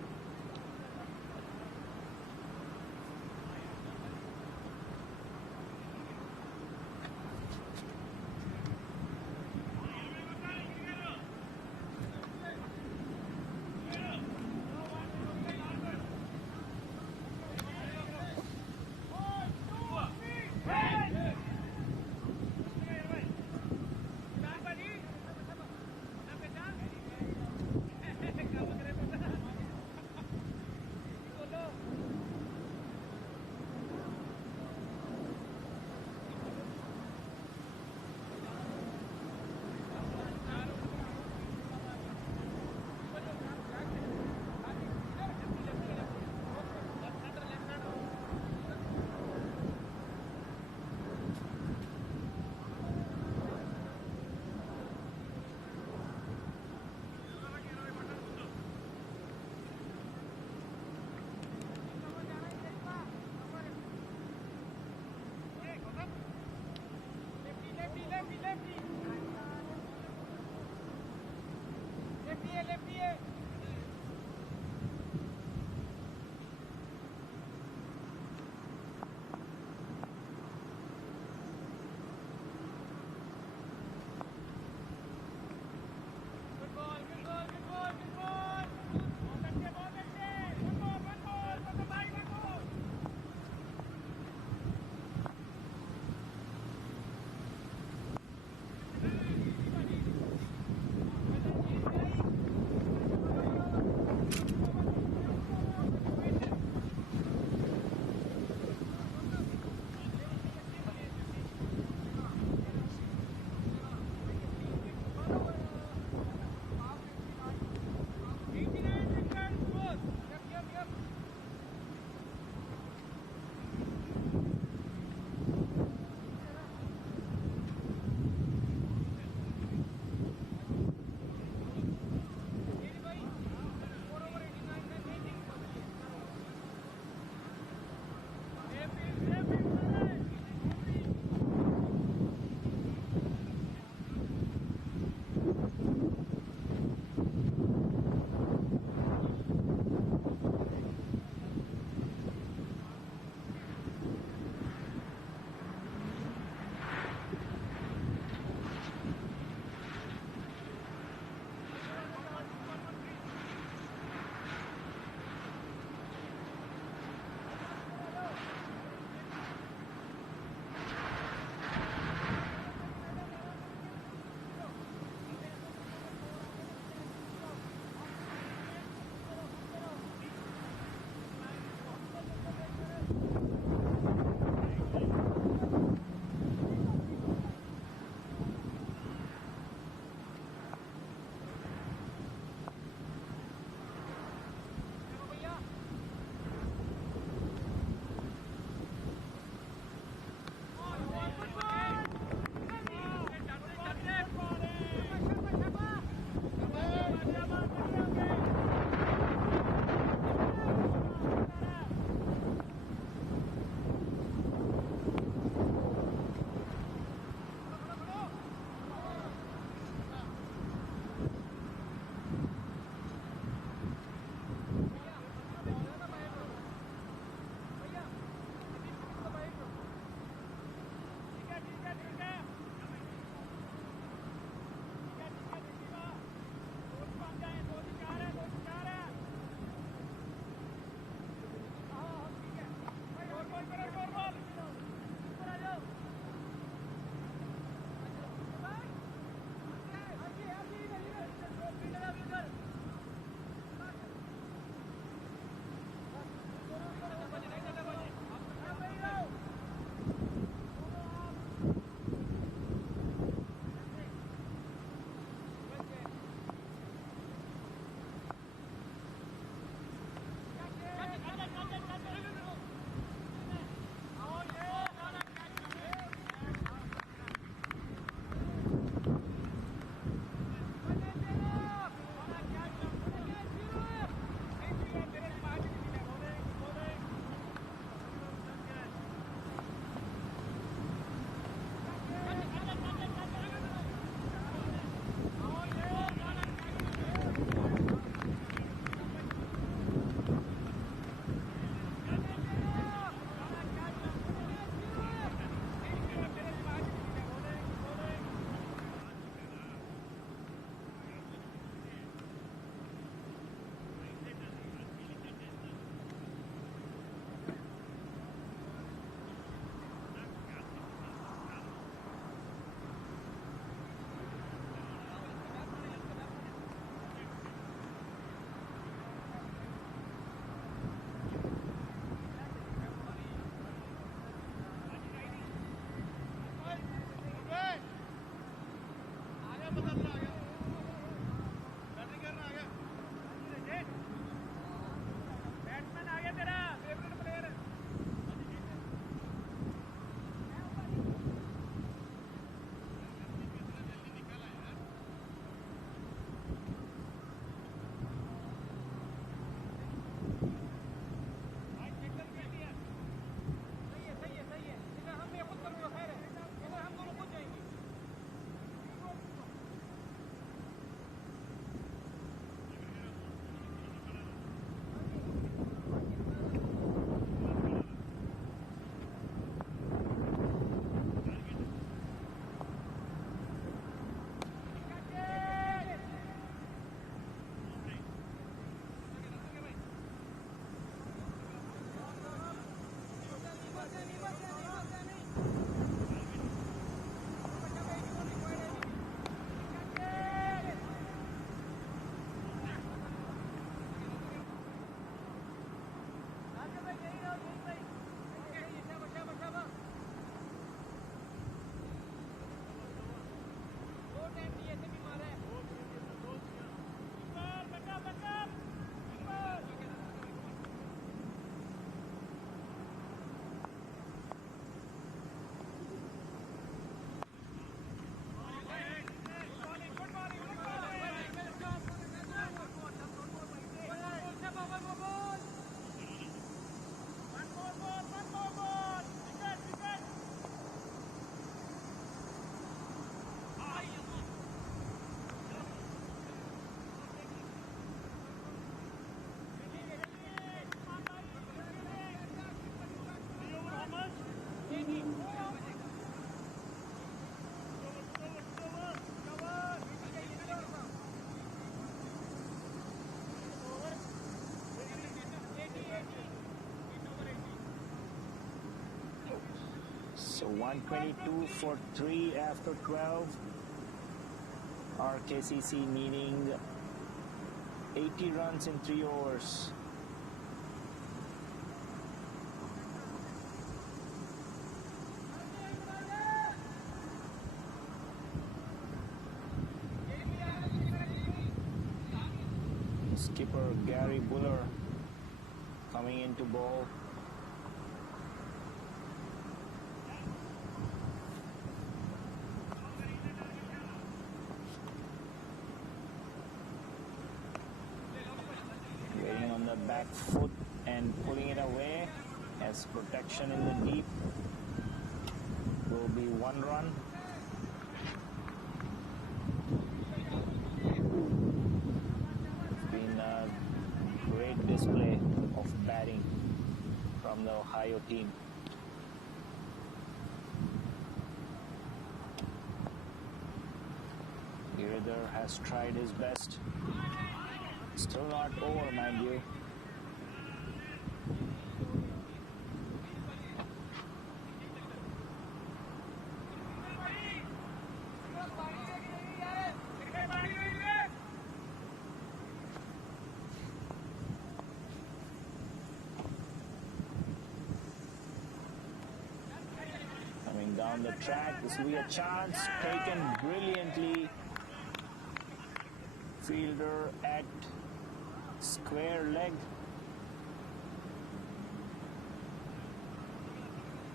So 122 for 3 after 12. RKCC needing 80 runs in 3 overs. Skipper Gary Buller coming into ball. Waiting on the back foot and pulling it away as protection in the deep. Will be 1 run. Great display of batting from the Ohio team. Irider has tried his best. Still not over, mind you. Down the track, this will be a chance taken brilliantly. Fielder at square leg.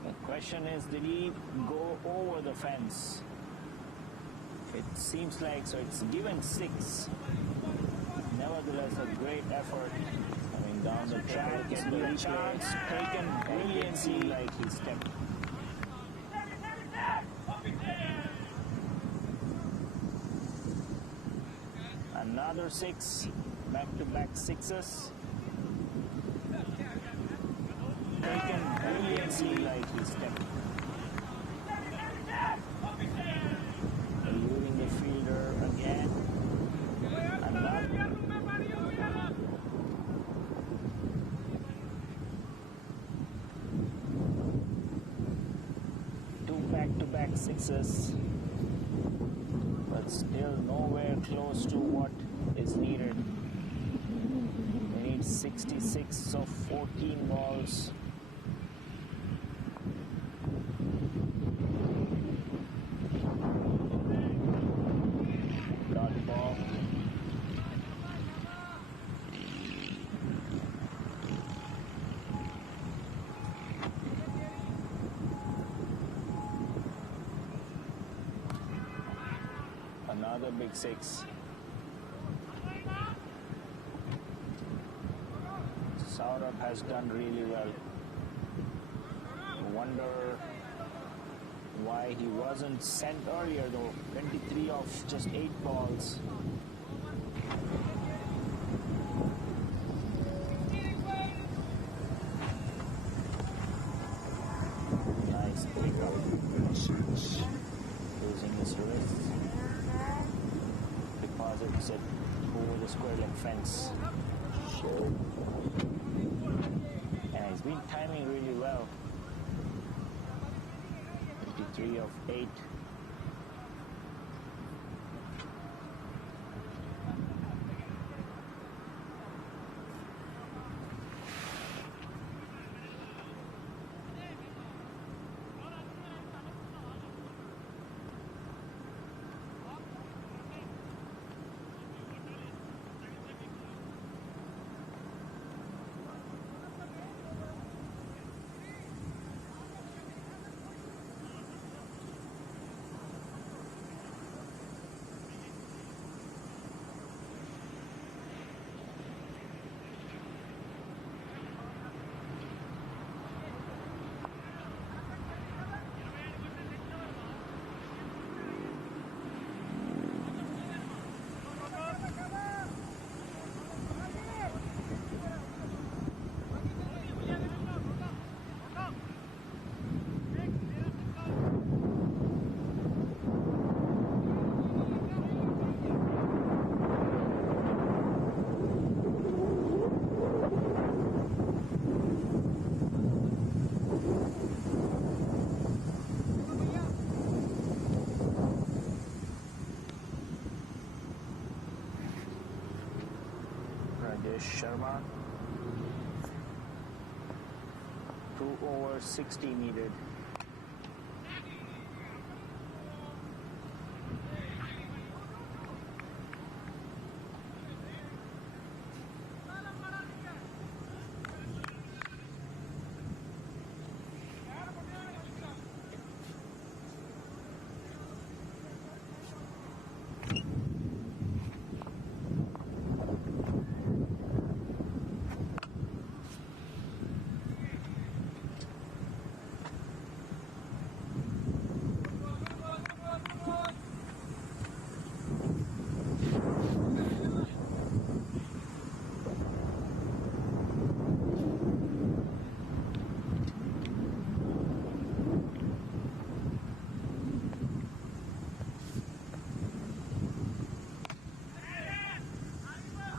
The question is, did he go over the fence? It seems like so. It's given 6. Nevertheless, a great effort. Coming down the track, this will be a chance taken brilliantly, like he stepped. Another 6, back-to-back 6s. Taken brilliantly, like he stepped. Eluding the fielder again. Another. 2 back-to-back 6s. But still nowhere close to what is needed. They need 66 of 14 balls. Dot ball. Another big 6. Saurabh has done really well. Wonder why he wasn't sent earlier though. 23 of just 8 balls. Nice pickup. Losing his wrist. Deposits it over the square leg fence. And he's been timing really well. 53 of 8. Sharma. 2 over 60 needed.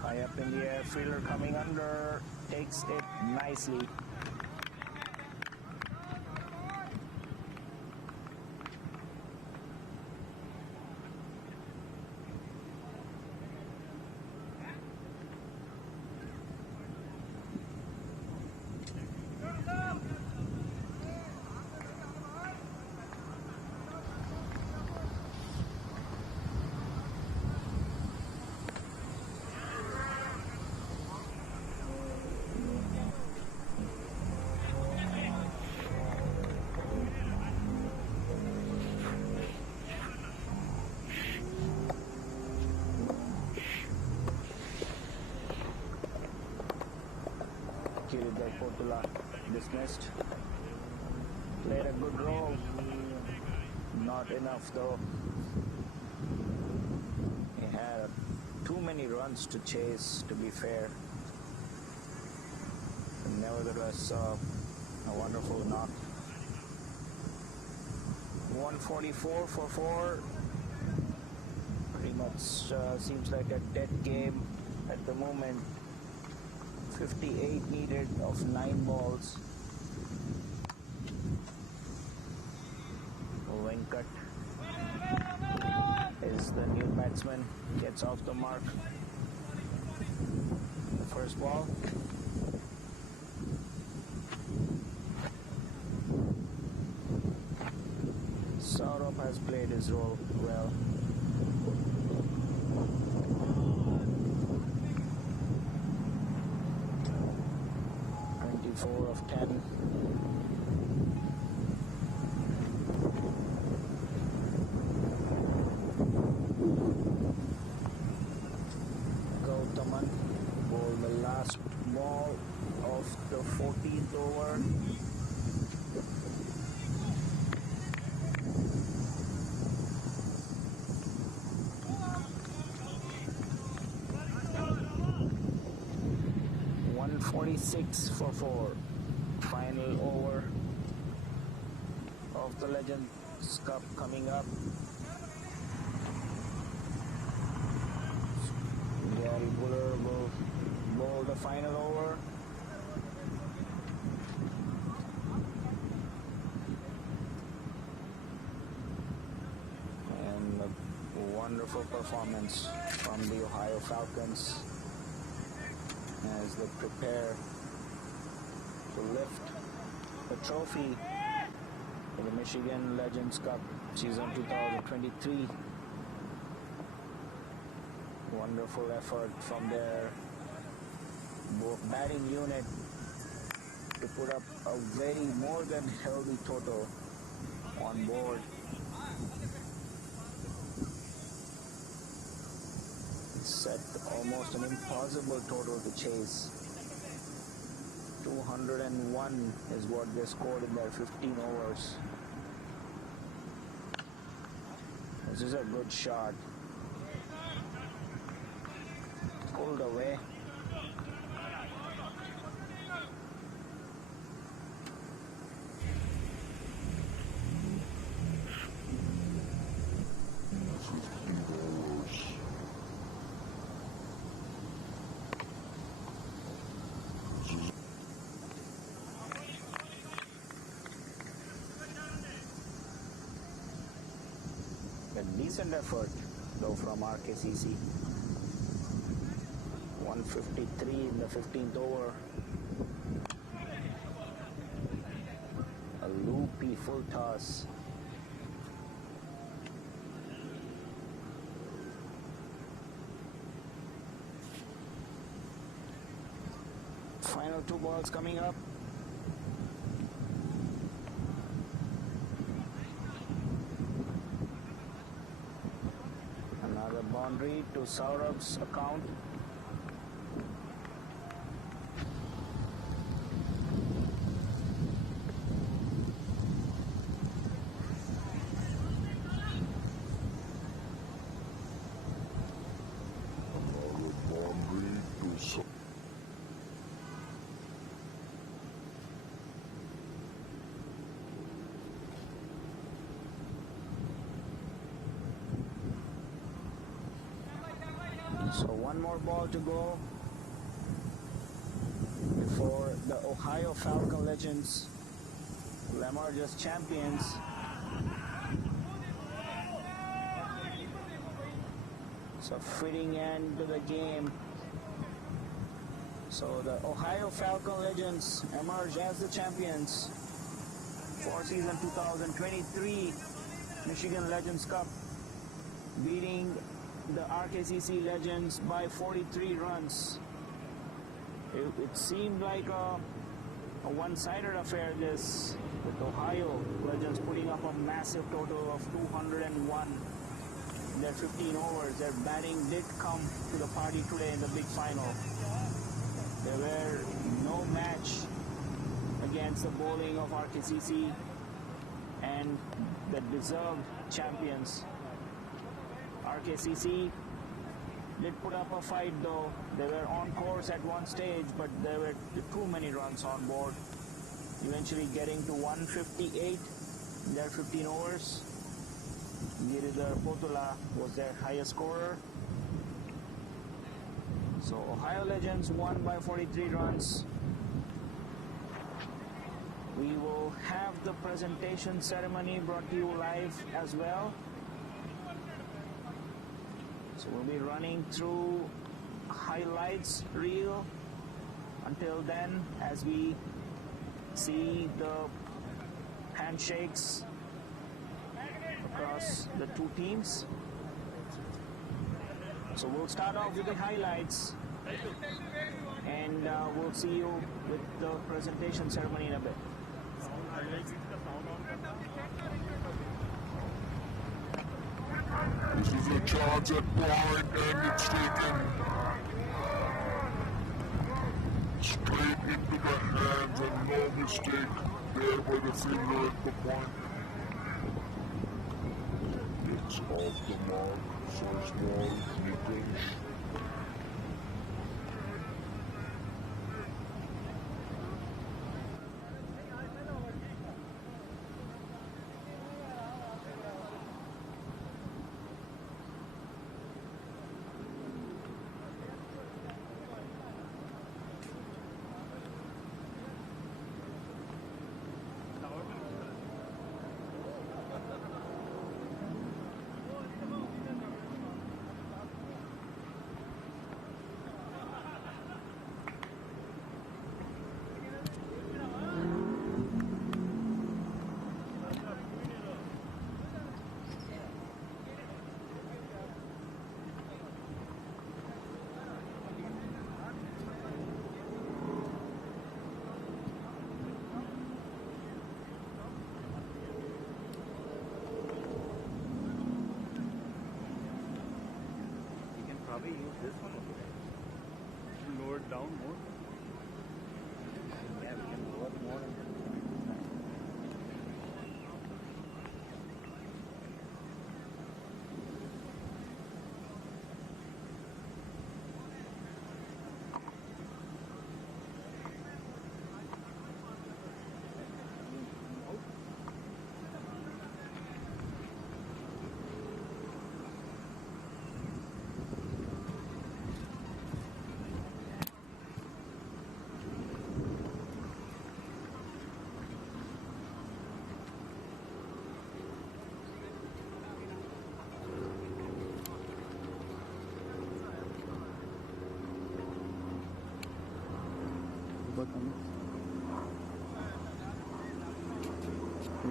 High up in the air, fielder coming under, takes it nicely. Portula dismissed. Played a good role. Not enough though. He had too many runs to chase, to be fair. Nevertheless, a wonderful knock. 144 for 4. Pretty much seems like a dead game at the moment. 58 needed of 9 balls. Venkat is the new batsman, gets off the mark. First ball. Saurabh has played his role well. 4 of 10. Gautaman bowled the last ball of the 14th over. .46 for 4. Final over of the Legends Cup coming up. Gary Buller will bowl the final over. And a wonderful performance from the Ohio Falcons as they prepare to lift the trophy for the Michigan Legends Cup season 2023. Wonderful effort from their batting unit to put up a very more than healthy total on board. Set almost an impossible total to chase. 201 is what they scored in their 15 overs. This is a good shot. Pulled away. A decent effort though from RKCC. 153 in the 15th over. A loopy full toss. Final 2 balls coming up. Another boundary to Saurabh's account. Another boundary to So one more ball to go before the Ohio Falcon legends, Lamar just champions. So fitting end to the game. So the Ohio Falcon legends emerge as the champions for season 2023 Michigan Legends Cup, beating the RKCC Legends by 43 runs. It seemed like a one-sided affair, this, with Ohio Legends putting up a massive total of 201 in their 15 overs. Their batting did come to the party today in the big final. There were no match against the bowling of RKCC and the deserved champions. RKCC did put up a fight though. They were on course at one stage, but there were too many runs on board, eventually getting to 158 in their 15 overs. Giridhar Potula was their highest scorer. So Ohio Legends won by 43 runs. We will have the presentation ceremony brought to you live as well. So we'll be running through highlights reel until then, as we see the handshakes across the two teams. So we'll start off with the highlights, and we'll see you with the presentation ceremony in a bit. This is a chance at point, and it's taken straight into the hands, and no mistake there by the fielder at the point. It's off the mark, first ball, Nikunj.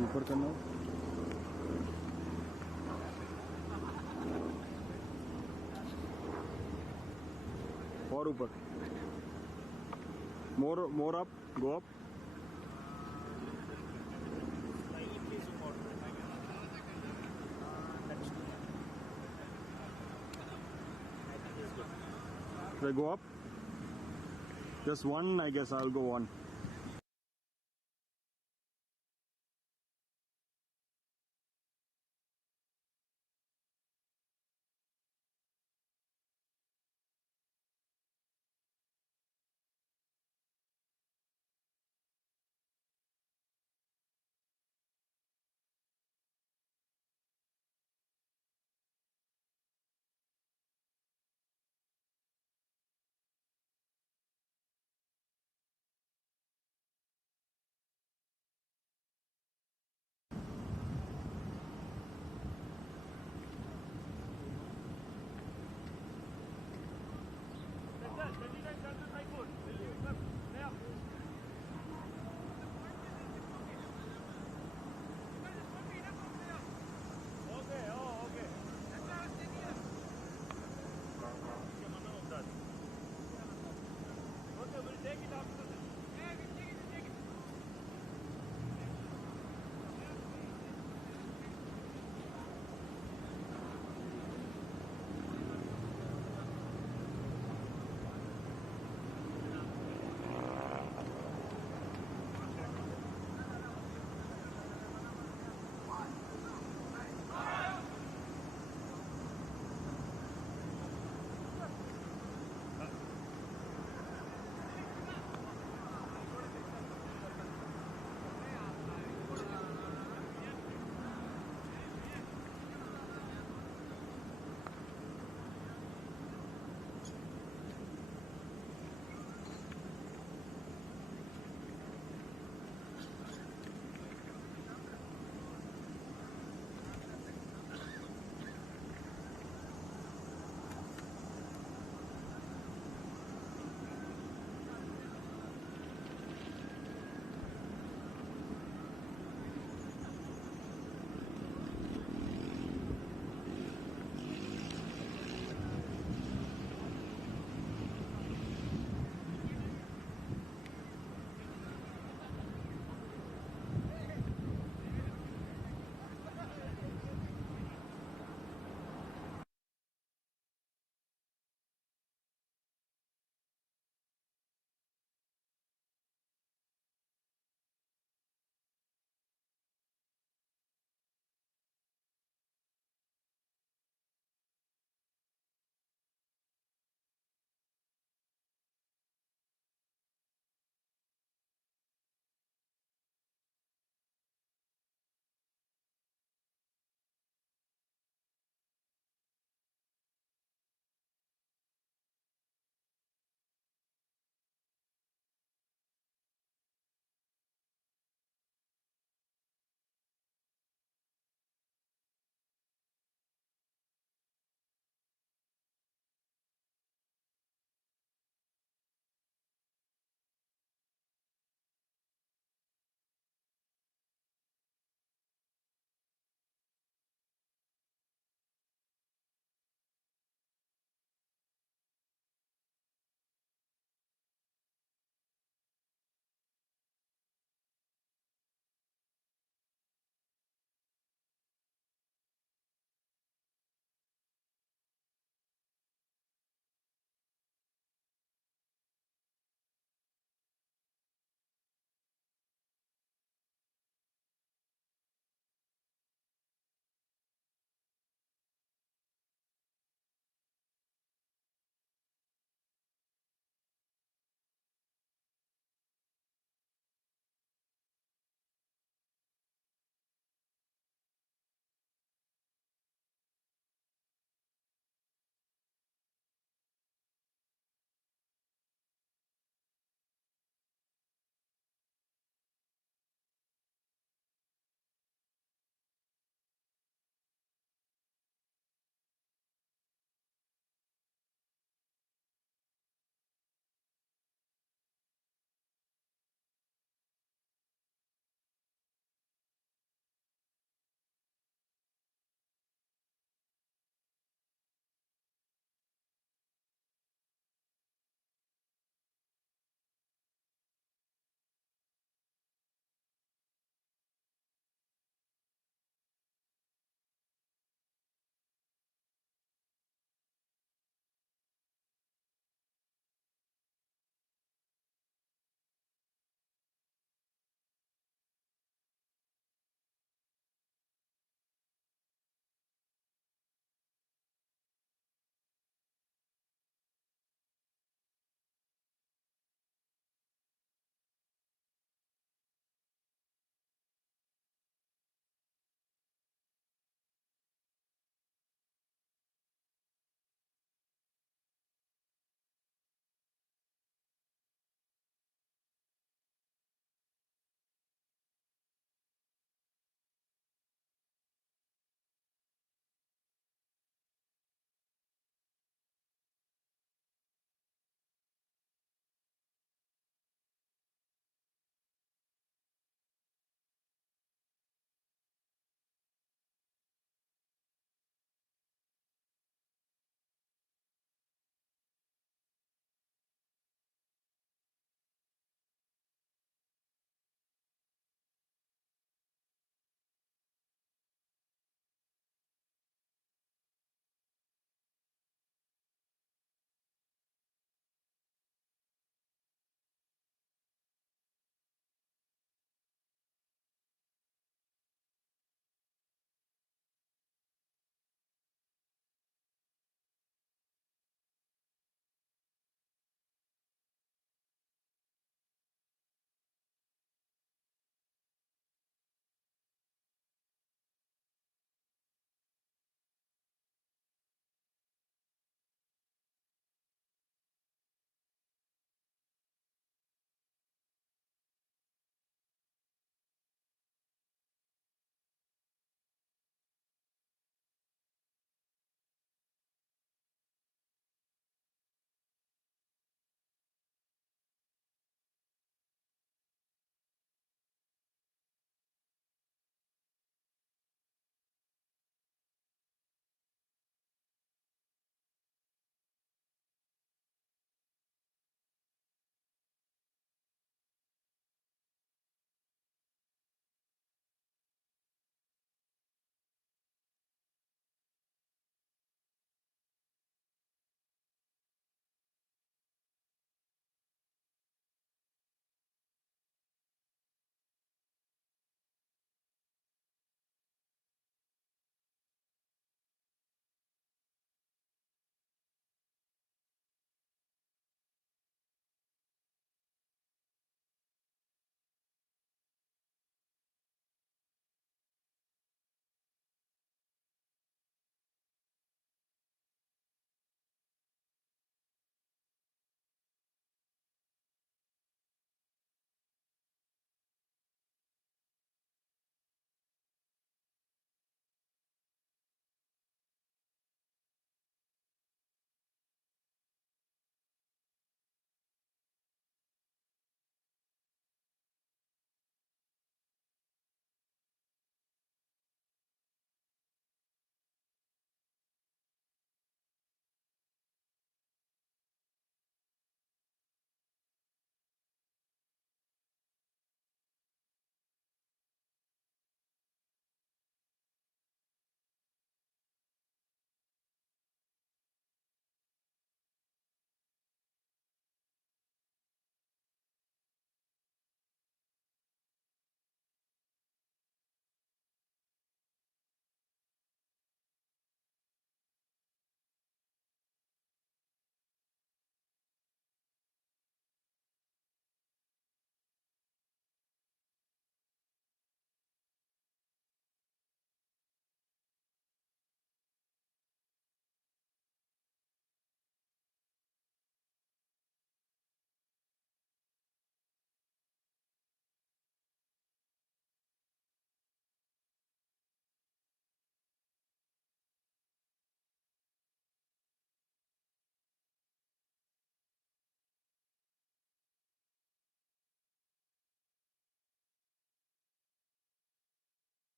ऊपर करना और ऊपर more up, go up. Should I go up? Just one, I guess I'll go one.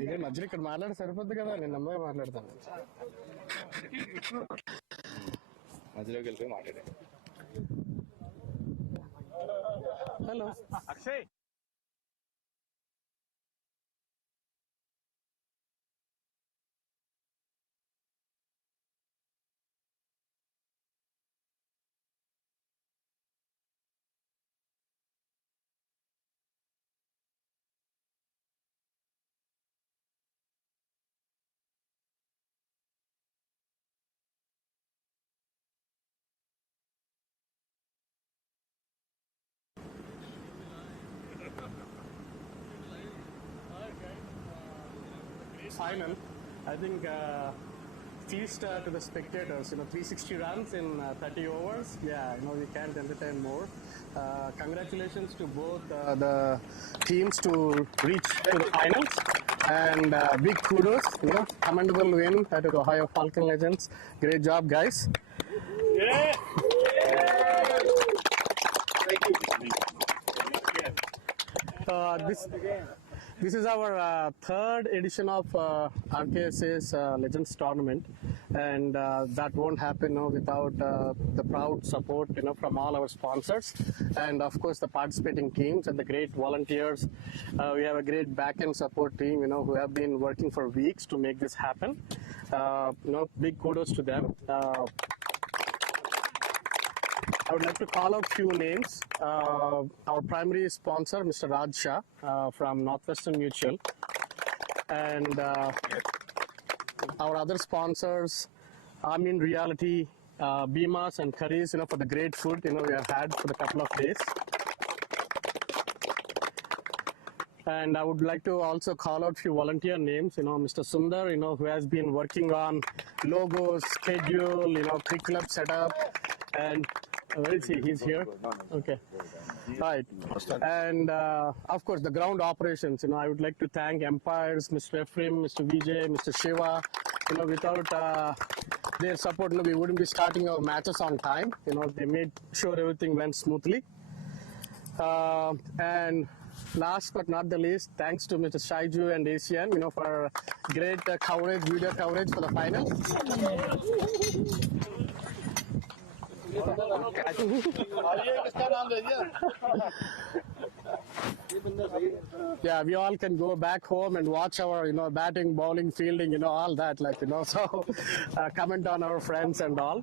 ఇదే మధ్యలో ఇక్కడ మాట్లాడి సరిపోద్ది కదా, నేను నమ్మగా మాట్లాడతాను. మధ్యలోకి వెళ్ళిపోయి మాట్లాడే. Hello Akshay final. I think at least to the spectators, 360 runs in 30 overs. Yeah, we can't entertain more. Congratulations to both the teams to reach to the finals, and big kudos, commendable win to the Ohio Falcon Legends. Great job, guys. This is our third edition of RKC's Legends Tournament, and that won't happen without the proud support from all our sponsors, and of course the participating teams and the great volunteers. We have a great back-end support team who have been working for weeks to make this happen. Big kudos to them. I would like to call out few names. Our primary sponsor, Mr. Raj Shah from Northwestern Mutual, and our other sponsors, Amin Reality, Beamas and Curries, for the great food we have had for the couple of days. And I would like to also call out few volunteer names. Mr. Sundar, who has been working on logos, schedule, quick club setup, and where is he? He's here. Okay. Right. And of course, the ground operations. I would like to thank umpires, Mr. Ephraim, Mr. Vijay, Mr. Shiva. Without their support, we wouldn't be starting our matches on time. They made sure everything went smoothly. And last but not the least, thanks to Mr. Shaiju and ACN, for great coverage, video coverage for the final. Yeah, we all can go back home and watch our, batting, bowling, fielding, all that, so comment on our friends and all.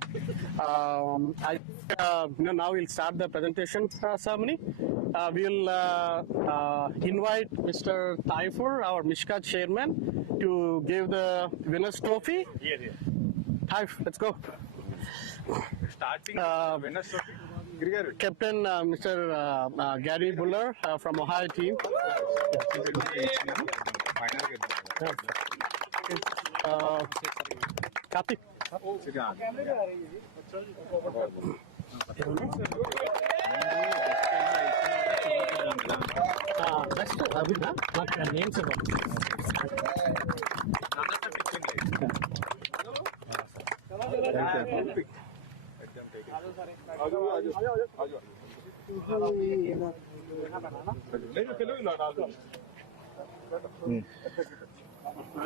Now we'll start the presentation ceremony. We'll invite Mr. Taifur, our Mishka chairman, to give the winner's trophy. Taif, let's go. starting winners trophy. Captain Mr. Gary Buller from Ohio team. Karthik. Next, what names are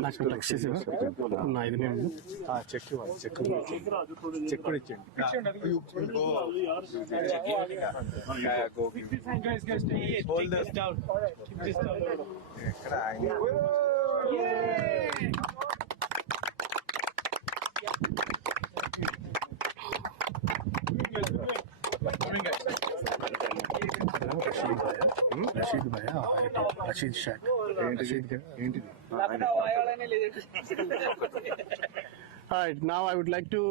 national excessive. No, ఇది నేను check hold this down. Rashid Bhaiya, Rashid Shah. All right, now I would like to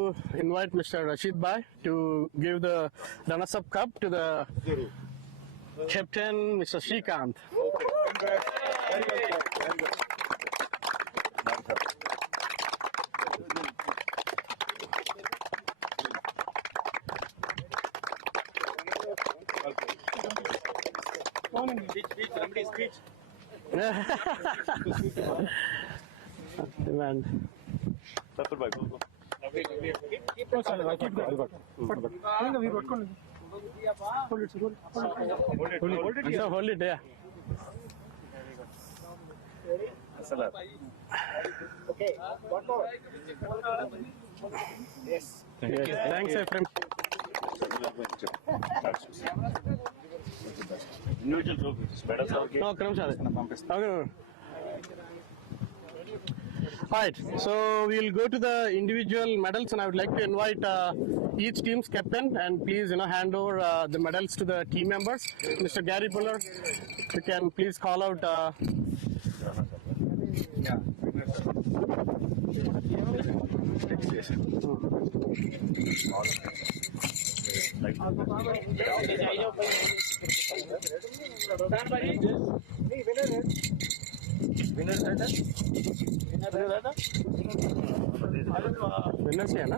invite Mr. Rashid Bhai to give the runners-up cup to the captain, Mr. Srikanth. Demand. Hold it, yeah. Okay, one more. Yes. Thanks, Ephraim. No, okay. Alright, so we'll go to the individual medals, and I would like to invite each team's captain, and please, hand over the medals to the team members. Mr. Gary Buller, you can please call out. Winners here, na?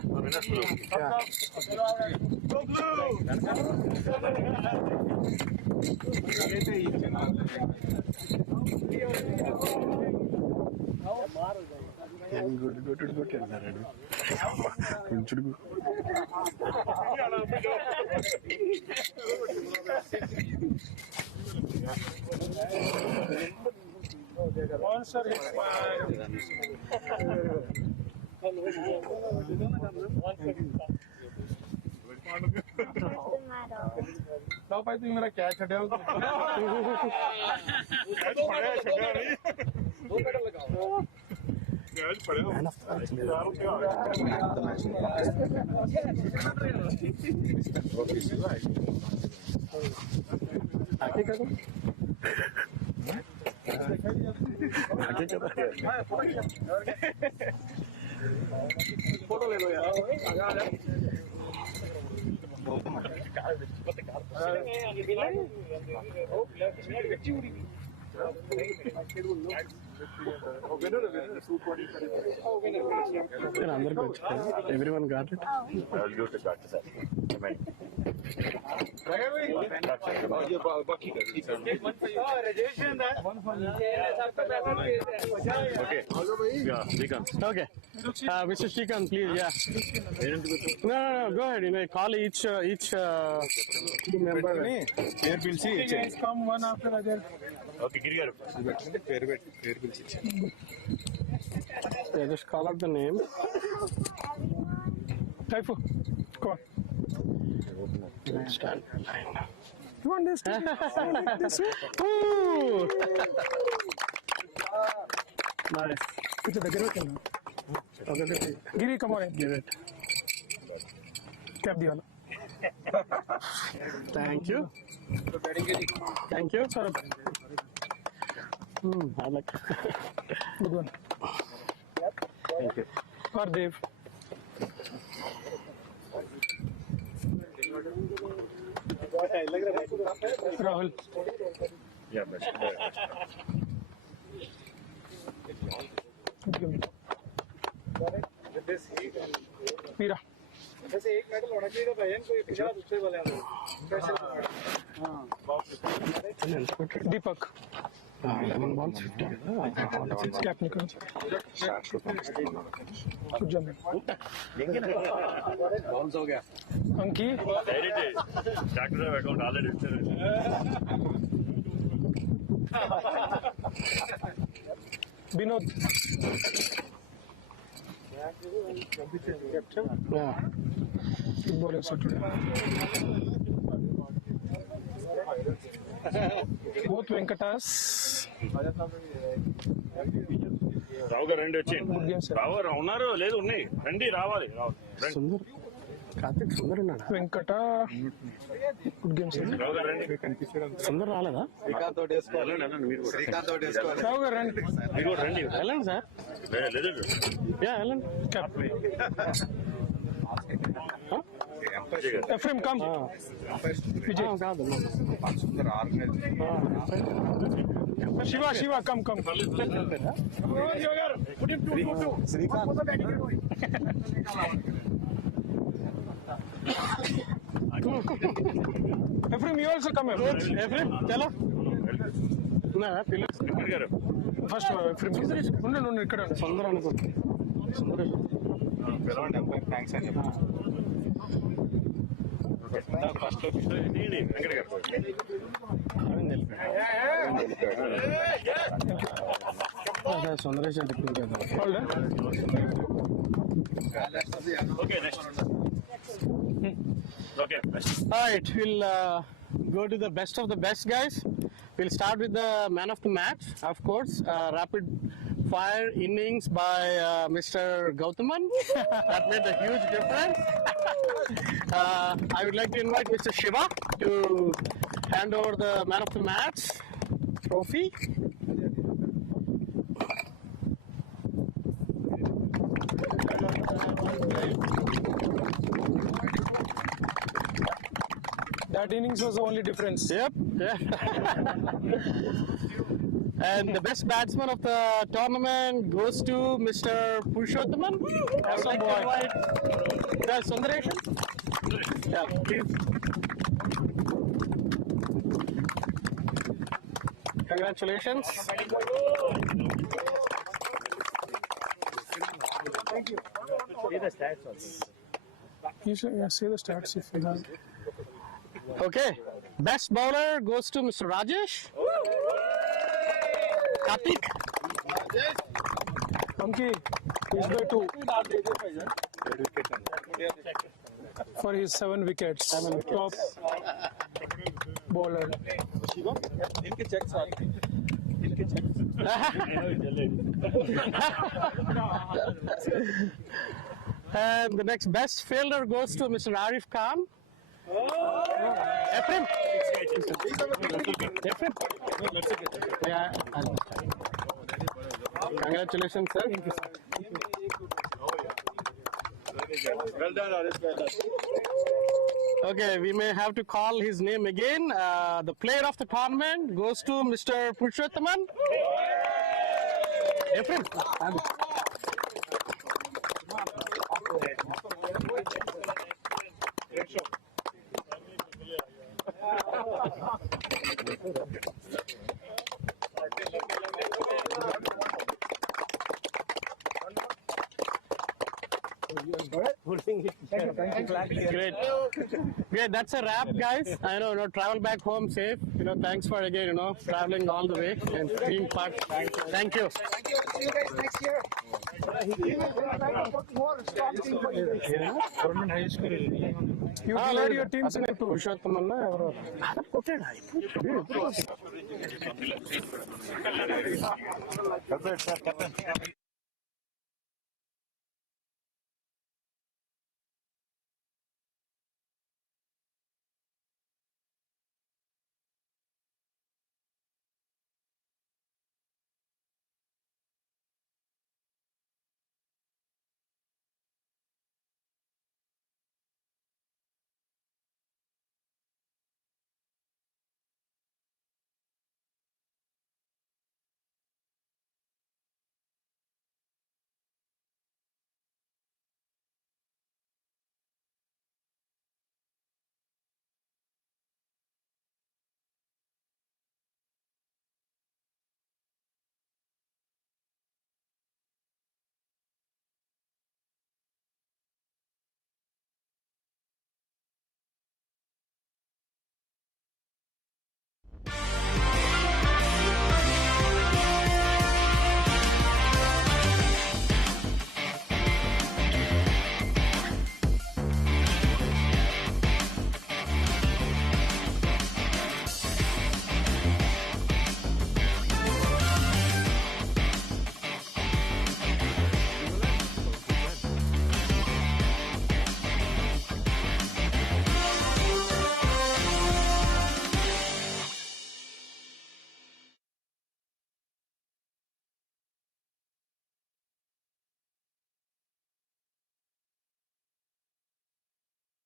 Sponsor is Top, I think मेरा catch हटा है photo ले लो यार Everyone got it? I will give it back to that. Okay. Yeah, Srikanth. Okay. Mr. Srikanth, please, yeah. No, go ahead. Call each team member. Here we'll see. Come one after other. Okay, Giri. Yeah, just call out the name. Typho. Go on. Stand in line. You want this? This way? Ooh. Nice. It's the Giri. Okay. Giri, come on. Give it. Cap the other. Thank you. Thank you. Sorry. I like. Good one. Thank you. Or Dev. Rahul. Yeah, Pira. वैसे एक medal होना चाहिए तो भैया कोई पिछला दूसरे वाले दीपक Lemon balls 50. कैप निकल कुछ जम Bounce हो गया. अंकी Tractor account already. Vinod Yeah. Football बहुत वेंकटास రావు గారు రండి వచ్చి రావు గారు ఉన్నారు లేదు ఉన్నాయి రండి రావాలి Sundar. Karthik Sundar ఉన్నాడా? వెంకట గుడ్ గేమ్స్ రావు గారు రండి Sundar రాలేదా? వెళ్ళండి మీరు కూడా రావు గారు రండి మీరు కూడా రండి వెళ్ళండి సార్. లేదు యా వెళ్ళండి. క్యాప్ ఎఫ్ఎం కమ్ విజయ్ కాదు. Shiva come FM you also come FM Efrim, chalo. ఉన్నారా పిల్లలు? గారు ఫస్ట్ ఉండండి ఇక్కడ సుందర్ అనుకుంటా. థ్యాంక్స్ అని చెప్పి ఫస్ట్ వెంకట గారు సుందరేష్ అంటే okay next okay all right, we'll go to the best of the best, guys. We'll start with the man of the match, of course. Rapid fire innings by Mr. Gautaman. That made a huge difference. I would like to invite Mr. Shiva to hand over the man of the match trophy. That innings was the only difference. Yep. Yeah. And the best batsman of the tournament goes to Mr. Purushothaman. Awesome boy. Sundaresh. Yeah, please. Congratulations. You should see the stats if you have. Okay. Best bowler goes to Mr. Rajesh. Karthik. Monkey is by 2 for his 7 wickets. Top bowler. And the next best fielder goes to Mr. Arif Khan. Ephraim. Ephraim. Yeah. Congratulations, sir. Well done RS Okay, we may have to call his name again. The player of the tournament goes to Mr. Purushothaman. Ephraim. Great. Great. That's a wrap, guys. I know, travel back home safe. Thanks for again, traveling all the way and being part. Thank you. See you guys next year. Government high school. You declared your teams into two. Okay.